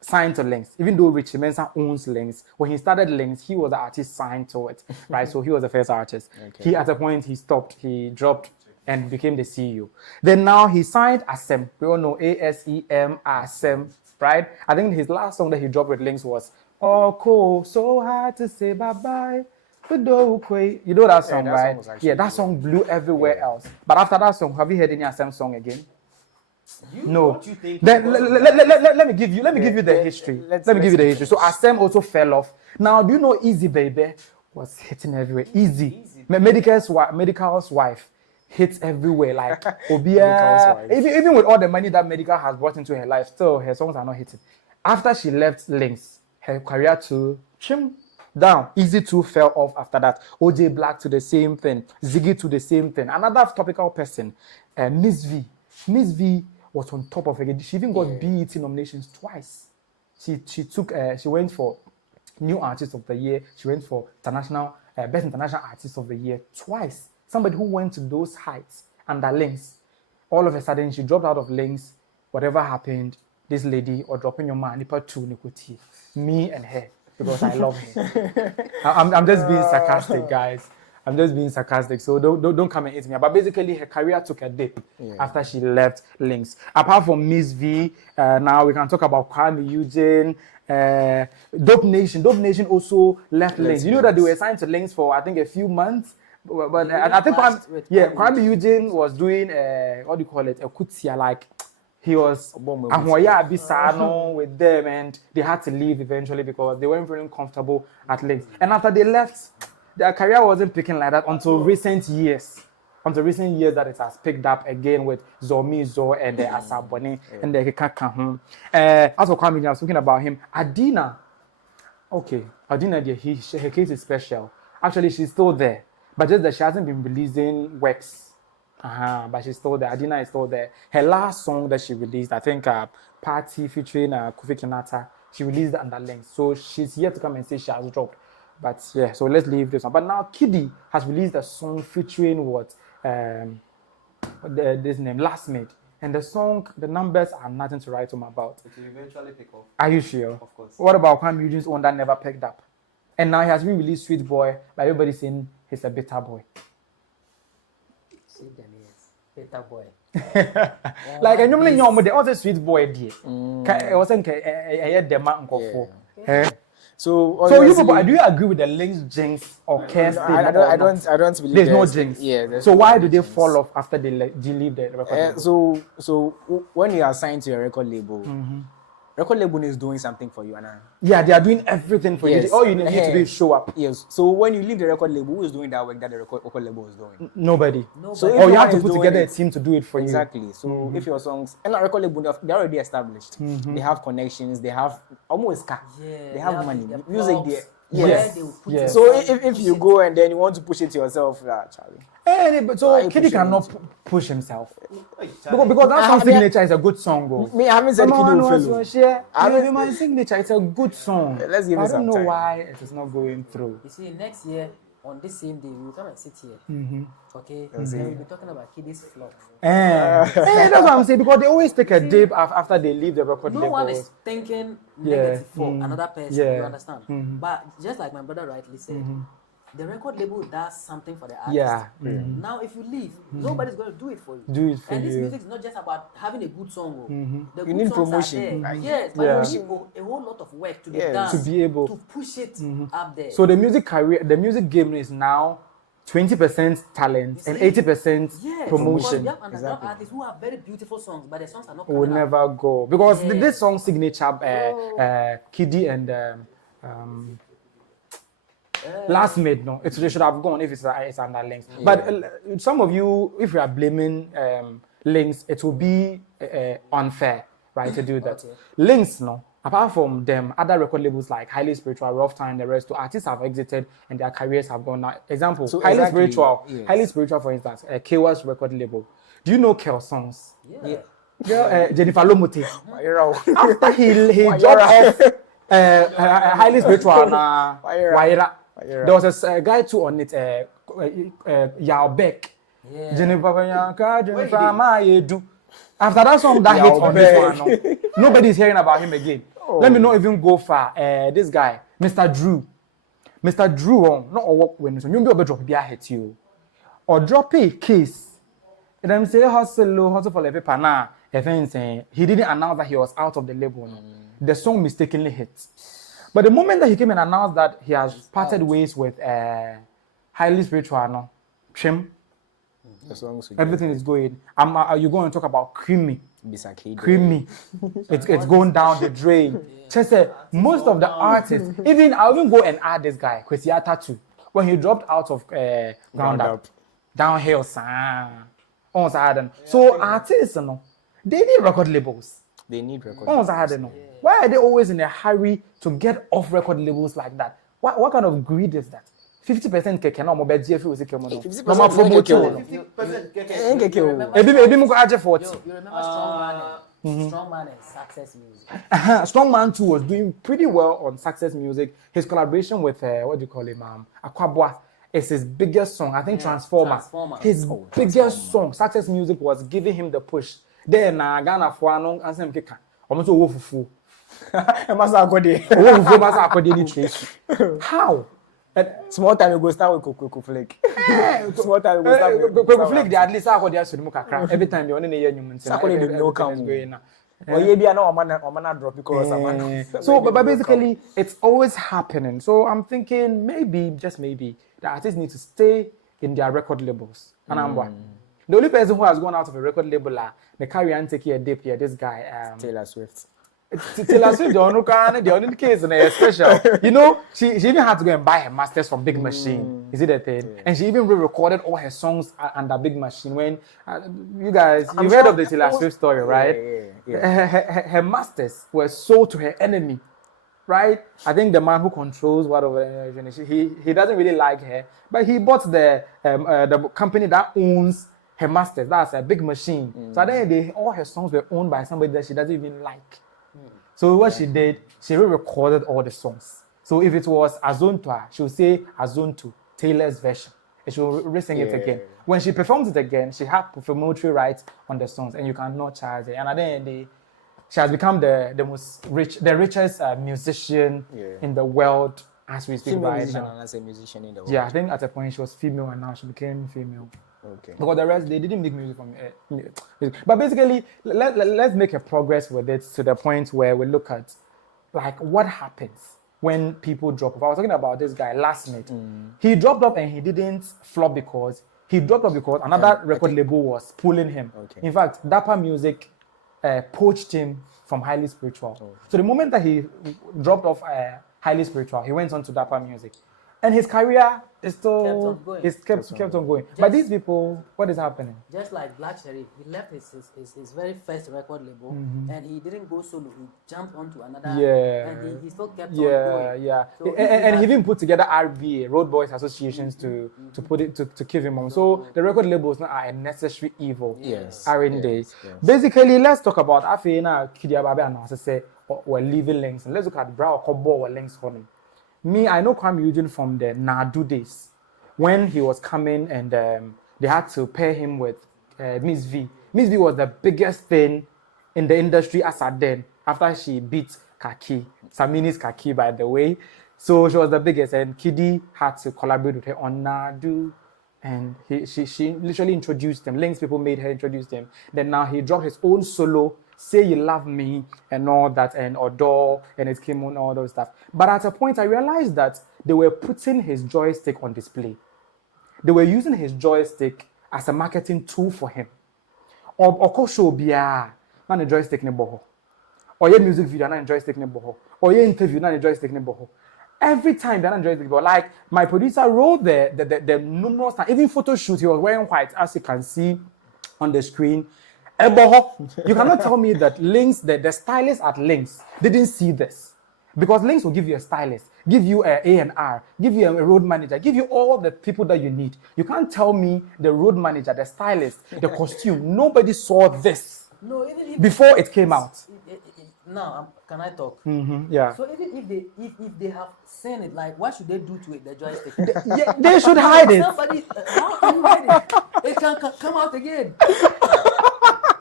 signed to Lynx. Even though Richie Mensah owns Lynx, when he started Lynx, he was the artist signed to it, right? So he was the first artist. Okay. He, at a point, he stopped, he dropped and became the CEO. Then now he signed Asem. We all know ASEM, Asem, right? I think his last song that he dropped with Lynx was "Oh, cool, so hard to say bye-bye. You know that song, that right? Song that song blew everywhere else. But after that song, have you heard any Asem song again? No. Then let me give you the history. Let me give you the history. So Asem also fell off. Now, do you know Eazzy Baby was hitting everywhere? Eazzy. Medical's wife hits everywhere. Like Obia. Even with all the money that Medical has brought into her life, still her songs are not hitting. After she left Lynx, her career to trim down. Eazzy too fell off after that. OJ Black to the same thing. Ziggy to the same thing. Another topical person, MzVee. MzVee was on top of it. She even got BET nominations twice. She went for New Artist of the Year. She went for international Best International Artist of the Year twice. Somebody who went to those heights under Lynx. All of a sudden, she dropped out of Lynx. Whatever happened, this lady or dropping your man, Nipa 2 Nikuti. Me and her, because I love her. I'm just being sarcastic, guys. I'm just being sarcastic, so don't come and hit me. But basically, her career took a dip after she left Lynx. Apart from MzVee, now we can talk about Kuami Eugene, DopeNation. DopeNation also left Lynx. You know that they were signed to Lynx for, I think, a few months. But I think Kuami Eugene was doing, what do you call it, a kutia, like, he was with them, and they had to leave eventually because they weren't feeling comfortable at Lynx. And after they left, their career wasn't picking like that until recent years. Until recent years that it has picked up again with Zomizo and the Asabone and the Kekaka. As for Kuami, I was talking about him. Adina, her case is special. Actually, she's still there, but just that she hasn't been releasing works. But she's still there. Adina is still there. Her last song that she released, I think, Party featuring Kofi Kinata, she released it under Lynx. So she's yet to come and say she has dropped. But yeah, so let's leave this one. But now KiDi has released a song featuring this name, Last Made. And the song, the numbers are nothing to write home about. It will eventually pick up. Are you sure? Of course. What about Kuami Eugene's one that never picked up? And now he has been released Sweet Boy, but everybody's saying he's a bitter boy. Bitter boy. Like, I normally know the other Sweet Boy dear. It wasn't the man for. So you people, do you agree with the Lynx Jinx or Kirsten? I don't believe there's no Jinx. Yeah. So why do they fall off after they leave the record label? So when you are signed to a record label, record label is doing something for you, Anna. Yeah, they are doing everything for you. All you need to do is show up. Yes. So when you leave the record label, who is doing that work that the record label is doing? Nobody. So you have to put together a team to do it for you. Exactly. So if your songs and a record label, they're already established. They have connections. They have almost they have money. Music there. Yes. So if you go and then you want to push it yourself, Charlie. But so KiDi cannot push himself because that song signature is a good song. Me, I haven't said KiDi will fail. My signature, it's a good song. Let's give it some time. I don't know why it is not going through. You see, next year on this same day we will come and sit here. Okay, and we'll be talking about KiDi's flop. That's what I'm saying, because they always take a dip after they leave the record label. No one is thinking negative for another person. You understand? But just like my brother rightly said, the record label does something for the artist. Now, if you leave, nobody's going to do it for you. And this music is not just about having a good song. The you good need songs promotion. are there. Yes, but you need a whole lot of work to be done to be able to push it up there. So the music game is now 20% talent and 80% promotion. You have underground artists who have very beautiful songs, but the songs are not will never go because this song signature KiDi and Last Made, no, it should have gone if it's under Lynx. But some of you, if you are blaming Lynx, it will be unfair, right, to do that. Lynx, no, apart from them, other record labels like Highly Spiritual, Rough Time, the rest, artists have exited and their careers have gone now. Example, Highly Spiritual, for instance, Kewa's record label. Do you know Kel songs? Jennifer Lomote. After he dropped off Highly Spiritual, Waira. There was a guy too on it, Yalbeck. Yeah. Jennifer Mayedu. After that song that hit on this one, no, nobody's hearing about him again. Let me not even go far. This guy, Mr. Drew. Mr. Drew, not all work when you be drop be hit you. Or drop a case. And them say hustle for the paper now. Saying he didn't announce that he was out of the label. No. The song mistakenly hit. But the moment that he came and announced that he has parted ways with highly spiritual, no, Trim. Everything is going. You're going to talk about creamy. Creamy. It's going down the drain. Just most of the artists, I'll even go and add this guy, Kwesi Tattoo, when he dropped out of Ground Up, Downhill, so artists, no, they need record labels. Why are they always in a hurry to get off record labels like that? What kind of greed is that? 50% keke na omo be GF we say kemo no. 50% keke. You remember Strong Man and Success Music. Strong Man too was doing pretty well on Success Music. His collaboration with what do you call him? Akwabwa is his biggest song. I think Transformer. His biggest song. Success Music was giving him the push. Then Ghana for anong Asem keka. Almost wo fufu. How? Small time you go start with Coco Flake. Small time you go start with Coco Flake. They at least are there so kakra. Every time you only hear you say. No come. Or you be no man drop because so but basically it's always happening. So I'm thinking maybe just maybe the artists need to stay in their record labels. And I'm one. The only person who has gone out of a record label the carry and take a dip here. This guy Taylor Swift. Taylor Swift, the only case in a special. You know, she even had to go and buy her masters from Big Machine. Is it a thing? Yeah. And she even re-recorded all her songs under Big Machine. When you guys, you've heard of the Taylor Swift story, right? Yeah. Her masters were sold to her enemy, right? I think the man who controls whatever he doesn't really like her, but he bought the company that owns her masters. That's a Big Machine. So then all her songs were owned by somebody that she doesn't even like. So what she did, she re-recorded all the songs. So if it was Azonto, she would say Azonto, Taylor's version. And she will re-sing it again. When she performs it again, she had promotory rights on the songs, and you cannot charge it. And at the end of the day, she has become the richest musician in the world as we speak right now. As a musician in the world. Yeah, I think at a point she was female, and now she became female. Okay. Because the rest, they didn't make music from but basically, let's make a progress with it to the point where we look at like what happens when people drop off. I was talking about this guy last night. He dropped off and he didn't flop because another record label was pulling him. Okay. In fact, Dapper Music poached him from Highly Spiritual. Oh. So the moment that he dropped off Highly Spiritual, he went on to Dapper Music. And his career is still kept on going. But these people, what is happening? Just like Black Sherif, he left his very first record label and he didn't go solo. He jumped onto another and he still kept on going. So and he even put together RBA, Road Boys Associations to keep him on. So the record labels now are a necessary evil. Aren't they? Yes. Basically, let's talk about Afena KiDi and say we're leaving Lynx. And let's look at Brow Kobo or Lynx Honey. Me, I know Kuami Eugene from the Nadu days when he was coming and they had to pair him with MzVee. MzVee was the biggest thing in the industry as at then after she beat Kaki, Samini's Kaki, by the way. So she was the biggest, and KiDi had to collaborate with her on Nadu, and she literally introduced him. Lynx people made her introduce him. Then now he dropped his own solo, Say You Love Me and all that, and Odor, and it came on all those stuff. But at a point I realized that they were putting his joystick on display. They were using his joystick as a marketing tool for him. Or show biya na joystick ne boho. Or your music video na joystick ne boho. Or your interview na joystick ne boho. Every time they na joystick boho. Like my producer wrote the numerous times, even photo shoot, he was wearing white, as you can see on the screen. You cannot tell me that Lynx, the stylist at Lynx, didn't see this. Because Lynx will give you a stylist, give you an A&R, give you a road manager, give you all the people that you need. You can't tell me the road manager, the stylist, the costume, nobody saw this before it came out. now can I talk? Yeah. So even if they have seen it, like what should they do to it? The joystick. Yeah, they should hide it. Somebody, how can you hide it? It can come out again.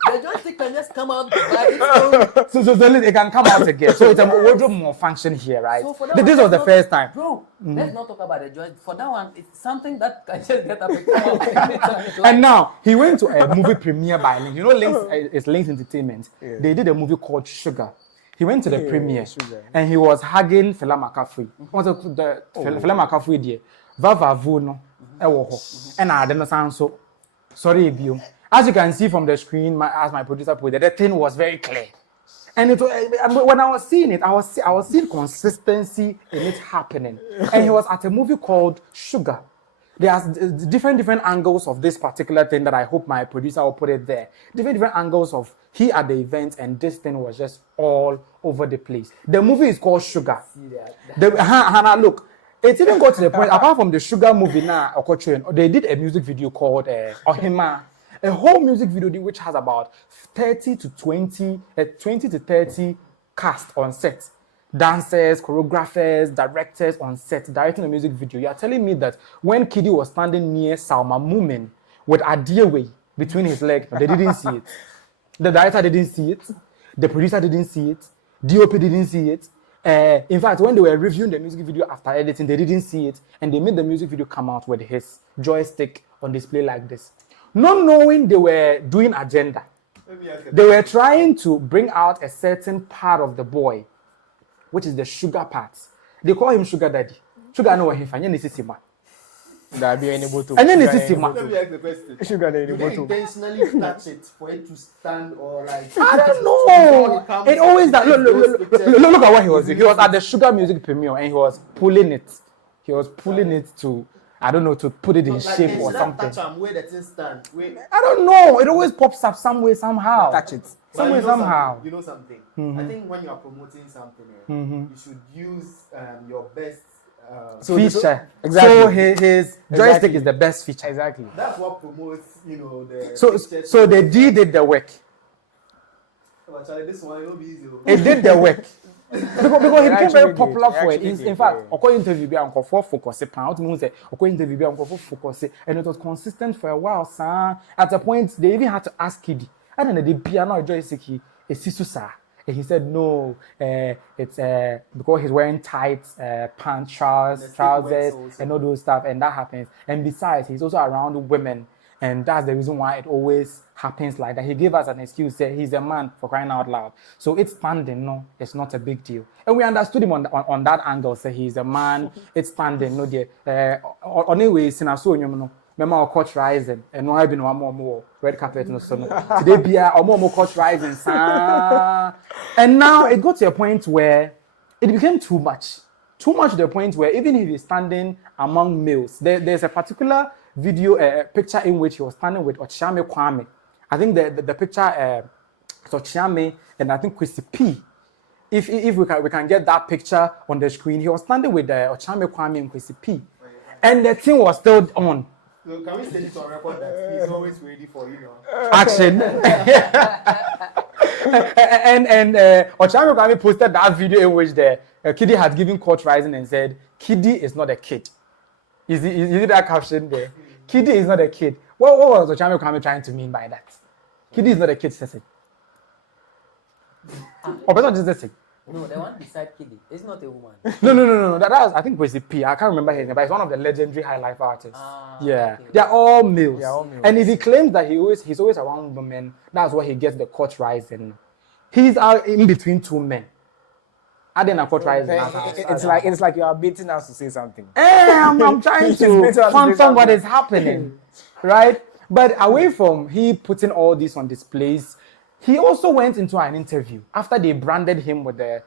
The joystick can just come out by its own. So it can come out again. So it's a wardrobe malfunction here, right? So for that This was the first time. Bro, let's not talk about the joystick. For that one, it's something that can just get up and come out anytime. And now he went to a movie premiere by Lynx. You know, Lynx is Lynx Entertainment. Yeah. They did a movie called Sugar. He went to the premiere and he was hugging Fela Makafui. What's the Fela Makafui there? Vava Vuno, and I didn't sound so sorry, Bill. As you can see from the screen, as my producer put it, the thing was very clear. And it, when I was seeing it, I was seeing consistency in it happening. And he was at a movie called Sugar. There's different angles of this particular thing that I hope my producer will put it there. Different angles of he at the event, and this thing was just all over the place. The movie is called Sugar. Look, it even got to the point, apart from the Sugar movie now, they did a music video called Ohima. A whole music video which has about 20 to 30 cast on set. Dancers, choreographers, directors on set, directing a music video. You are telling me that when KiDi was standing near Salma Mumin with Adewe between his legs, they didn't see it. The director didn't see it. The producer didn't see it. DOP didn't see it. In fact, when they were reviewing the music video after editing, they didn't see it. And they made the music video come out with his joystick on display like this. Not knowing they were doing agenda. They were trying to bring out a certain part of the boy, which is the sugar part. They call him Sugar Daddy. Sugar no him fanya nisisima. That be any bottle. And then nisisima. Let me ask the question. Sugar daddy Do they bottle. intentionally touch it for it to stand or like? I don't know. It always that. Look at what he was doing. He was at the Sugar music premiere and he was pulling it. He was pulling it to, I don't know, to put it in shape or something. Where the thing stand? I don't know. It always pops up some way, somehow. Touch it. Some way, somehow. You know something? I think when you are promoting something, you should use your best feature. Exactly. So his joystick is the best feature. Exactly. That's what promotes, the. So they did the work. This one will be easy. It did the work. Because he became very popular for it. Did, in fact, Oko interview be uncle for focus. Oko interview be uncle for focus, and it was consistent for a while. Sir, at a point they even had to ask KiDi. I don't know the piano joystick is Sisusa. And he said no, it's because he's wearing tight pants, trousers, and all those stuff, and that happens. And besides, he's also around women, and that's the reason why it always happens like that. He gave us an excuse, said he's a man, for crying out loud. So it's standing, no, it's not a big deal. And we understood him on that angle, say he's a man, it's standing, no dear. Anyway, sinaso no. Remember our coach rising, and no, I've been one more red carpet no so no. Today be a more coach rising, and now it got to a point where it became too much to the point where even if he's standing among males, there's a particular video, picture in which he was standing with KiDi Kuami. I think the picture is KiDi and I think KiDi P. If we can get that picture on the screen, he was standing with KiDi Kuami and KiDi P, and the thing was still on. So can we say this on record that he's always ready for action? and KiDi Kuami posted that video in which the KiDi had given court rising and said, KiDi is not a kid. You see that caption there? KiDi is not a kid. What was KiDi Kuami trying to mean by that? KiDi is not a kid, Ceci. Or better just this thing. No, the one beside KiDi is not a woman. No. That was, I think, KiDi P. I can't remember his name, but it's one of the legendary high life artists. Yeah, okay. They're all males. And if he claims that he's always around women, that's where he gets the court rising. He's out in between two men. I didn't court rising. It's like you are beating us to say something. I'm trying to confirm what is happening, right? But away from he putting all this on displays, he also went into an interview after they branded him with the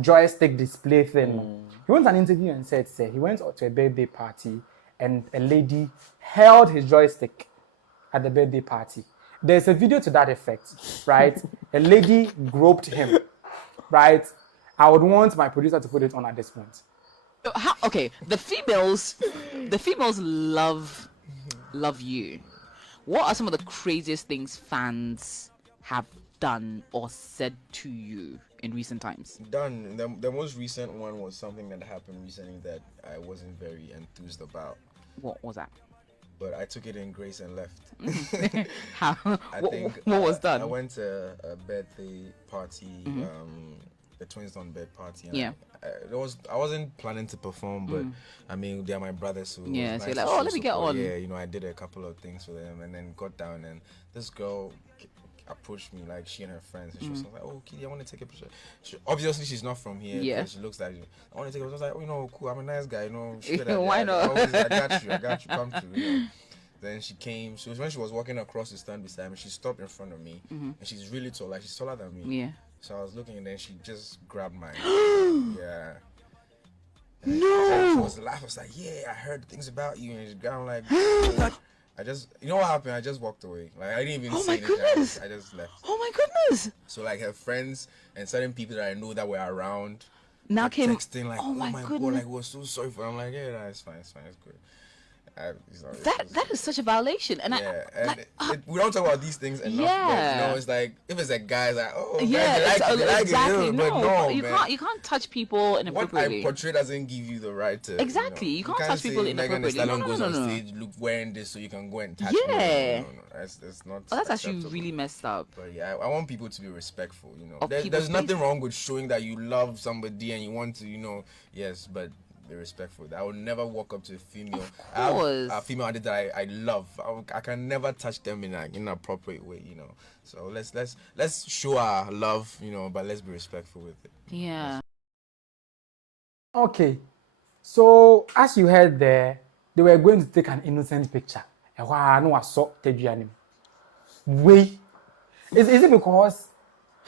joystick display thing. He went to an interview and said, he went to a birthday party and a lady held his joystick at the birthday party. There's a video to that effect, right? A lady groped him, right? I would want my producer to put it on at this point. Okay, the females love you. What are some of the craziest things fans have done or said to you in recent times? Done. The most recent one was something that happened recently that I wasn't very enthused about. What was that? But I took it in grace and left. How? What was done? I went to a birthday party, the Twins on Bed party. And Yeah. I wasn't planning to perform, but I mean, they're my brothers, so Yeah, it was so you're nice like, to oh, show let me get support. on. Yeah, you know, I did a couple of things for them, and then got down, and this girl approached me, like she and her friends, and she was like, "Oh, KiDi, I want to take a picture." Obviously, she's not from here. Yeah. She looks like, I want to take a picture. I was like, "Oh, you know, cool. I'm a nice guy. You know, Why not? I got you. Come through." You know. Then she came. When she was walking across the stand beside me, she stopped in front of me, and she's really tall. Like she's taller than me. Yeah. So I was looking, and then she just grabbed my yeah. No. And she was laughing. I was like, "Yeah, I heard things about you," and she grabbed like. I just, you know what happened? I just walked away. Like I didn't even say anything. I just left. Oh my goodness! So like her friends and certain people that I know that were around Now came texting like, oh my God, goodness. like we're so sorry for. I'm like, yeah, nah, it's fine, it's good. That is such a violation, and yeah, we don't talk about these things enough. Yeah. But, you know, it's like if it's a guy, it's like, oh, yeah, guys, they like exactly. it, No, but but you man. can't touch people What inappropriately. I portray doesn't give you the right to. Exactly, you can't touch say people Megan Thee inappropriately. Stallion No. goes on stage, look wearing this, so you can go and touch Yeah. me. No. That's not. Oh, that's actually acceptable. really messed up. But yeah, I want people to be respectful. You know, Of people's there's nothing space. wrong with showing that you love somebody and you want to, you know, yes, but be respectful. I would never walk up to a female. I have a female artist that I love. I can never touch them in an appropriate way. You know, so let's show our love. You know, but let's be respectful with it. Yeah. Okay, so as you heard there, they were going to take an innocent picture. Wait, is it because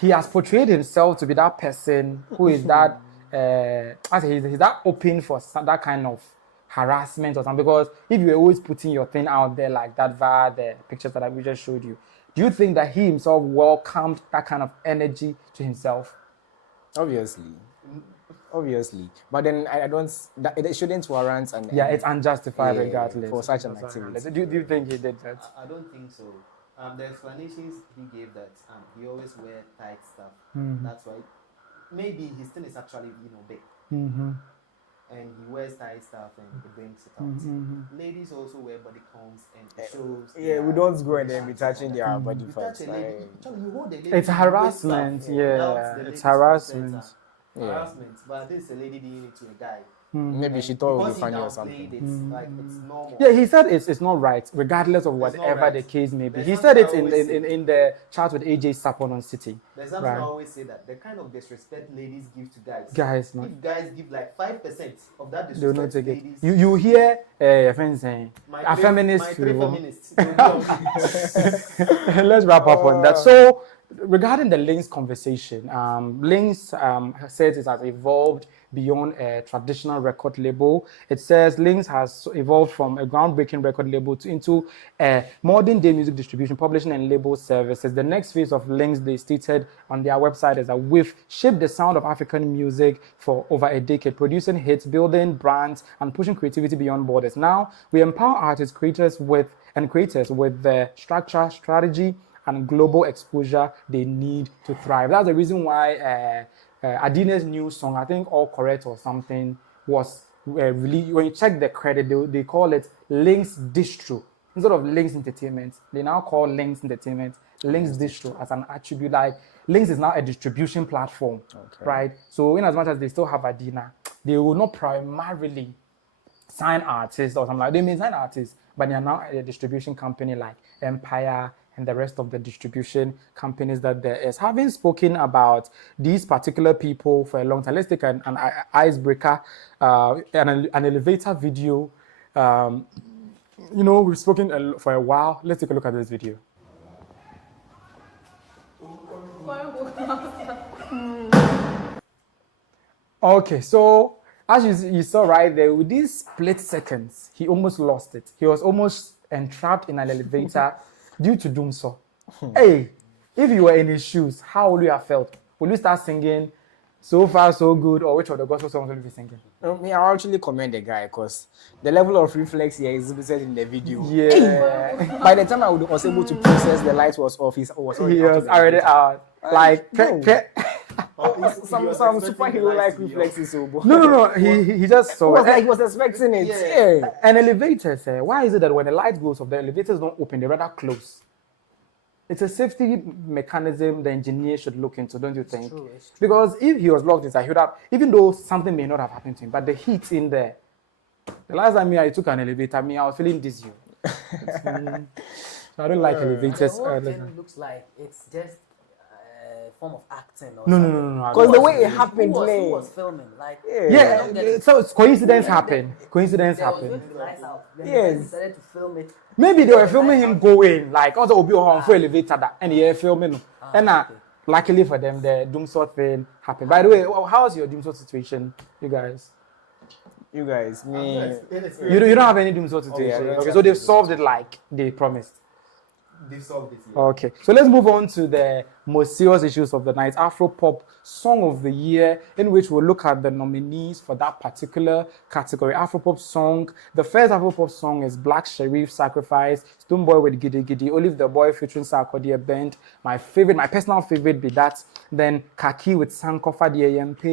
he has portrayed himself to be that person who is that he's that open for that kind of harassment or something? Because if you were always putting your thing out there like that via the pictures that we just showed you, do you think that he himself welcomed that kind of energy to himself? Obviously, but then I don't. It shouldn't warrant an. Yeah, it's unjustified regardless for such an activity. Do you think he did that? I don't think so. The explanations he gave that he always wear tight stuff. That's why. Maybe his thing is actually big. And he wears tight stuff and he brings it out. Ladies also wear body combs and it shows. Yeah, we don't go and then be touching their body parts. You hold a lady, It's harassment. Yeah, it's harassment. Harassment, but this is a lady doing it to a guy. Maybe she thought it would be funny or something. It's like it's normal. Yeah, he said it's not right, regardless of whatever right. the case may be. There's He something said it I always say. in the chat with AJ Sapon on City. There's something I always say that the kind of disrespect ladies give to guys. If guys give like 5% of that they will not disrespect take to it. ladies, You hear a friend saying my a feminist. three feminists. Let's wrap up on that. So regarding the Lynx conversation, Lynx says it has evolved beyond a traditional record label. It says Lynx has evolved from a groundbreaking record label into a modern day music distribution, publishing and label services. The next phase of Lynx, they stated on their website, is that we've shaped the sound of African music for over a decade, producing hits, building brands, and pushing creativity beyond borders. Now, we empower artists, creators with the structure, strategy, and global exposure they need to thrive. That's the reason why Adine's new song, I think All Correct or something, was really, when you check the credit, they call it Lynx Distro. Instead of Lynx Entertainment, they now call Lynx Entertainment Lynx Distro as an attribute. Like Lynx is now a distribution platform, right? So in as much as they still have Adina, they will not primarily sign artists or something like that. They may sign artists, but they are now a distribution company like Empire and the rest of the distribution companies that there is. Having spoken about these particular people for a long time, let's take an icebreaker, an elevator video. We've spoken for a while. Let's take a look at this video. Okay, so as you saw right there, with these split seconds, he almost lost it. He was almost entrapped in an elevator due to doom so. Hey, if you were in his shoes, how would you have felt? Would you start singing So Far So Good, or which of the gospel songs will you be singing? I actually commend the guy because the level of reflex he exhibited in the video. Yeah. By the time I was able to process, the light was off. He was already out. Like, Some superhero-like reflexes. No. He just saw it. He was expecting it. Yeah. And elevators, why is it that when the light goes off, the elevators don't open, they rather close? It's a safety mechanism the engineer should look into, don't you think? It's true. Because if he was locked inside, he would have, even though something may not have happened to him, but the heat in there. The last time I took an elevator, I was feeling dizzy. I don't like elevators. The whole thing looks like it's just a form of acting. Or No. Because the way it happened, who was filming? Like, so it's coincidence happened. Coincidence happened. Yes. Decided to film it. Maybe they were filming him going, like, also will be on for elevator and he filming. And luckily for them, the doomsort thing happened. By the way, how's your doomsort situation, you guys? Me. You don't have any doomsort situation. Okay, so they've solved it like they promised. They solved it. Yeah. Okay, so let's move on to the most serious issues of the night, Afropop Song of the Year, in which we'll look at the nominees for that particular category. Afropop Song. The first Afropop song is Black Sherif, Sacrifice, Stonebwoy with Gidi, Olive the Boy featuring Sarkodie Band. My personal favorite be that. Then Kaki with Sankofa DAMP,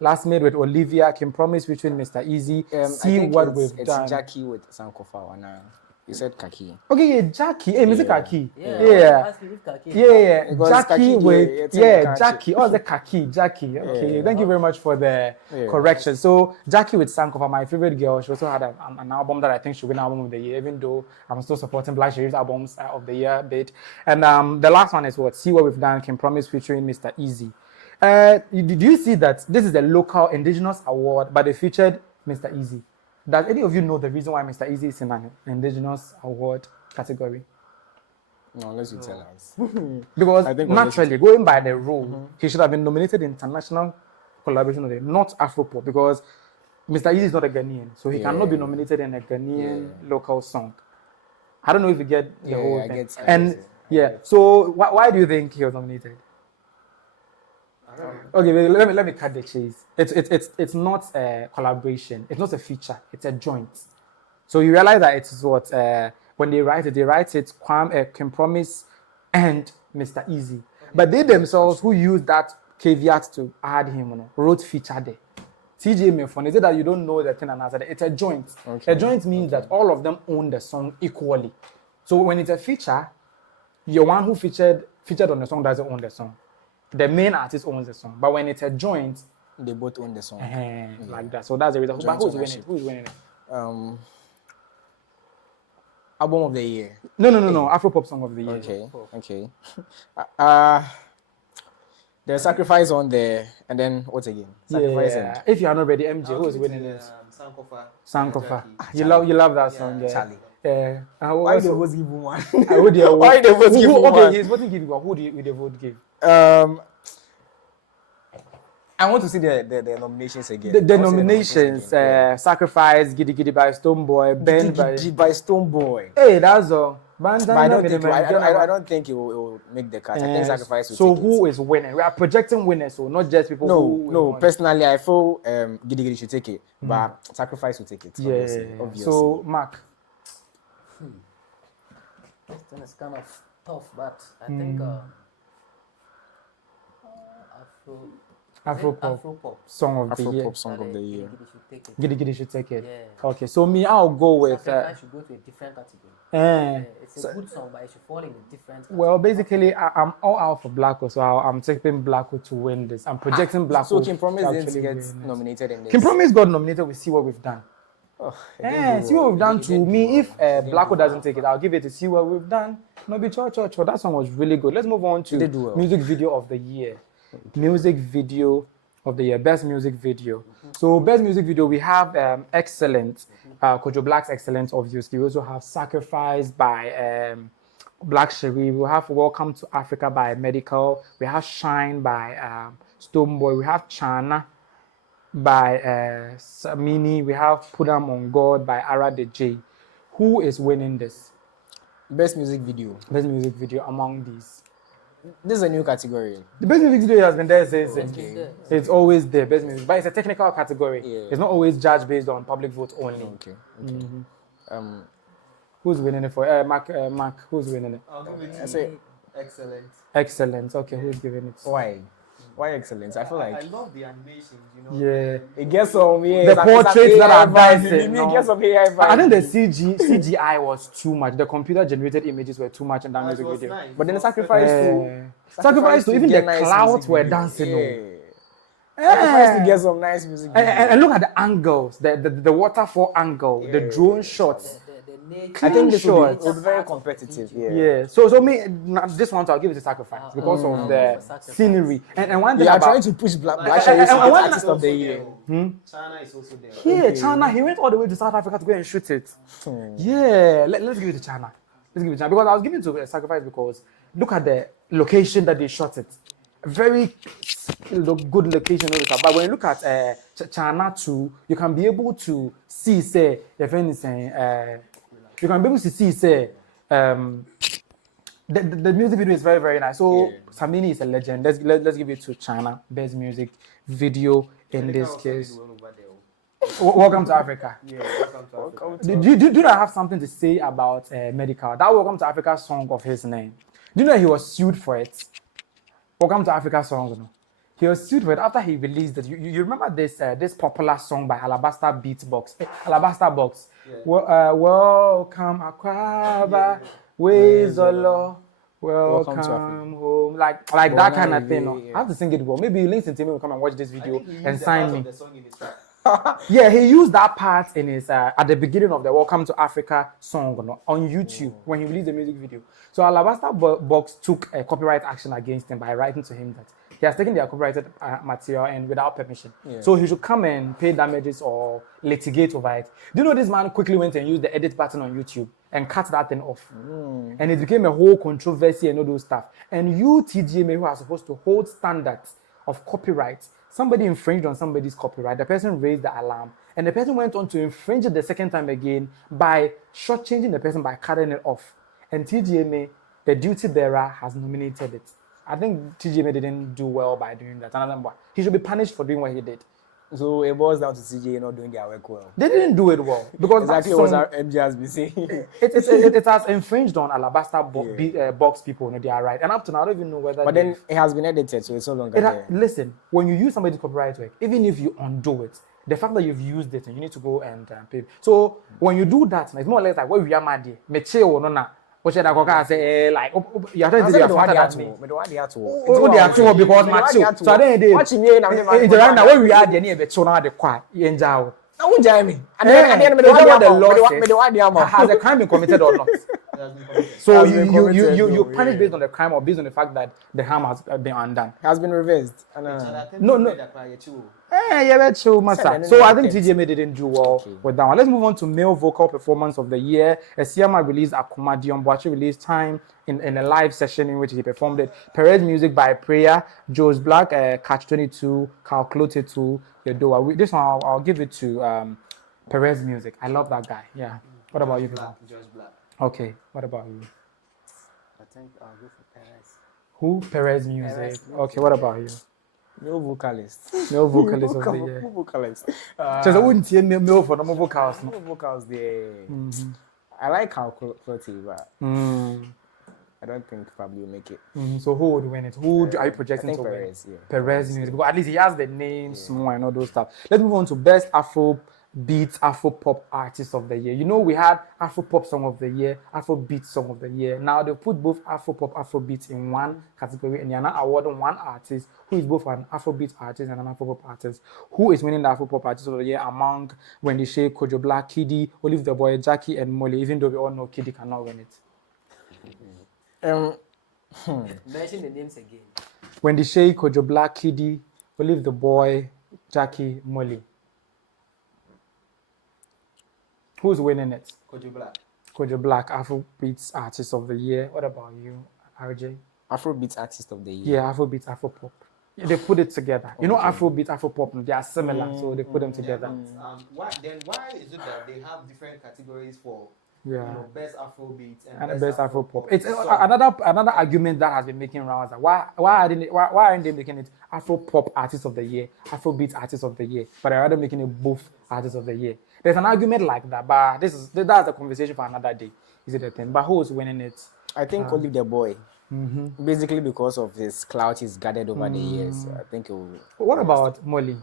Last Made with Olivia, Kim Promise featuring Mr. Eazzy. See what we've done. It's Jackie with Sankofa. You said Kaki. Okay, Jackie. Hey, Mr. Kaki. Yeah. Jackie with Jackie. Oh, the Kaki. Jackie. Okay, thank you very much for the correction. So Jackie with Sankofa, my favorite girl. She also had an album that I think should win album of the year, even though I'm still supporting Black Sherif's albums of the year bit. And the last one is what? See What We've Done, Kim Promise featuring Mr. Eazzy. Did you see that this is the local indigenous award, but they featured Mr. Eazzy? Does any of you know the reason why Mr. Eazzy is in an indigenous award category? No, unless you tell us. Because naturally, going by the rule, he should have been nominated in international collaboration with not Afropop, because Mr. Eazzy is not a Ghanaian, so he cannot be nominated in a Ghanaian local song. I don't know if you get the whole thing. So why do you think he was nominated? Okay, let me cut the chase. It's not a collaboration. It's not a feature. It's a joint. So you realize that it's what when they write it Kim Promise and Mr. Eazzy. But they themselves who used that caveat to add him, wrote feature there. TGMA fun. Is it that you don't know the thing and answer? It's a joint. Okay. A joint means that all of them own the song equally. So when it's a feature, your one who featured on the song doesn't own the song. The main artist owns the song, but when it's a joint, they both own the song. Like that. So that's the reason. But who's winning it? Album of the year. No. Afropop Song of the year. Okay. There's Sacrifice on there, and then what again? Sacrifice. Yeah. If you are not ready, MJ, who's winning this? Sankofa. You love that song, yeah. Charlie. Why the vote give one? Why the vote give one? Okay, he's voting give one. Who do the vote give? I want to see the nominations again. The nominations, Sacrifice, Gidi by Stonebwoy, Bend by Stonebwoy. Hey, that's all. But I don't think it will make the cut. I think Sacrifice will so take who it. is winning? We are projecting winners, so not just people No, personally, I feel Gidi should take it, but Sacrifice will take it. Obviously. So, Mark. It's kind of tough, but I think Afropop Song of the Year. Afropop Song of the Year. Gidi should take it. Yeah. Okay, so I'll go with. I should go to a different category. It's a good song, but it should fall in a different category. Well, basically, I'm all out for Blacko, so I'm taking Blacko to win this. I'm projecting Blacko. So Kim Promise didn't get nominated in this. Kim Promise got nominated. We See What We've Done. See What We've Done to me. If Blacko doesn't take it, I'll give it to See What We've Done. No, be Chaw. That song was really good. Let's move on to music video of the year. Music video of the year, best music video. So best music video, we have Excellent, Kojo Black's Excellent, obviously. We also have Sacrifice by Black Sherif. We have Welcome to Africa by Marital. We have Shine by Stonebwoy. We have Chana by Samini. We have Put 'Em on God by Ara the J. Who is winning this? Best music video. Best music video among these. This is a new category. The best music video has been there since. It's always there, best music, but it's a technical category. Yeah. It's not always judged based on public vote only. Okay. Who's winning it for? Mark, who's winning it? I'll give it to Excellent. Excellent. Okay, who's giving it? Why? Why excellence? I feel like I love the animations, you know. Yeah. it gets some The portraits that are dancing. It gets some AI vibe. I think the CGI was too much. The computer generated images were too much in that music video. Nice. But then the sacrifice Sacrifice to even the nice clouds music were video. dancing. Sacrifice to get some nice music video. And look at the angles, the waterfall angle, the drone shots. I think this will shots. be very competitive. Yeah. So this one I'll give it a sacrifice because of the scenery. And one thing They are about trying to push Black Cherry artist of the year. China is also there. Yeah, China, he went all the way to South Africa to go and shoot it. Yeah, let's give it to China. Let's give it to China. Because I was giving it to Sacrifice because look at the location that they shot it. Very good location. But when you look at China too, you can be able to see, say, if anything, you can be able to see, say, the music video is very, very nice. So Samini is a legend. Let's give it to China. Best music video in this case. Welcome to Africa. Yeah, welcome to Africa. Do you have something to say about Medical? That Welcome to Africa song of his name. Do you know he was sued for it? Welcome to Africa song, you know. He was sued for it after he released it. You remember this popular song by Alabaster Box? Yeah. Welcome Akwaba, Wezolo, welcome home. Like that kind of thing. No? I have to sing it well. Maybe Lynx Entertainment will come and watch this video and sign me. Yeah, he used that part in his at the beginning of the Welcome to Africa song on YouTube when he released the music video. So Alabaster Box took a copyright action against him by writing to him that he has taken their copyrighted material and without permission. Yeah. So he should come and pay damages or litigate over it. Do you know this man quickly went and used the edit button on YouTube and cut that thing off? And it became a whole controversy and all those stuff. And you, TGMA, who are supposed to hold standards of copyright, somebody infringed on somebody's copyright, the person raised the alarm, and the person went on to infringe it the second time again by shortchanging the person by cutting it off. And TGMA, the duty bearer, has nominated it. I think TGMA didn't do well by doing that. He should be punished for doing what he did. So it boils down to CJ not doing their work well. They didn't do it well because exactly what MJ has been saying. It has infringed on Alabaster Box people. No, they are right. And up to now, I don't even know whether. But then it has been edited, so it's no longer there. Listen, when you use somebody's copyright work, even if you undo it, the fact that you've used it, and you need to go and pay. So when you do that, it's more or less like what we are mad meche or no na. What should I say? Like you are trying to do your father that me. Oh, they are too because macho. So then they. Watching me now. When we are the near the chona the qua yenjao. I won't jam me. And then the law has a crime been committed or not. So you punish based on the crime or based on the fact that the harm has been undone. Has been reversed. No. So I think TGMA didn't do well with that one. Let's move on to male vocal performance of the year. Siama released Akumadion, Boachi released Time in a live session in which he performed it. Perez Music by Prayer, Joe's Black, Catch 22, Calculated 2, Yodoa. This one I'll give it to Perez Music. I love that guy. Yeah. What about you, people? Joe's Black. Okay. What about you? I think I'll go for Perez. Who? Perez Music. Okay. What about you? No vocalist. No vocalist of the year. No vocalist. Just I wouldn't see male for no vocals. No vocals there. I like how Clotty, but I don't think probably will make it. So who would win it? Who are you projecting to win? Perez Music. Because at least he has the name, small and all those stuff. Let's move on to best Afrobeat, Afropop artist of the year. You know, we had Afropop song of the year, Afrobeat song of the year. Now they put both Afropop, Afrobeat in one category, and you're now awarding one artist who is both an Afrobeat artist and an Afropop artist. Who is winning the Afropop artist of the year among Wendy Shay, Kojo Black, KiDi, Olive the Boy, Jackie, and Molly? Even though we all know KiDi cannot win it. Mention the names again. Wendy Shay, Kojo Black, KiDi, Olive the Boy, Jackie, Molly. Who's winning it? Kojo Black. Kojo Black, Afrobeat Artist of the Year. What about you, RJ? Afrobeat Artist of the Year. Yeah, Afrobeat, Afropop. Yeah, they put it together. Okay. You know, Afrobeat, Afropop, they are similar, so they put them together. Why is it that they have different categories for best Afrobeat and best Afropop? It's another argument that has been making rounds. Why aren't they making it Afropop Artist of the Year, Afrobeat Artist of the Year, but they're rather making it both Artists of the Year? There's an argument like that, but that's a conversation for another day. Is it a thing? But who's winning it? I think Olive the Boy. Basically, because of his clout he's gathered over the years, I think it will. What about Molly?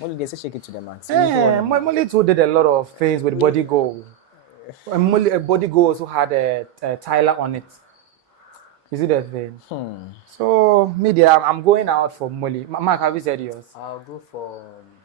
Molly, they say shake it to the max. Molly too did a lot of things with Body Go. And Molly, Body Go also had a Tyler on it. You see that thing? So, media, I'm going out for Molly. Mark, have you said yours? I'll go for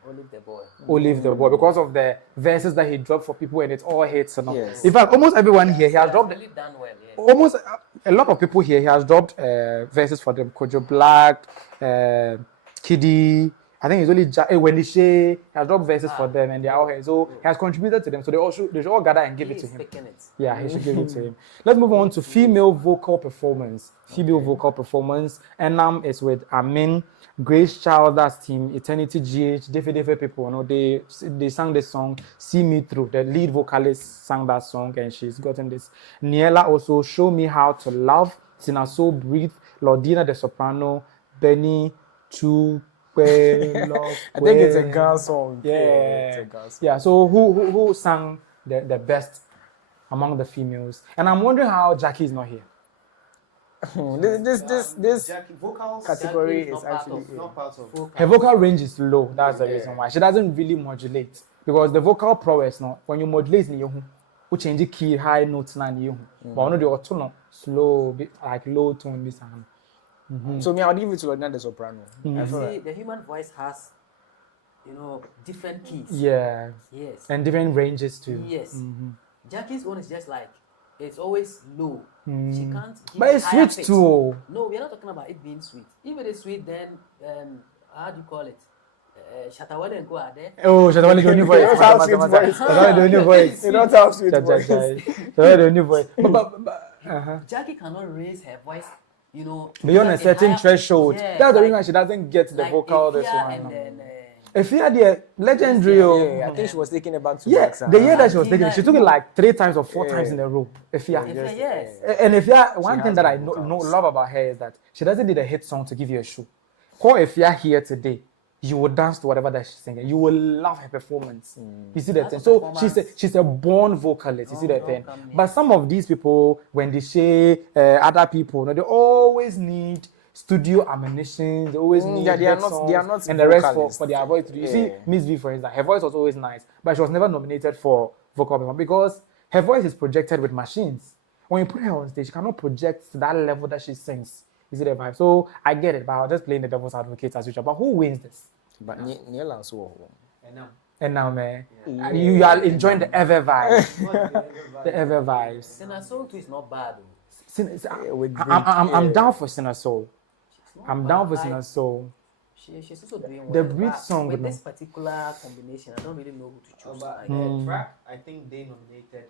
Olive the Boy. Olive the Boy, because of the verses that he dropped for people and it's all hits. Yes. In fact, almost everyone here, he has dropped. Really done well, yeah. Almost a lot of people here, he has dropped verses for them. Kojo Black, KiDi. I think it's only Wendy Shea. He has dropped verses for them and they're all here. So he has contributed to them. So they should all gather and give it to him. Yeah, he should give it to him. Let's move on to female vocal performance. Female vocal performance. Enam is with Amin, Grace Child, that's team, Eternity GH, different people. You know, they sang this song, See Me Through. The lead vocalist sang that song and she's gotten this. Niela also, Show Me How to Love, Sina So Breathe, Lordina the Soprano, Benny, Chu. I think it's a girl song. Yeah. It's a girl song. Yeah. So who sang the best among the females? And I'm wondering how Jackie is not here. This Jackie, vocals category Jackie is actually not part of. Her vocal range is low. That's the reason why she doesn't really modulate, because the vocal prowess now when you modulate you change the key high notes na you. But when the auto slow like low tone this and. So I'll give it to Lordina the Soprano. You see, the human voice has, different keys. Yeah. Yes. And different ranges too. Yes. Jackie's one is just like, it's always low. She can't give But it's higher sweet pitch. too. No, we're not talking about it being sweet. If it is sweet, then, how do you call it? Shatawale and go are there. Oh, Shatawale the only voice. You don't have sweet voice. Shatawale the only voice. You don't have sweet voice. Shatawale the only voice. But Jackie cannot raise her voice, beyond a certain higher, threshold. yeah, That's the reason why she doesn't get the like vocal this Ifya one. and then, Ifya, the legendary. Yeah, I think she was taking it back to Yeah, back. the year that she was taking it, she took it like 3 times or 4 times in a row. Ifya. yes. And Ifya, one thing that I vocals. love about her is that she doesn't need a hit song to give you a show. Call Ifya here today, you will dance to whatever that she's singing. You will love her performance. You see that thing? So she's a born vocalist. You see that thing? But some of these people, when they say other people, they always need studio ammunition. They always need they are songs not and the rest vocalists. for their voice. You see, MzVee, for instance, her voice was always nice, but she was never nominated for vocal performance because her voice is projected with machines. When you put her on stage, she cannot project to that level that she sings. You see the vibe? So I get it, but I'll just playing the devil's advocate as usual. But who wins this? But Niela also. And now, man, you are enjoying the ever vibes. The ever vibes. Sinner Soul too is not bad. I'm down for Sinner Soul. I'm down for Sinner Soul. She's also doing well. The Breathe song, with this particular combination, I don't really know who to choose. Track, I think they nominated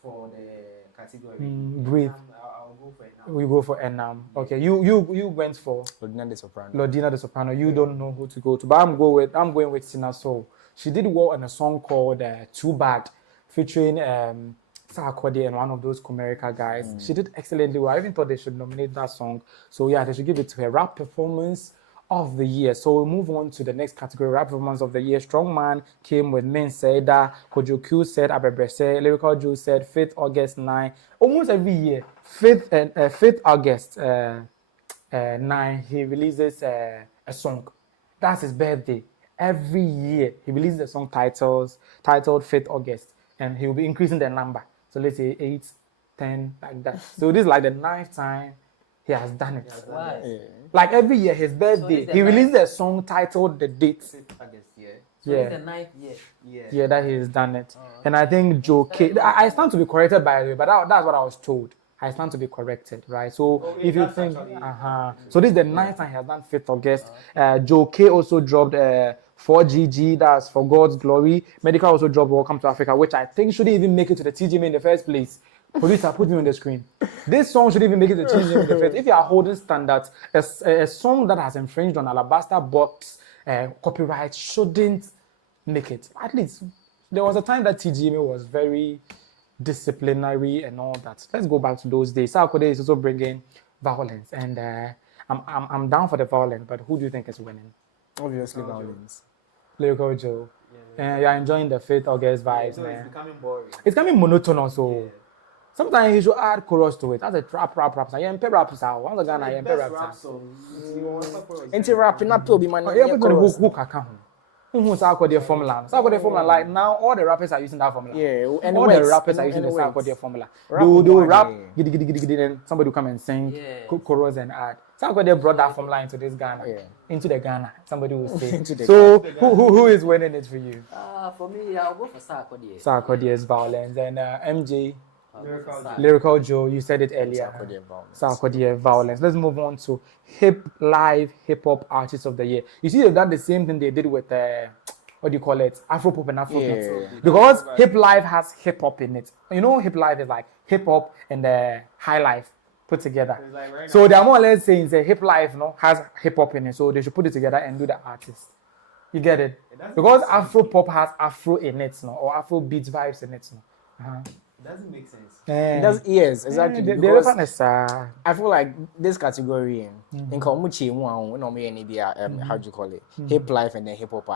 for the category. Breathe. I'll go for it now. We go for Enam. Okay, you went for Lordina the Soprano. Lordina the Soprano. You don't know who to go to, but I'm going with Sinner Soul. She did well in a song called Too Bad, featuring Saga Continues and one of those Comerica guys. She did excellently well. I even thought they should nominate that song. So yeah, they should give it to her. Rap performance of the year. So we'll move on to the next category, rap performance of the year. Strongman came with Min Seda, Kojo Q said, Abebrese, Lyrical Jew said, 5th August 9. Almost every year, 5th August 9, he releases a song. That's his birthday. Every year, he releases a song titled 5th August, and he will be increasing the number. So let's say 8, 10, like that. So this is like the 9th time he has done it. Why? Yeah. Like every year, his birthday, he releases a song titled the date. 5th August, yeah. So it's the 9th year. Yeah, that he's done it. And I think Joe K. I stand to be corrected by the way, but that's what I was told. I stand to be corrected, right? So if you think, so this is the 9th time he has done 5th August. Joe K also dropped 4GG, that's For God's Glory. Medical also dropped Welcome to Africa, which I think shouldn't even make it to the TGMA in the first place. Producer, put me on the screen. This song shouldn't even make it to the TGMA in the first. If you are holding standards, a song that has infringed on Alabaster Box copyright shouldn't make it. At least there was a time that TGMA was very disciplinary and all that. Let's go back to those days. Saga is also bringing violence, and I'm down for the violence. But who do you think is winning? Obviously, violence. Lyrical Joe. You're enjoying the 5th August vibes, man. It's becoming boring. It's becoming monotonous. So Sometimes you should add chorus to it. That's a rap. So you pay rap sound. One of the Ghana, you pay rap sound. Into rapping up to be man. Everybody who can come. Who's the formula? The formula. Like now, all the rappers are using that formula. Yeah, and all the rappers are using the formula. They will rap, and somebody will come and sing chorus and add. They brought that formula into this Ghana, into the Ghana. Somebody will say. So who is winning it for you? For me, I'll go for Sarkodie. Sarkodie's Violence and MJ. Lyrical Joe, you said it earlier. Sarkodie Violence. Let's move on to live hip hop artist of the year. You see, they've done the same thing they did with what do you call it? Afropop and Afrobeat. Because hip life has hip hop in it. You know, hip life is like hip hop and high life put together. Like right so they're more or less saying that hip life has hip hop in it. So they should put it together and do the artist. You get it? Because Afropop has Afro in it, or Afrobeat vibes in it. It doesn't make sense. It does, yes, exactly. Because I feel like this category in Komuchi, how do you call it? Hip life and then hip hop.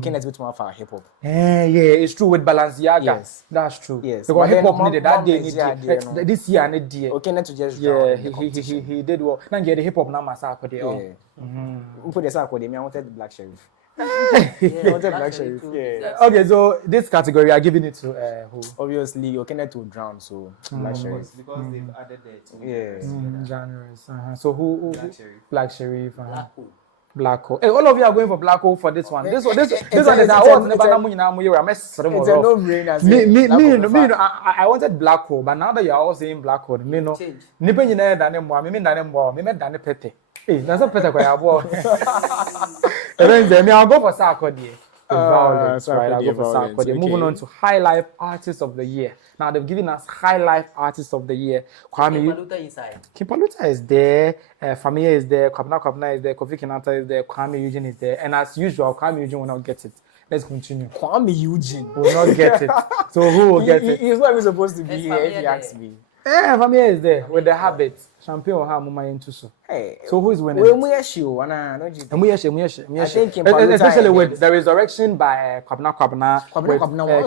Can let's more for hip hop. Yeah, it's true with Balenciaga. Yes, that's true. Yes, because hip hop needed that day. This year and the okay, not to just he did well. Now get the hip hop now, Masako. Put the Sako. I wanted the Black Sheriff. Okay, so this category, I'm giving it to who? Obviously, you're connected to drown, so Black Sheriff. Because they've added that. Yeah. Genres. So who? Black Sheriff. Black Hole. Hey, all of you are going for Black Hole for this one. This one is a no-brainer. Me, I wanted Black Hole, but now that you are all saying Black Hole, me no. Nipe nyina dane mo, me dane mo, me dane pete. Hey, that's a pete kwa yabo. I'll go for Sarkodie. Violence, right? I'll go for Sarkodie. Okay. Moving on to High Life Artist of the Year. Now they've given us High Life Artist of the Year. King Paluta inside. King Paluta is there. Familia is there. Kwabena is there. Kofi Kinata is there. Kuami Eugene is there. And as usual, Kuami Eugene will not get it. Let's continue. Kuami Eugene will not get it. So who will get it? He's not even supposed to be here if you ask me. Familia is there with the habit. Champion ha muma into so. Hey, so who is winning? Especially with the resurrection by Kwabena,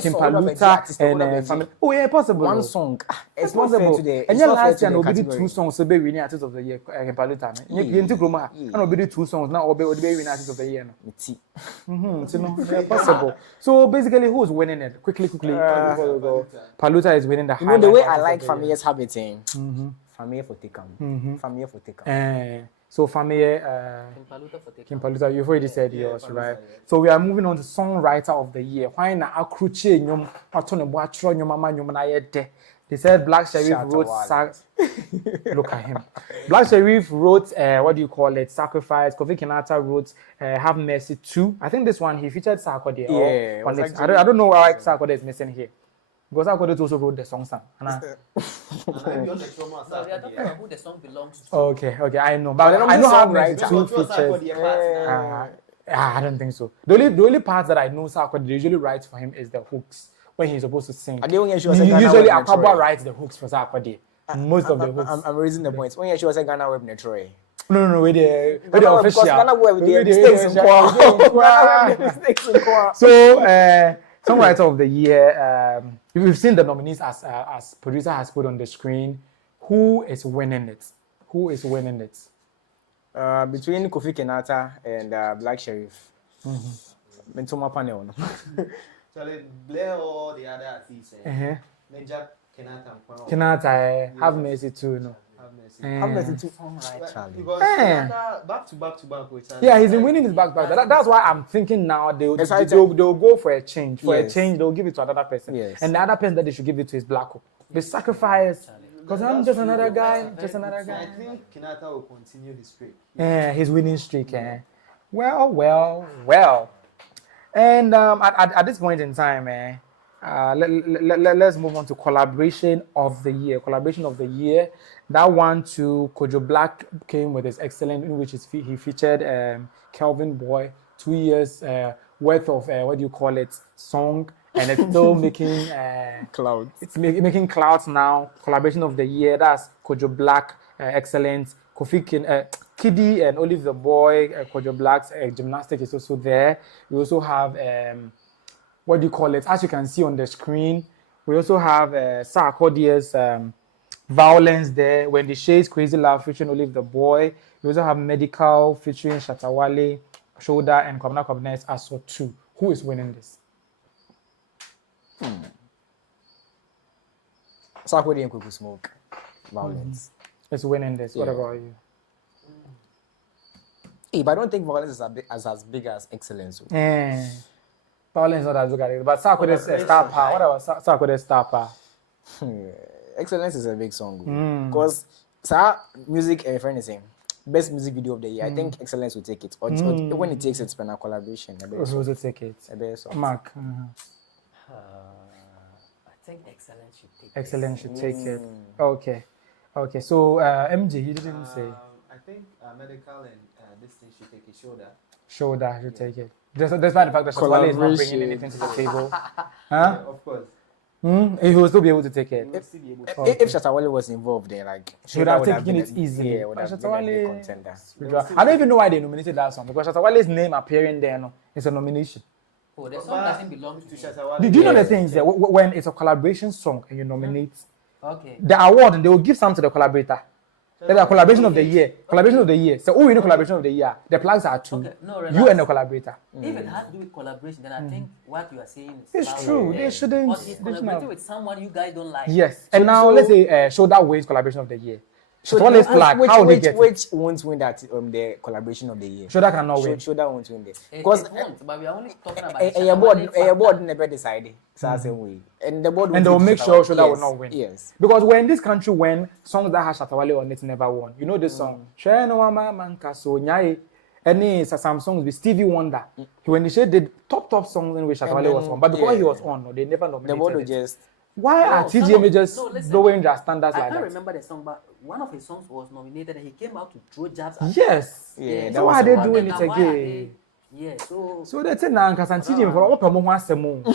King Paluta and family. Oh yeah, possible. One song. It's possible. And then last year nobody 2 songs so be winning artist of the year King Paluta. You into Groma. And nobody 2 songs now or be winning artist of the year. So possible. So basically who's winning it? Quickly. Paluta is winning the high. You know the way I like Family's habiting. Family for Tikam. Family for Tikam. So family, King Paluta, you've already said yours, right? So we are moving on to Songwriter of the Year. Why na akruche nyom atone bo atro nyom ama nyom na yede. They said Black Sheriff wrote look at him. Black Sheriff wrote what do you call it? Sacrifice. Kofi Kinata wrote Have Mercy 2. I think this one he featured Sarkodie. Yeah. I don't know why Sarkodie is missing here. Because Sarkodie also wrote the song. So we are talking about who the song belongs to. Okay, I know. But I know how Mercy 2 features. I don't think so. The only part that I know Sarkodie usually writes for him is the hooks when he's supposed to sing. Usually Akaba writes the hooks for Sarkodie. Most of the hooks. I'm raising the points. When she was a Ghana Web Netroy. No, with the official. Ghana Web mistakes in Kwa. So, Songwriter of the Year, we've seen the nominees as producer has put on the screen. Who is winning it? Between Kofi Kinata and Black Sheriff. Mentoma panel. Charlie Blair or the other artists. Major Kinata, Have Mercy too, no. Have Mercy too. Because back to back with Charlie. Yeah, he's been winning his back. That's why I'm thinking now they'll go for a change. For a change, they'll give it to another person. Yes. And the other person that they should give it to is Black Hole. They sacrifice. Because I'm just another guy. I think Kinata will continue the streak. Yeah, his winning streak. Well. And at this point in time, let's move on to Collaboration of the Year. That one to Kojo Black came with his excellent, in which he featured Kelvin Boy, 2 years worth of song, and it's still making clouds. It's making clouds now. Collaboration of the Year. That's Kojo Black, excellent. KiDi and Olive the Boy, Kojo Black's gymnastics is also there. We also have as you can see on the screen, we also have Sarkodie's Violence there. When the Shades, Crazy Love featuring Olive the Boy. You also have Medical featuring Shatawale, Shoulder, and Kwabena Kwabena is also 2. Who is winning this? Sakodi and Kuku Smoke. Violence. It's winning this. What about you? Hey, but I don't think Violence is as big as Excellence. Violence is not as big as it. But Sakodi is a star power. What about Sakodi is star power? Excellence is a big song. Because music, friend is saying, best music video of the year. I think Excellence will take it. Or when it takes it, it's been a collaboration. Who will take it? Mark. I think Excellence should take Excellence should take it. Okay. So MJ, you didn't say. I think Medical and this thing should take it. Shoulder should take it. Despite the fact that Shatawale is not bringing anything to the table. Yeah, of course. He will still be able to take it. If Shatawale was involved there, like he would have taken it easily. Yeah, would have been a big contender. I don't even know why they nominated that song because Shatawale's name appearing there, no, it's a nomination. Oh, the song doesn't belong to Shatawale. Do you know the things that when it's a collaboration song and you nominate the award and they will give some to the collaborator? There's a collaboration of the year. Collaboration of the year. So, we know collaboration of the year. The plugs are 2. Okay, no, you and the collaborator. If it has to do with collaboration, then I think what you are saying is it's true. They shouldn't. But he's collaborating with someone you guys don't like. Yes. And now let's say Shoulder wins collaboration of the year. So what is flag? How will they get which won't win that the collaboration of the year? Shoulder cannot win. Shoulder won't win this. Because but we are only talking about a board never decided. Same way. And the board and they'll make sure Shoulder will not win. Yes. Because when this country when songs that have Shatawale on it never won. You know this song. Any some songs with Stevie Wonder. When he did top songs in which Shatawale was on. But because he was on, they never nominated. The board will just why are TGMA just lowering their standards like that? I can't remember the song, but one of his songs was nominated and he came out to throw jabs at yes. Yeah. So why are they doing it again? So that's it now, because TGMA for all promo once a month.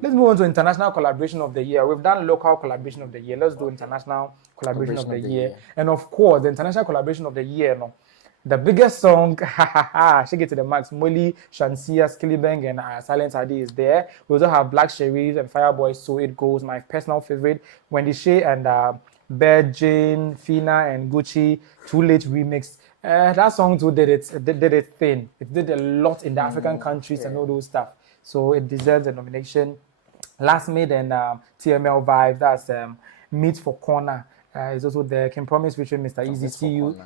Let's move on to international collaboration of the year. We've done local collaboration of the year. Let's do international collaboration of the year. And of course, the international collaboration of the year, the biggest song, Shake It to the Max, Molly, Shansia, Skillibang, and Silent ID is there. We also have Black Cherries and Fireboy, So It Goes, my personal favorite, Wendy Shea and Bear Jane, Fina, and Gucci, Too Late remix. That song too did its thing. It did a lot in the African countries and all those stuff. So it deserves a nomination. Last Made and TML Vibe, that's Meet for Corner. Is also there. Can Promise featuring Mr. Eazzy.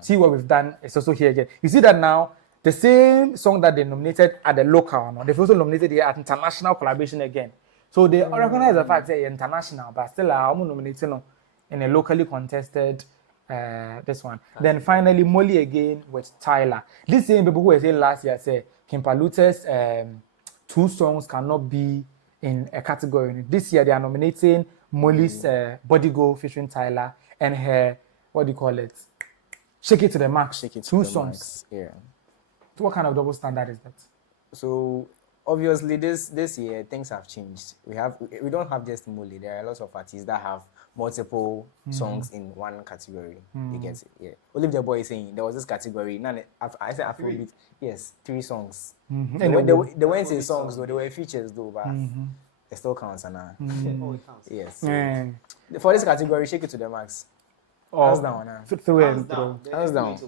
See what we've done. It's also here again. You see that now, the same song that they nominated at the local, they've also nominated it at international collaboration again. So they recognize the fact that it's international, but still I'm nominating in a locally contested this one. Then finally, Molly again with Tyler. This same people who were saying last year say King Paluta's 2 songs cannot be in a category. This year they are nominating Molly's Body Go featuring Tyler and her, what do you call it? Shake It to the Max. 2 songs. Yeah. So what kind of double standard is that? So obviously this year things have changed. We don't have just Molly. There are lots of artists that have multiple songs in one category. You get it? Yeah. Olive the Boy is saying there was this category. I said Afrobeat. Yes, 3 songs. And they weren't say songs though. They were features though, but it still counts, Anna. Yes. So for this category, Shake It to the Max. Hands down, hands down.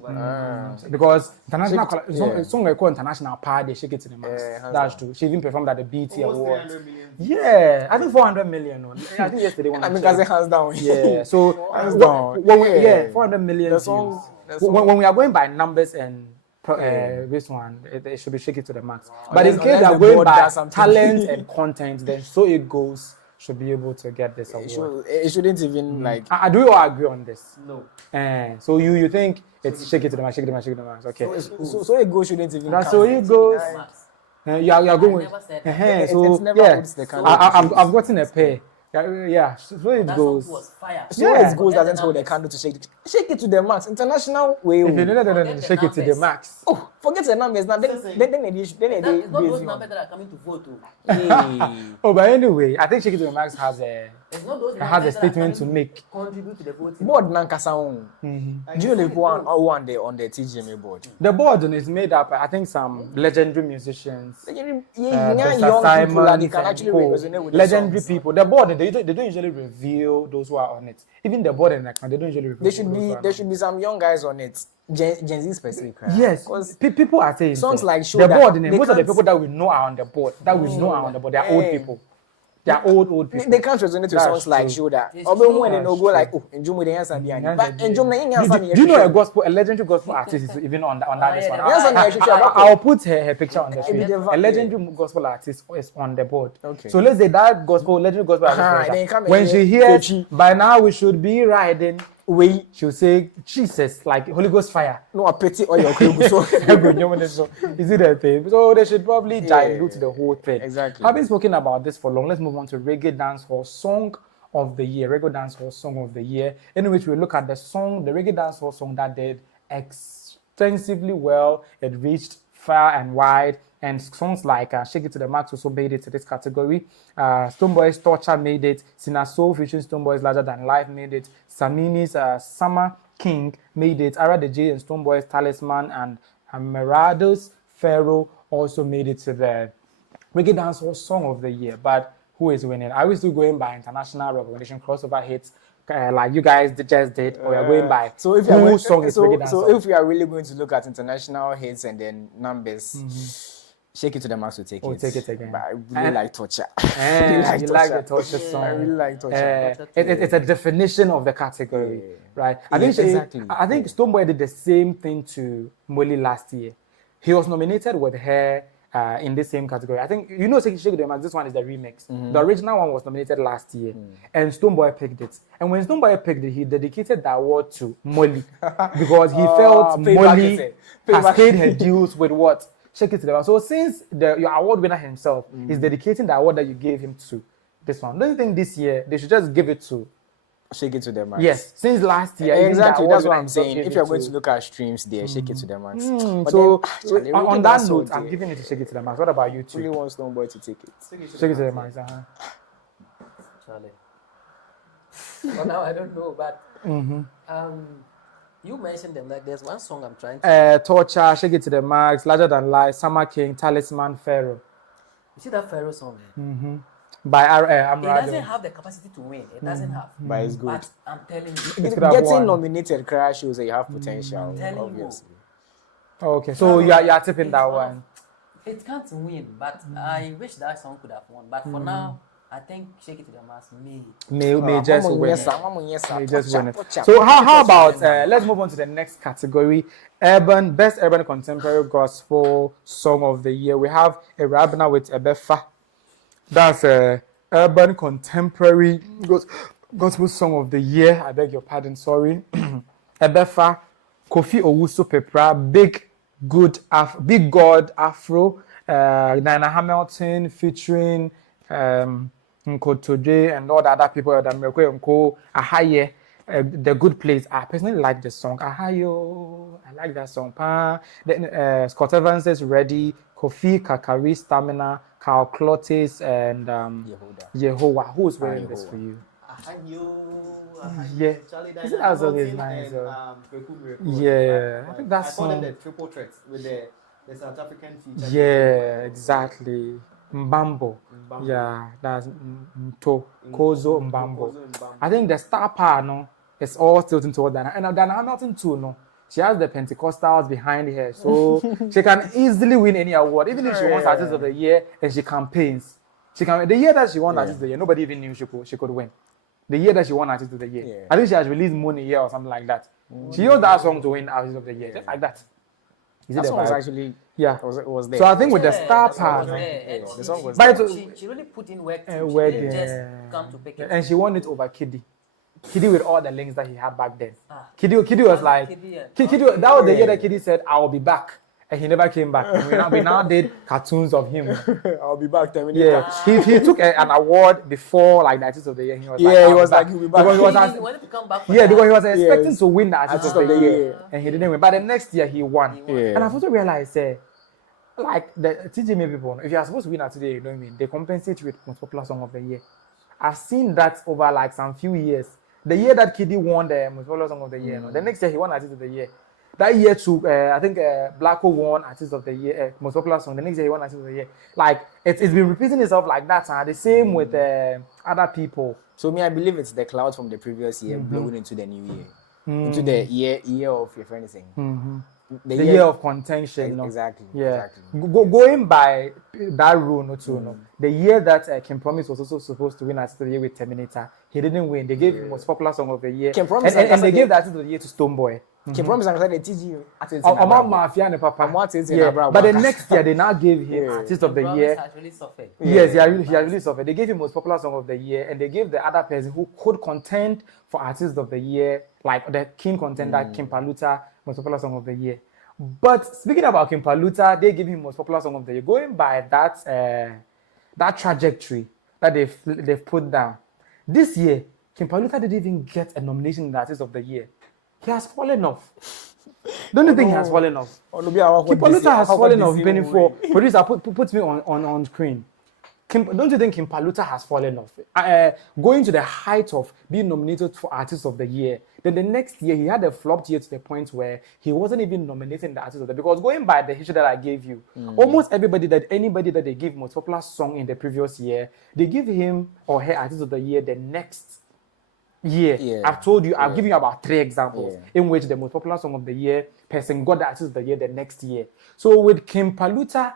Because international song like international power, they Shake It to the Max. That's true. She even performed at the BET Awards. Yeah, I think 400 million. I think yesterday one. I mean, because hands down. Yeah. So hands down. 400 million. The song. When we are going by numbers and this one, it should be Shake It to the Max. But in case they are going by talent and content, then So It Goes should be able to get this award. It shouldn't even do you all agree on this? No. So you think it's Shake It to the Max, Shake It to the Max, Shake It to the Max. Okay. So It Goes shouldn't even. That's So It Goes. You are going with. So yeah, I've gotten a pair. Yeah, So It Goes. So It Goes doesn't hold a candle to Shake It to the Max. International way. If you know that, Shake It to the Max. Oh, forget the numbers now. Then it's not those numbers that are coming to vote. Oh, but anyway, I think Shake It to the Max has a statement to make. Contribute to the voting. Board Nankasa. Do you know the one on the TGMA board? The board is made up, I think, some legendary musicians. Young people that they can actually represent. Legendary people. The board they they don't usually reveal those who are on it. Even the board and the account, they don't usually reveal. There should be some young guys on it. Gen Z specific. Right? Yes, because people are saying songs like Show the that board. Most of the people that we know are on the board. They are old people. They are old people. They can't resonate with songs like Show That. Or when they go like, oh, enjoy the answer behind. But do you know a legendary gospel artist is even on that this one? I'll put her picture on the screen. A legendary gospel artist is on the board. Okay. So let's say that legendary gospel artist. When she hears, by now we should be riding. She'll say Jesus, like Holy Ghost fire. No, a petty oil. So is it a thing? So they should probably dilute the whole thing. Exactly. Having spoken about this for long, let's move on to Reggae Dancehall Song of the Year. Reggae Dancehall Song of the Year, in which we look at the Reggae Dancehall song that did extensively well. It reached far and wide. And songs like Shake It to the Max also made it to this category. Stonebwoy's Torture made it. Sina Soul featuring Stonebwoy's Larger Than Life made it. Samini's Summer King made it. Ara the J and Stonebwoy's Talisman and Marital's Pharaoh also made it to the Reggae Dancehall Song of the Year. But who is winning? Are we still going by international recognition crossover hits? Like you guys just did, or you're going by so if whose song is Reggae Dancehall? So if we are really going to look at international hits and then numbers, Shake It to the Max will take it. Take it again. But I really like Torture. You like the Torture song. I really like Torture. It's a definition of the category, right? I think Stonebwoy did the same thing to Molly last year. He was nominated with her in the same category. I think, Shake It to the Max, this one is the remix. The original one was nominated last year, and Stonebwoy picked it. And when Stonebwoy picked it, he dedicated the award to Molly because he felt Molly has paid her dues with what? Shake It to the Max. So since your award winner himself is dedicating the award that you gave him to this one, don't you think this year they should just give it to Shake It to the Max? Yes, since last year. Exactly, that's what I'm saying. If you're going to look at streams there, Shake It to the Max. So on that note, I'm giving it to Shake It to the Max. What about you two? Really want Stonebwoy to take it. Shake It to the Max. Charlie. Well, now I don't know, but you mentioned them, like there's one song I'm trying to... Torture, Shake It to the Max, Larger Than Life, Summer King, Talisman, Pharaoh. You see that Pharaoh song? By It doesn't have the capacity to win. It doesn't have. But it's good. But I'm telling you. Getting nominated crash shows that you have potential, obviously. Okay, so you are tipping that one. It can't win, but I wish that song could have won. But for now, I think Shake It to the Max may just win it. May just win it. So how about let's move on to the next category, best urban contemporary gospel song of the year. We have a Rabna with Ebefa. That's a urban contemporary gospel song of the year. I beg your pardon, sorry. Ebefa, Kofi Owusu Pepra, Big God Afro, Nana Hamilton featuring Nkotoje and all the other people that Mekwe Ahaye, The Good Place. I personally like the song. Ahayo, I like that song. Then Scott Evans is Ready, Kofi Kakari, Stamina, Carl Clotis, and Yehovah. Who's wearing this for you? Yeah, isn't that song is nice? Yeah, I think that's song. The triple threat with the South African feature. Yeah, exactly. Mbambo. Yeah, that's Kozo Mbambo. I think the star power, no, it's all tilting toward that. And Dana Hamilton too, no. She has the Pentecostals behind her, so she can easily win any award, even if she wants Artist of the Year and she campaigns. The year that she won Artist of the Year, nobody even knew she could win. The year that she won Artist of the Year, I think she has released Money Year or something like that. She used that song to win Artist of the Year, just like that. That song was actually was there. So I think with the star power, the song was there. She really put in work. She didn't just come to pick it. And she won it over KiDi. KiDi with all the links that he had back then. KiDi was like, KiDi, that was the year that KiDi said, "I'll be back," and he never came back. And we now did cartoons of him. I'll be back. He took an award before like the Artist of the Year. He was like, he'll be back. He wanted to come back. Because he was expecting to win the Artist of the Year, and he didn't win. But the next year he won. And I've also realized, like the TGMA people, if you are supposed to win Artist of the Year, you don't win. They compensate you with most popular song of the year. I've seen that over like some few years. The year that KiDi won the most popular song of the year, the next year he won Artist of the Year. That year too, I think Black Hole won Artist of the Year, most popular song. The next year he won Artist of the Year. Like it's been repeating itself like that. The same with other people. So me, I believe it's the clouds from the previous year blowing into the new year, into the year of your friend saying. The year of contention. Exactly. Yeah. Exactly. Going by that rule, the year that King Promise was also supposed to win Artist of the Year with Terminator, he didn't win. They gave him most popular song of the year. King Promise and they gave the Artist of the Year to Stonebwoy. King Promise and the TGMA. But the next year they now gave him Artist of the Year. Yes, he has really suffered. They gave him most popular song of the year, and they gave the other person who could contend for Artist of the Year, like the King contender, King Paluta, most popular song of the year. But speaking about King Paluta, they gave him most popular song of the year. Going by that trajectory that they've put down, this year King Paluta didn't even get a nomination in the Artist of the Year. He has fallen off. Don't you think he has fallen off? King Paluta has fallen off. Before producer put me on screen. Don't you think King Paluta has fallen off? Going to the height of being nominated for Artist of the Year. Then the next year, he had a flopped year to the point where he wasn't even nominated in the Artist of the Year. Because going by the history that I gave you, almost anybody that they give most popular song in the previous year, they give him or her Artist of the Year the next year. Yeah. I've told you, I've given you about 3 examples in which the most popular song of the year person got the Artist of the Year the next year. So with King Paluta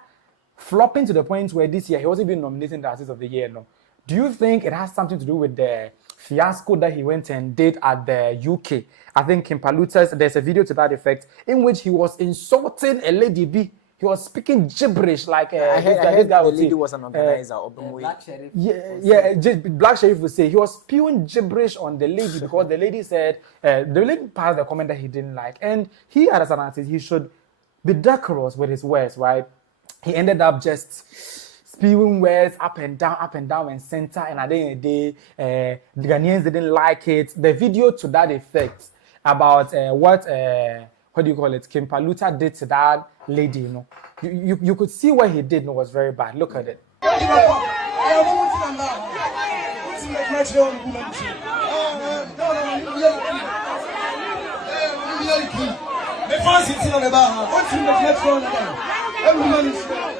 flopping to the point where this year he wasn't being nominated in the Artist of the Year, do you think it has something to do with the fiasco that he went and did at the UK? I think King Paluta's, there's a video to that effect in which he was insulting a lady B. He was speaking gibberish like I heard the lady was an organizer. Black Sheriff. Black Sheriff would say he was spewing gibberish on the lady because the lady said the lady passed the comment that he didn't like, and he as an artist he should be decorous with his words, right? He ended up just spewing words up and down and center, and at the end of the day, the Ghanaians didn't like it. The video to that effect about what do you call it? King Paluta did to that lady, you could see what he did was very bad. Look at it. Everyone is proud.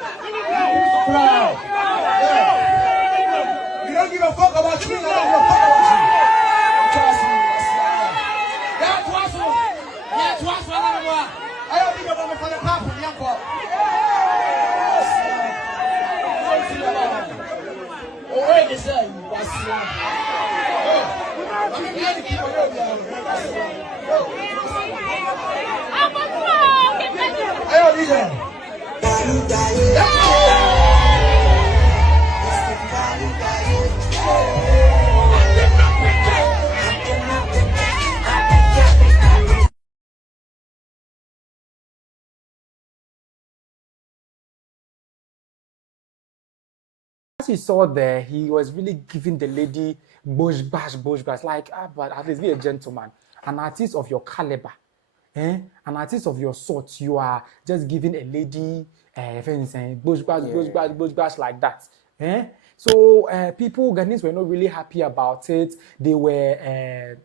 You don't give a fuck about you. You don't give a fuck about you. Trust me. That's what's wrong. That's what's wrong. I don't think about me for the pop of young boy. Oh, wait, they say you was I'm glad to keep a road down. I don't need that. As you saw there, he was really giving the lady bush bash, like, but at least be a gentleman, an artist of your caliber. An artist of your sort, you are just giving a lady bush bash like that. So people, Ghanaians were not really happy about it. They were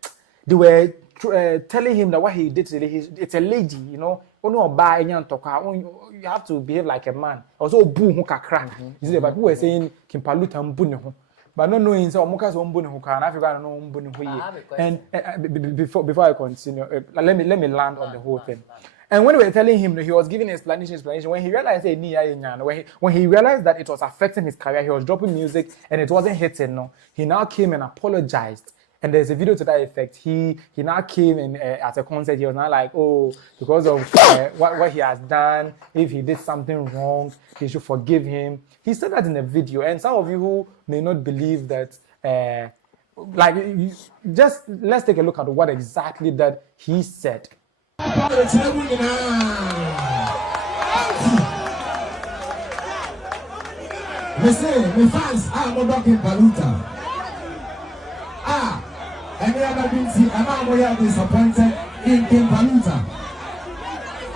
telling him that what he did today, it's a lady, you have to behave like a man. Also, boom, kakra. You see, but people were saying King Paluta mbune. But not knowing so Moka's mbune who can Africa no mbune. And before I continue, let me land on the whole thing. And when we were telling him that he was giving explanation, when he realized when he realized that it was affecting his career, he was dropping music and it wasn't hitting. He now came and apologized. And there's a video to that effect. He now came and at a concert, he was now like, oh, because of what he has done, if he did something wrong, he should forgive him. He said that in a video. And some of you who may not believe that, just let's take a look at what exactly that he said. My fans are not King Paluta. And they have been seen, and now we are disappointed in King Paluta.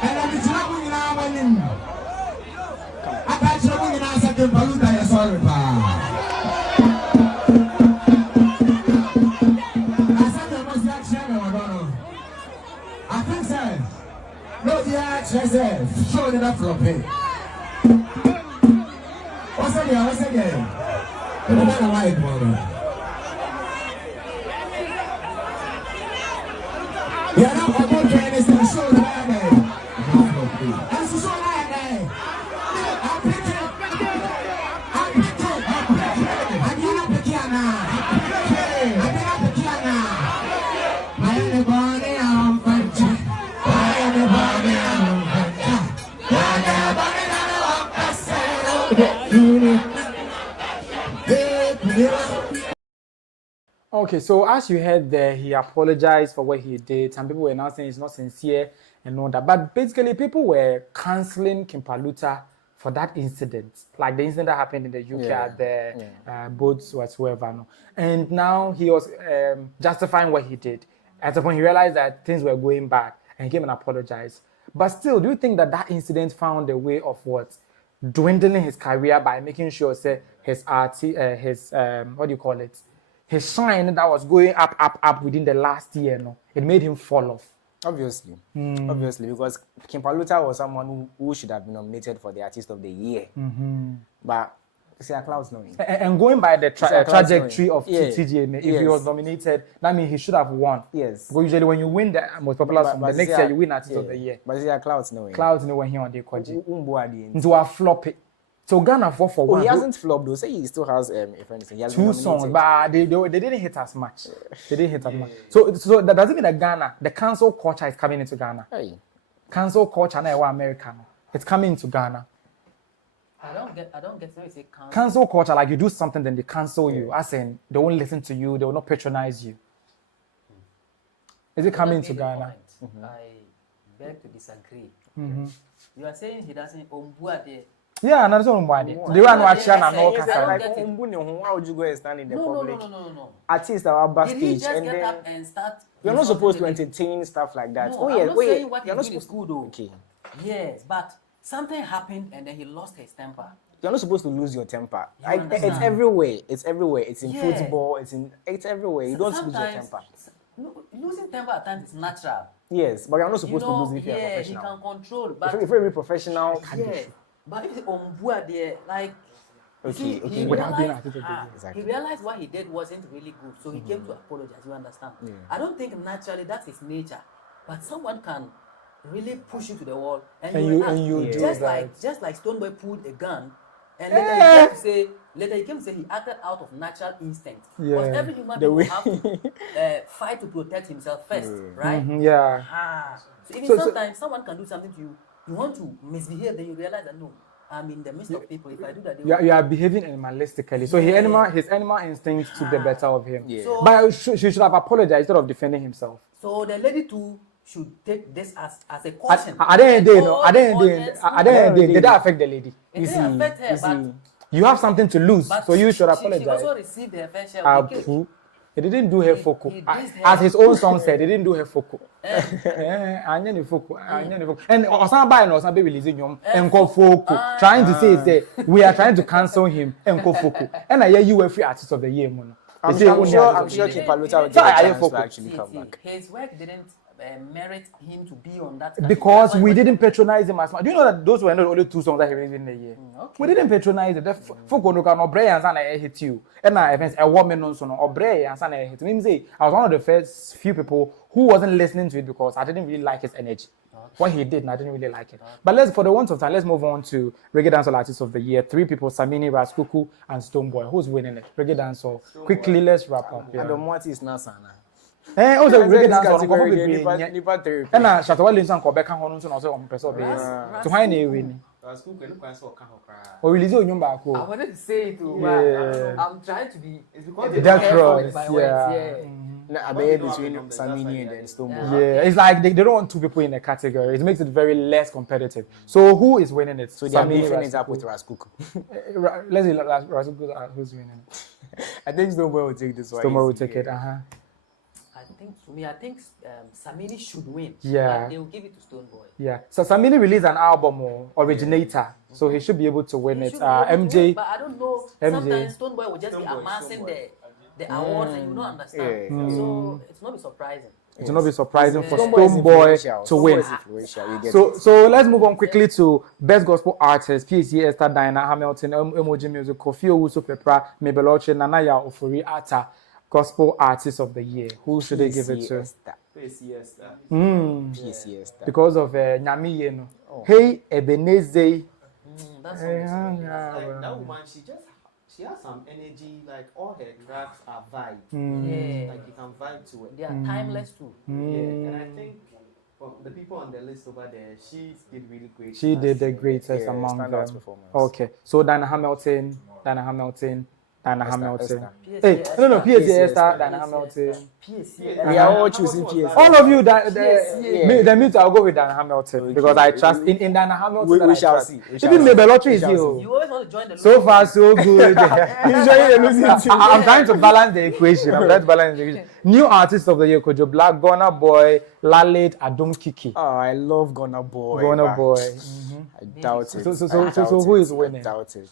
And I'm traveling in our winning. I'm traveling in our second Paluta, yes, sorry, I think, sir, Yeah, no, I'm not trying to show that. Okay, so as you heard there, he apologized for what he did. Some people were now saying it's not sincere and all that. But basically, people were canceling King Paluta for that incident. Like the incident that happened in the UK at the boats whatsoever. No? And now he was justifying what he did. At the point he realized that things were going bad and he came and apologized. But still, do you think that that incident found a way of what? Dwindling his career by making sure, say, his what do you call it? His shine that was going up within the last year, no, it made him fall off. Obviously, because King Paluta was someone who should have been nominated for the Artist of the Year. But see, a cloud's knowing. And going by the trajectory of TGMA, if he was nominated, that means he should have won. Yes. Because usually when you win the most popular song, the next year you win Artist of the Year. But see, a cloud's knowing. Clouds know when he on the kwaji. Into a flop it. So Ghana for one. He hasn't flopped though. Say he still has if anything. He has 2 songs, but they didn't hit as much. They didn't hit as much. So that doesn't mean that Ghana, the cancel culture is coming into Ghana. Hey. Cancel culture now American. It's coming into Ghana. I don't get when you say cancel. Cancel culture, like you do something, then they cancel you. As in, they won't listen to you, they will not patronize you. Is it coming to Ghana? I beg to disagree. You are saying he doesn't ombuade. Yeah, and that's all why they want to actually know. Why would you go and stand in the public? No. Artists are backstage. Did he just get up and start? You're not supposed to entertain stuff like that. No, I'm not saying what you're not supposed to do though. Okay. Yes, but something happened and then he lost his temper. You're not supposed to lose your temper. It's everywhere. It's everywhere. It's in football. It's everywhere. You don't lose your temper. Losing temper at times is natural. Yes, but you're not supposed to lose it if you're professional. professional. He can control. But if you're a professional, but if he's on board there, like he realized what he did wasn't really good, so he came to apologize. You understand? Yeah. I don't think naturally that's his nature, but someone can really push you to the wall, and you just like Stoneboy pulled a gun, and later he came to say he acted out of natural instinct. Because every human being will have to fight to protect himself first, right? So even sometimes someone can do something to you. You want to misbehave, then you realize that no, I'm in the midst of people. If I do that, you are behaving animalistically. So his animal instincts took the better of him. Yeah. So, but she should have apologized instead of defending himself. So the lady too should take this as a caution. At the end of the day, did that affect the lady? It didn't affect her, but you have something to lose, so you should apologize. She also received her fair share of the cake. He didn't do her foco. As his own song said, he didn't do her foco. And Osama baby releasing him and go foco. Trying to say we are trying to cancel him and go foco. And I hear you were free artist of the year, Mono. I'm sure King Paluta will get a chance to actually come back. His work didn't merit him to be on that. Because we didn't patronize him as much. Do you know that those were not only 2 songs that he released in the year? Okay. We didn't patronize it. Folk no can obre and I hit you. And I events a woman on so no obre and I hit me. I was one of the first few people who wasn't listening to it because I didn't really like his energy. What he did, and I didn't really like it. But for the want of time, let's move on to Reggae Dancehall Artist of the Year. 3 people: Samini, Raskuku, and Stoneboy. Who's winning it? Reggae Dancehall. Quickly, let's wrap up. And the Mwati is Nasana. Also Reggae Dancehall. And Shatawale Lynx and Quebec and Honus and also on Preso Bay. To hide a win. Or release your number. I wanted to say it too, but I'm trying to be. It's because I bet between Samini and then Stoneboy. Yeah, it's like they don't want 2 people in a category. It makes it very less competitive. So who is winning it? So they are beefing it up with Raskuku. Let's see, Raskuku who's winning it. I think Stoneboy will take this one. Stoneboy will take it. I think Samini should win. Yeah. But they will give it to Stoneboy. Yeah. So Samini released an album, Originator. So he should be able to win it. MJ. But I don't know. Sometimes Stoneboy will just be amassing the awards and you don't understand. So it's not be surprising. It will not be surprising for Stonebwoy to win. So let's move on quickly to Best Gospel Artist, PSC Esther, Diana Hamilton, Emoji Music, Kofi Owusu Pepra, Mabeloche, Nanaya Ofori Atta, Gospel Artist of the Year. Who should they give it to? PSC Esther. PSC Esther. Because of Nyami Yeno. Hey, Ebenezer. That's Like that woman, she has some energy, like all her tracks are vibe. Yeah. Like you can vibe to it. They are timeless too. Yeah, and I think from the people on the list over there, she did really great. She did the greatest among them. Okay, so Diana Hamilton. Hey, no, PSC Esther, Diana Hamilton. We are all choosing PSC. All of you, the mute, I'll go with Diana Hamilton because I trust in Diana Hamilton. We shall see. Even Mabeloche is here. You always want to join the So far, so good. I'm trying to balance the equation. New artist of the year, Kojo Black, Ghana Boy, Lalate, Adum Kiki. Oh, I love Ghana Boy. I doubt it. So who is winning? I doubt it.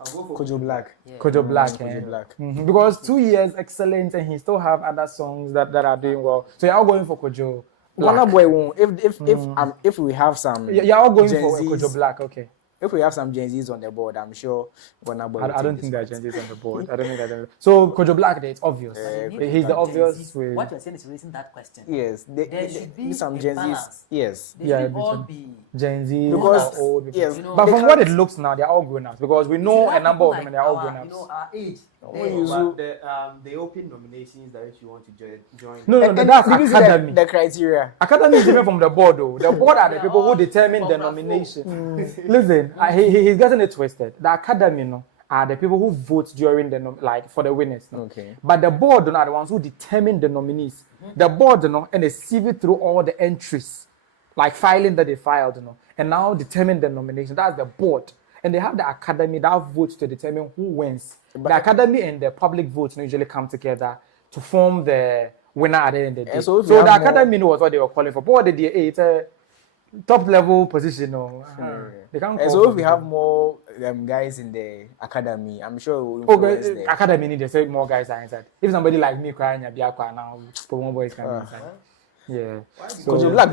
I'll go for Kojo Black. Kojo Black. Because 2 years excellent and he still have other songs that are doing well. So you're all going for Kojo Black. Ghana Boy won't. If we have some, you're all going for Kojo Black. Okay. If we have some Gen Zs on the board, I'm sure Ghana Boy. I don't think there are Gen Zs on the board. I don't think that. So Kojo Black, it's obvious. He's the obvious way. What you're saying is raising that question. Yes, there should be some a Gen balance. Zs. Yes. They should all be Gen Z because old people. Yes, but from what it looks now, they're all grown ups because we know a number of them and they're all grown ups. Our age. The open nominations that if you want to join. No, that's academy. The criteria. Academy is different from the board, though. The board are the people who determine the nomination. Listen, he's getting it twisted. The academy, are the people who vote during the for the winners. Okay. But the board, are the ones who determine the nominees. The board, and they sieve through all the entries, like filing that they filed, and now determine the nomination. That's the board. And they have the academy that votes to determine who wins. The academy and the public votes usually come together to form the winner at the end of the day. So the academy was what they were calling for. But what they did, it's a top level position. They can't and so if we have more guys in the academy, I'm sure we'll influence them. Academy need to say more guys are inside. If somebody like me crying at Biakwa now, more boys can be inside. Yeah. Kojo Black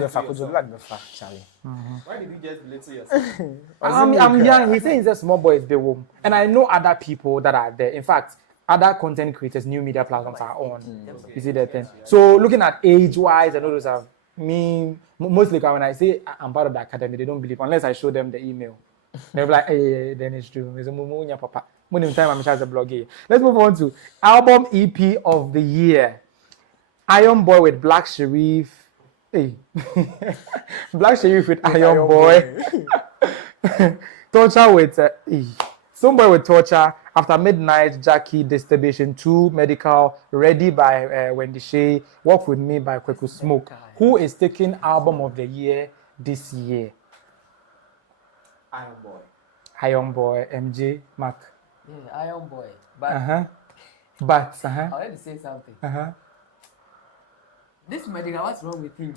Charlie. Why did you just belittle yourself? I'm young. He says a small boy is the womb. And I know other people that are there. In fact, other content creators, new media platforms are on. You see that thing? So looking at age-wise, I know those are me. Mostly when I say I'm part of the academy, they don't believe unless I show them the email. They're like, hey, then it's true. Let's move on to album EP of the year. Iron Boy with Black Sherif. Hey. Black Sherif with Iron Boy. Torture with Somebody with Torture. After Midnight, Jackie, Distribution 2, Medical, Ready by Wendy Shea, Walk With Me by Kweku Smoke. Who is taking album of the year this year? Iron Boy, MJ, Mark. Yeah, Iron Boy. But I wanted to say something. This medical, what's wrong with him?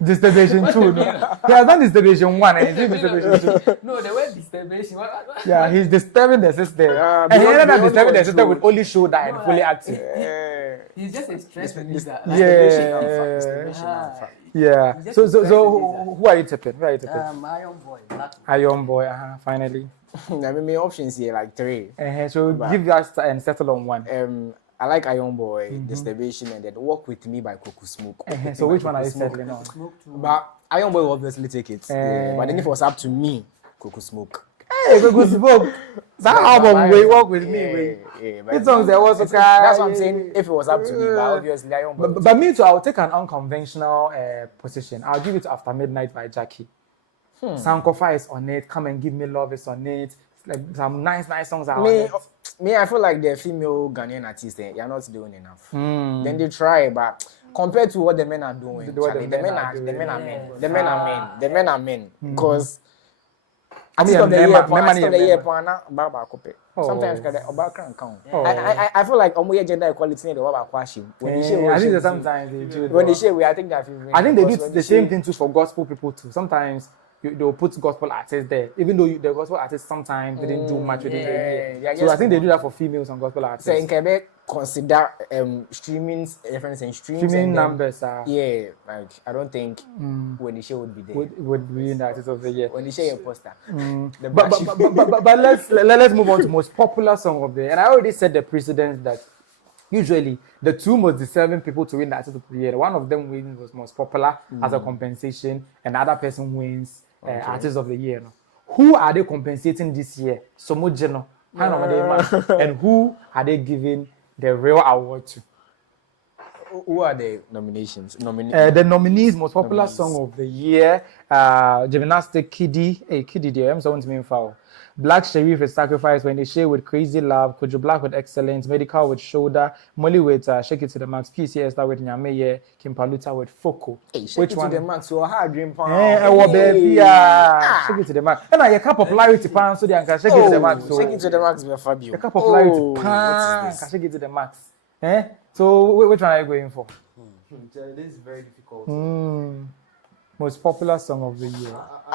Distribution 2. No? He has done Distribution 1 and he's doing Distribution 2. No, the word distribution. What? Yeah, he's disturbing the system. And he ended up disturbing the system with only shoulder and fully active. He's just a stress reliever. Yeah. So who are you tipping? Iron Boy. Iron Boy, finally. I mean, my options here like 3. So give us and settle on one. I like Iron Boy, Distribution, and then Walk With Me by Kweku Smoke. So which one are you settling on? But Iron Boy will obviously take it. But then if it was up to me, Kweku Smoke. Hey, Kweku Smoke. That album will Walk With Me. It songs there was that's what I'm saying. If it was up to me, but obviously Iron Boy. But me too, I'll take an unconventional position. I'll give it to After Midnight by Jackie. Sankofa is on it. Come and Give Me Love is on it. Like some nice songs are on it. Me, I feel like the female Ghanaian artists, they are not doing enough. Then they try, but compared to what the men are doing, the men are men. Because sometimes I feel like gender equality when they sometimes they do. When they share, I think they do the same thing too for gospel people too. Sometimes they'll put gospel artists there, even though the gospel artists sometimes didn't do much within the year. So I think they do that for females and gospel artists. So in Quebec, consider streaming numbers. Yeah, like I don't think when the show would be there. Would be in the artist of the year. When the show poster. But let's move on to most popular song of the year. And I already said the precedence that usually the two most deserving people to win the artist of the year, one of them wins was most popular as a compensation, and the other person wins artist of the year. No? Who are they compensating this year? And who are they giving the real award to? Who are the nominations? The nominees, most popular song of the year, Gymnastic KiDi, KiDi, I'm someone's main foul. Black Sherif with Sacrifice, When They Share with Crazy Love, Kojo Black with Excellence, Medical with Shoulder, Molly with Shake It to the Max, PCS with Nyameye, King Paluta with Foco. Which one? To the Max, so hard dream pan. Shake It to the Max. And I have popularity pan, so they can shake it to the max. Shake It to the Max, with Fabio. The popularity pan, can shake it to the max. So which one are you going for? This is very difficult. Most popular song of the year.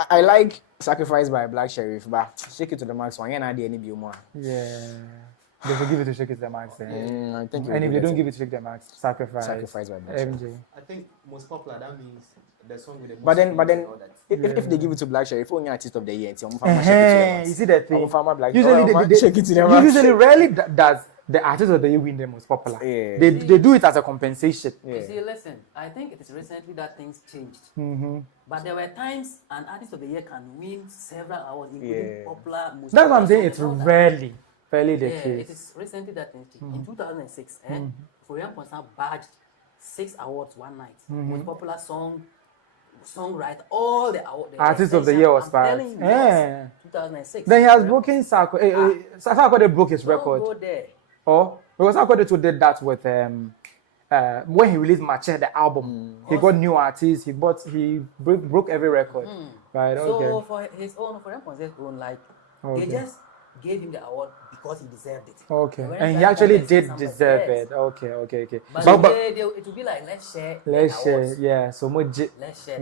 I like Sacrifice by Black Sherif, but Shake It to the Max one. Yeah, they will give it to Shake It to the Max. I think and if they don't give it to Shake It to the Max, Sacrifice by Black MJ. I think most popular, that means the song with the most. But then, if they give it to Black Sherif, only artist of the year, you see that thing? Usually, rarely does the artist of the year win the most popular. They do it as a compensation. You see, listen, I think it is recently that things changed. But there were times an artist of the year can win several awards, including popular. That's what I'm saying. It's rarely the case. It is recently that things changed. In 2006, Florian Ponsah badged 6 awards one night. Most popular songwriter, all the awards. Artist of the year was badged. 2006. Then he has broken Sako. Sako broke his record. Don't go there. Oh, because Sako did that with when he released Mache, the album. He got new artists. He broke every record. Right. So for his own, for Ponsah's own, like they just gave him the award because he deserved it. Okay. And he actually did deserve it. Okay. But it will be like, let's share. Yeah. So much. Let's share.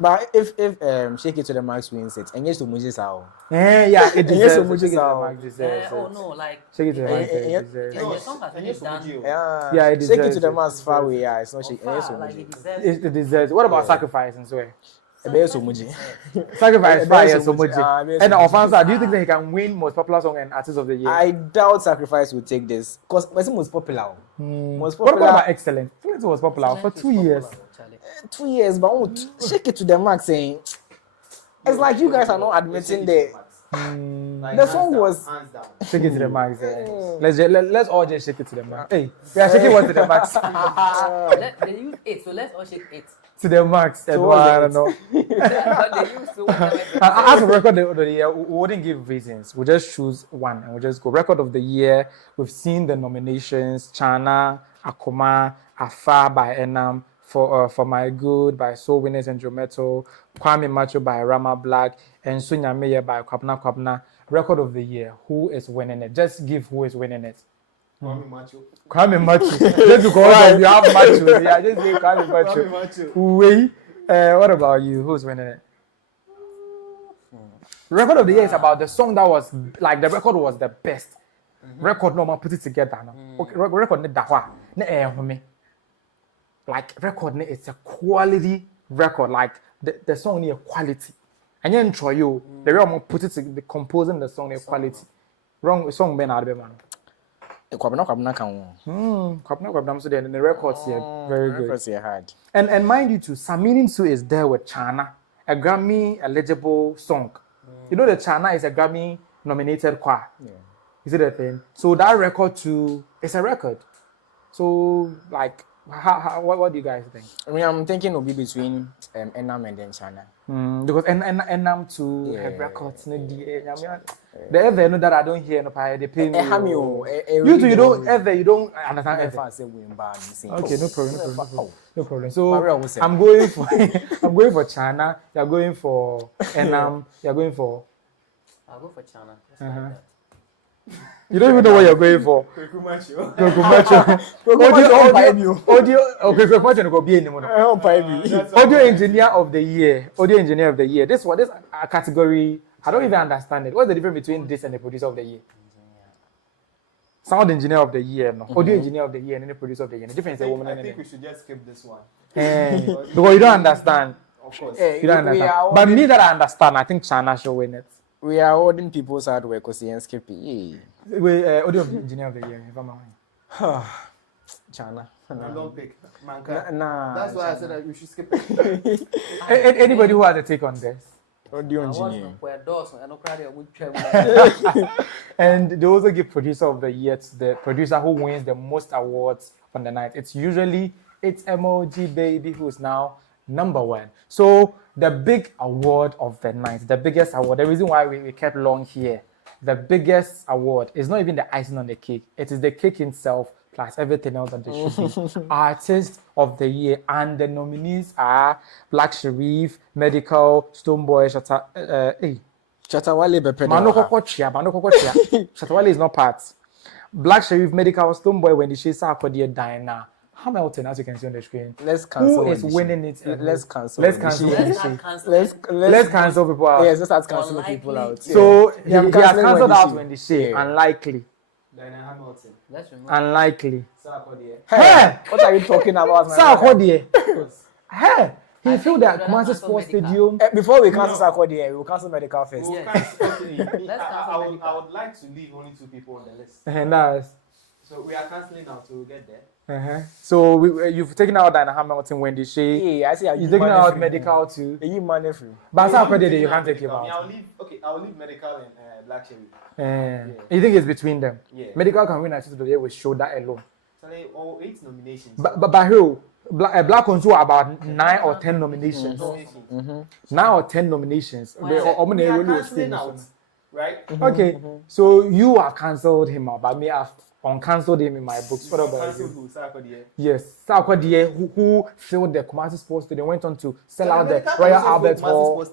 But if Shake It to the Max wins it, and yes, to Moses how? Yeah, it deserves Moses Oh no, like Shake It to the Max. The song has been done. Yeah, it deserves. Shake It to the Max far away. Yeah, it's not Shake. It deserves. What about Sacrifice and so? Sacrifice fire so much. And Ofansa, do you think that he can win most popular song and artist of the year? I doubt Sacrifice will take this because it's most popular. What about Excellent? Excellent was popular for 2 years. 2 years, but Shake It to the Max saying it's like you guys are not admitting the song was Shake It to the Max. Let's all just shake it to the max. Hey, we are shaking one to the max. They use 8, so let's all shake 8. To the max. So I don't know. But they use so as a record of the year, we wouldn't give reasons. We'll just choose one and we'll just go. Record of the year, we've seen the nominations: Chana, Akoma, Afa by Enam, For My Good by Soul Winners and Jometo, Kwame Macho by Rama Black, and Sunya Meyer by Kwapna. Record of the year, who is winning it? Just give who is winning it. Kwame Macho. Just because you have Macho. Yeah, just give Kwame Macho. Wait. What about you? Who's winning it? Record of the year is about the song that was like the record was the best. Record no man put it together now. Okay, record ne dahwa ne like record it's a quality record. Like the song need a quality. And you enjoy you. The real man put it the composing the song need quality. Wrong song ben out man. Kwabna kan Kwabna so the records here very good. Records here hard. And mind you too, Saminin Su is there with Chana, a Grammy eligible song. You know that Chana is a Grammy nominated choir. Yeah. Is it a thing? So that record too is a record. So like what do you guys think? I mean, I'm thinking it'll be between Enam and then Chana. Because Enam too have records. The ever know that I don't hear no pay they pay me. You too, you don't understand ever. Okay, no problem. So I'm going for Chana. You're going for Enam. You're going for. I'll go for Chana. You don't even know what you're going for. Audio engineer of the year. Audio engineer of the year. This category, I don't even understand it. What's the difference between this and the producer of the year? Sound engineer of the year, no. Audio engineer of the year and then the producer of the year. The difference is a woman. I think we should just skip this one. Because you don't understand. Of course. You don't understand. But me that I understand, I think China should win it. We are holding people's hard work because they skip it. Audio engineer of the year, if I'm right. China. I don't pick. Nah. That's why I said that we should skip it. Anybody who has a take on this? Audio engineer. And they also give producer of the year to the producer who wins the most awards on the night. It's usually MoG Baby who's now #1. So the big award of the night, the biggest award, the reason why we kept long here, the biggest award is not even the icing on the cake. It is the cake itself plus everything else that they should be. Artist of the year, and the nominees are Black Sherif, Medical, Stonebwoy, Shatawale Bepredo. Shatawale is not part. Black Sherif, Medical, Stonebwoy, when the Shesa Akodia Diana. Hamilton, as you can see on the screen. Let's cancel. Who is winning it? Let's cancel. Let's cancel. Let's cancel people out. Yes, let's start canceling people out. So he has cancelled out when they say unlikely. Hamilton. Unlikely. Hey, what are you talking about? Sarkodie. Hey, he filled that Kumasi Sports Stadium. Before we cancel Sarkodie, we will cancel Medical first. I would like to leave only 2 people on the list. And that's. So we are cancelling now, so we'll get there. So you've taken out Diana Hamilton when they say. Yeah, I see. You're taking out Medical too. You money free. But Sarkodie, you can't take him out. I'll leave Medical and Black Sherif. Yeah. You think it's between them? Yeah. Medical can win Artist of the Year with Shoulder alone. So 8 nominations. But who? Black ones who are about 9 or 10 nominations. 9 or 10 nominations. We are cancelling out, right? Okay. So you have cancelled him out, but me have uncancelled him in my books. What about you? Sarkodie. Yes, Sarkodie, who filled the Kumasi Sports Stadium, went on to sell out the Royal Albert Hall.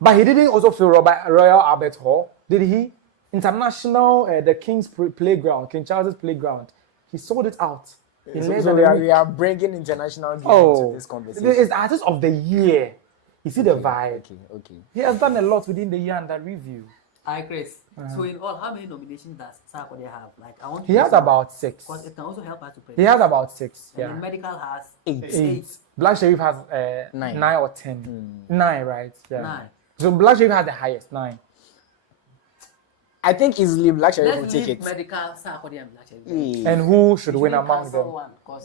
But he didn't also fill Royal Albert Hall, did he? International, the King's Playground, King Charles's Playground. He sold it out. So we are bringing international games into this conversation. It's Artist of the Year. You see the vibe. Okay. He has done a lot within the year under review. Hi, Chris. So in all, how many nominations does Sarkodie have? Like, I want. He has about 6. Because it can also help us to play. He has about 6. And then Medical has 8. Black Sherif has 9 or 10. 9, right? Yeah. 9. So Black Sherif has the highest 9. I think easily Black Sherif will take it. Medical, Sarkodie, and Black Sherif. And who should win among them?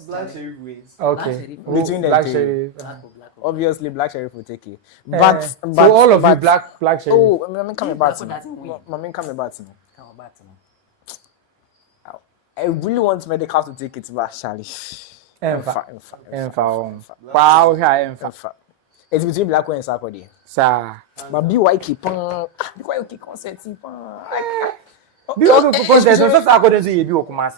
Black Sherif wins. Okay. Between Black the Sherif. Obviously, Black Sherif will take it. But so all of you Black Sherif. Oh, I'm coming back to I really want Medical to take it back, Charlie. Wow, it's between Black and Sarkodie. Sir. But BYK pan. BYK concert pan.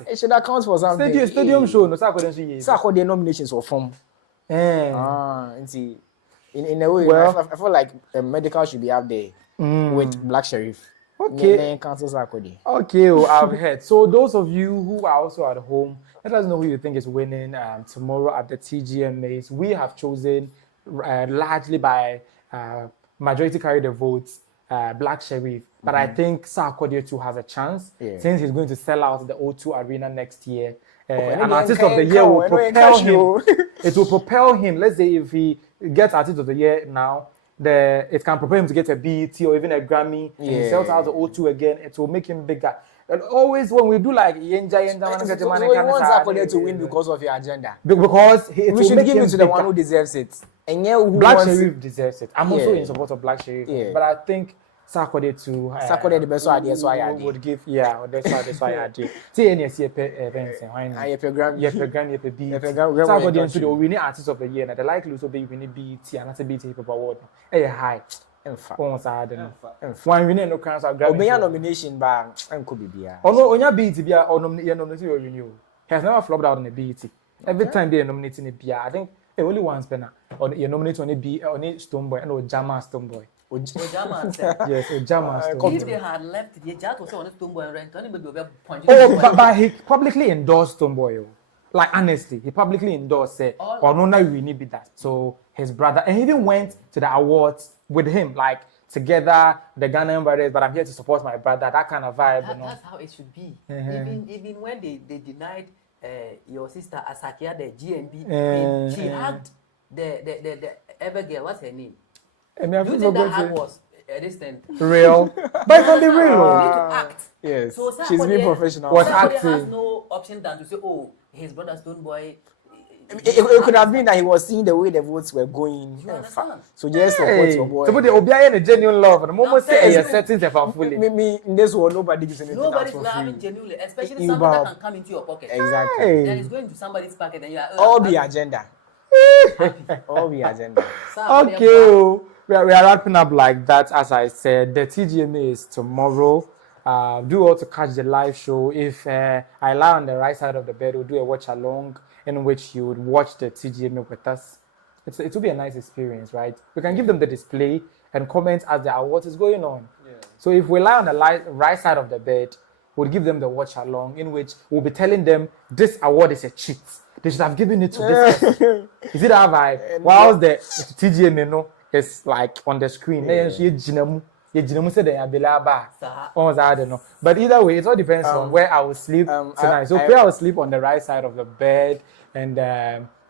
It should account for something. Stadium show no Sarkodie. Sarkodie nominations were formed. In a way, well, I feel like Medical should be up there with Black Sherif. Okay. Then cancel Sarkodie. Okay, well, I've heard. So those of you who are also at home, let us know who you think is winning tomorrow at the TGMAs. We have chosen largely by majority carry the votes, Black Sherif. But I think Sarkodie too has a chance since he's going to sell out the O2 Arena next year. An Artist of the Year will propel him. It will propel him. Let's say if he gets Artist of the Year now, it can propel him to get a BET or even a Grammy. And he sells out the O2 again. It will make him bigger. And always when we do like Yenja, so you want Sarkodie to win because of your agenda. Because we should give it to the one who deserves it. And Black Sherif deserves it. I'm also in support of Black Sherif. But I think Sarkodie to Sarkodie the best idea, so I would give that's why I did. See any events and I program B. Sarkodie into the winning Artist of the Year, and the likelihood to be winning BET and that's a BET Hip Hop Award. High. In fact, one winning no crowns are grabbing. Nomination bang and could be. Oh no, on your BET be or nominated or renew. He has never flopped out on a BET. Every time they are nominating a BET, I think only once penna or you nominate on a B on a Stonebwoy and or Jama Stonebwoy. Ojama Yes, Ojama. If they had left, the Jat was on the Stoneboy and Rent, maybe we were punching. Oh, but he publicly endorsed Stoneboy. Like honestly, he publicly endorsed it. Or no, we need be that. So his brother, and he even went to the awards with him, like together, the Ghanaian brothers. But I'm here to support my brother. That kind of vibe. That's how it should be. Even when they denied your sister Asakia the GMB, she hugged the ever girl. What's her name? Do you think that hug was distant? Real? But it's not the real. You need to act. Yes, So she's being professional. Was acting. acting. Has no option than to say, oh, his brother Stoneboy. It could have been that he was seeing the way the votes were going. So just support your boy. Somebody Obiya in genuine love. The moment say your settings are fully. Me in this world, nobody gives anything out Nobody's for loving free. genuinely, especially something that can come into your pocket. Exactly. Then it's going to somebody's pocket and you are All be agenda. All be agenda. Okay, we are wrapping up like that. As I said, the TGMA is tomorrow. Do also catch the live show. If I lie on the right side of the bed, we'll do a watch along in which you would watch the TGMA with us. It will be a nice experience, right? We can give them the display and comment as the awards is going on. Yeah. So if we lie on the right side of the bed, we'll give them the watch along in which we'll be telling them this award is a cheat. They should have given it to this person. Is it that vibe? While the TGMA is like on the screen. But either way, it all depends on where I will sleep tonight. So I will sleep on the right side of the bed, and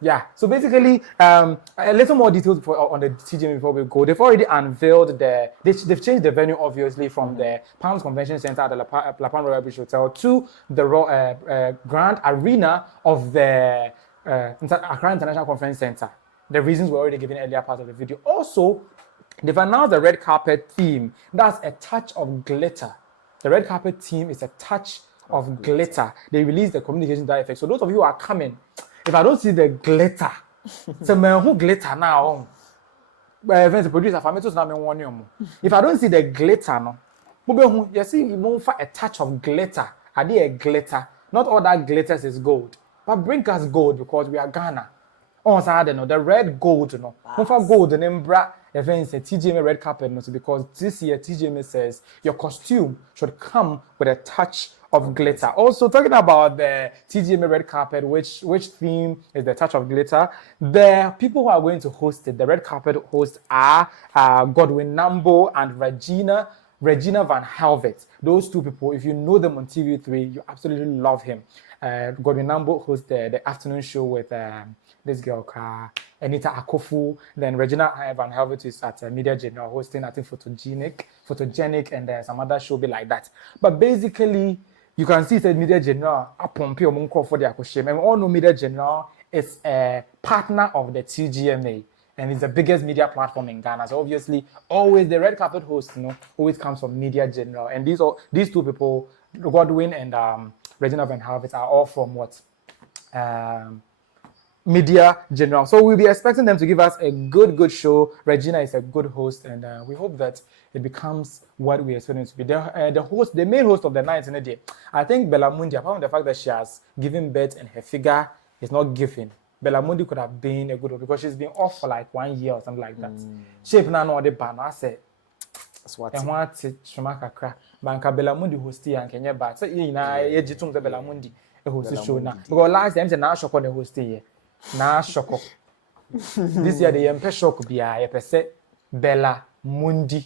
yeah. So basically, a little more details on the TGMA before we go. They've already unveiled they've changed the venue obviously from the Palms Convention Center at the La Palma Royal Beach Hotel to the Grand Arena of the Accra International Conference Center. The reasons were already given earlier part of the video. Also, they've announced the red carpet theme. That's a touch of glitter. The red carpet theme is a touch of glitter. They released the communication effect. So those of you who are coming, if I don't see the glitter, so man who glitter now? If I don't see the glitter, no, you see, you won't find a touch of glitter. I did a glitter. Not all that glitters is gold, but bring us gold because we are Ghana. Oh, the red gold, no. For gold, and then events, a TGMA red carpet, no, because this year TGMA says your costume should come with a touch of glitter. Also, talking about the TGMA red carpet, which theme is the touch of glitter? The people who are going to host it, the red carpet hosts are Godwin Nambo and Regina Van Helvet. Those two people, if you know them on TV3, you absolutely love him. Godwin Nambo hosts the afternoon show with this girl, Anita Akofu. Then Regina Van Helvet is at Media General hosting, I think, Photogenic, and some other show be like that. But basically, you can see that Media General, for the and we all know Media General is a partner of the TGMA. And it's the biggest media platform in Ghana. So obviously, always the red carpet host, always comes from Media General. And these two people, Godwin and Regina Van Helvet, are all from what? Media General. So we'll be expecting them to give us a good show. Regina is a good host, and we hope that it becomes what we expect it to be. The main host of the night in the day, I think Bellamundi, apart from the fact that she has given birth and her figure is not given, Bellamundi could have been a good host because she's been off for like 1 year or something like that. Shape now no the ban. I said, and what Shomaka crack. Banka Bellamundi hosty and Kenya bat. So you know, Ejitung the Bellamundi a host show now. Because last time the national shock on the hosty here. Na shoko. This year the empe shock be a pese Bella Mundi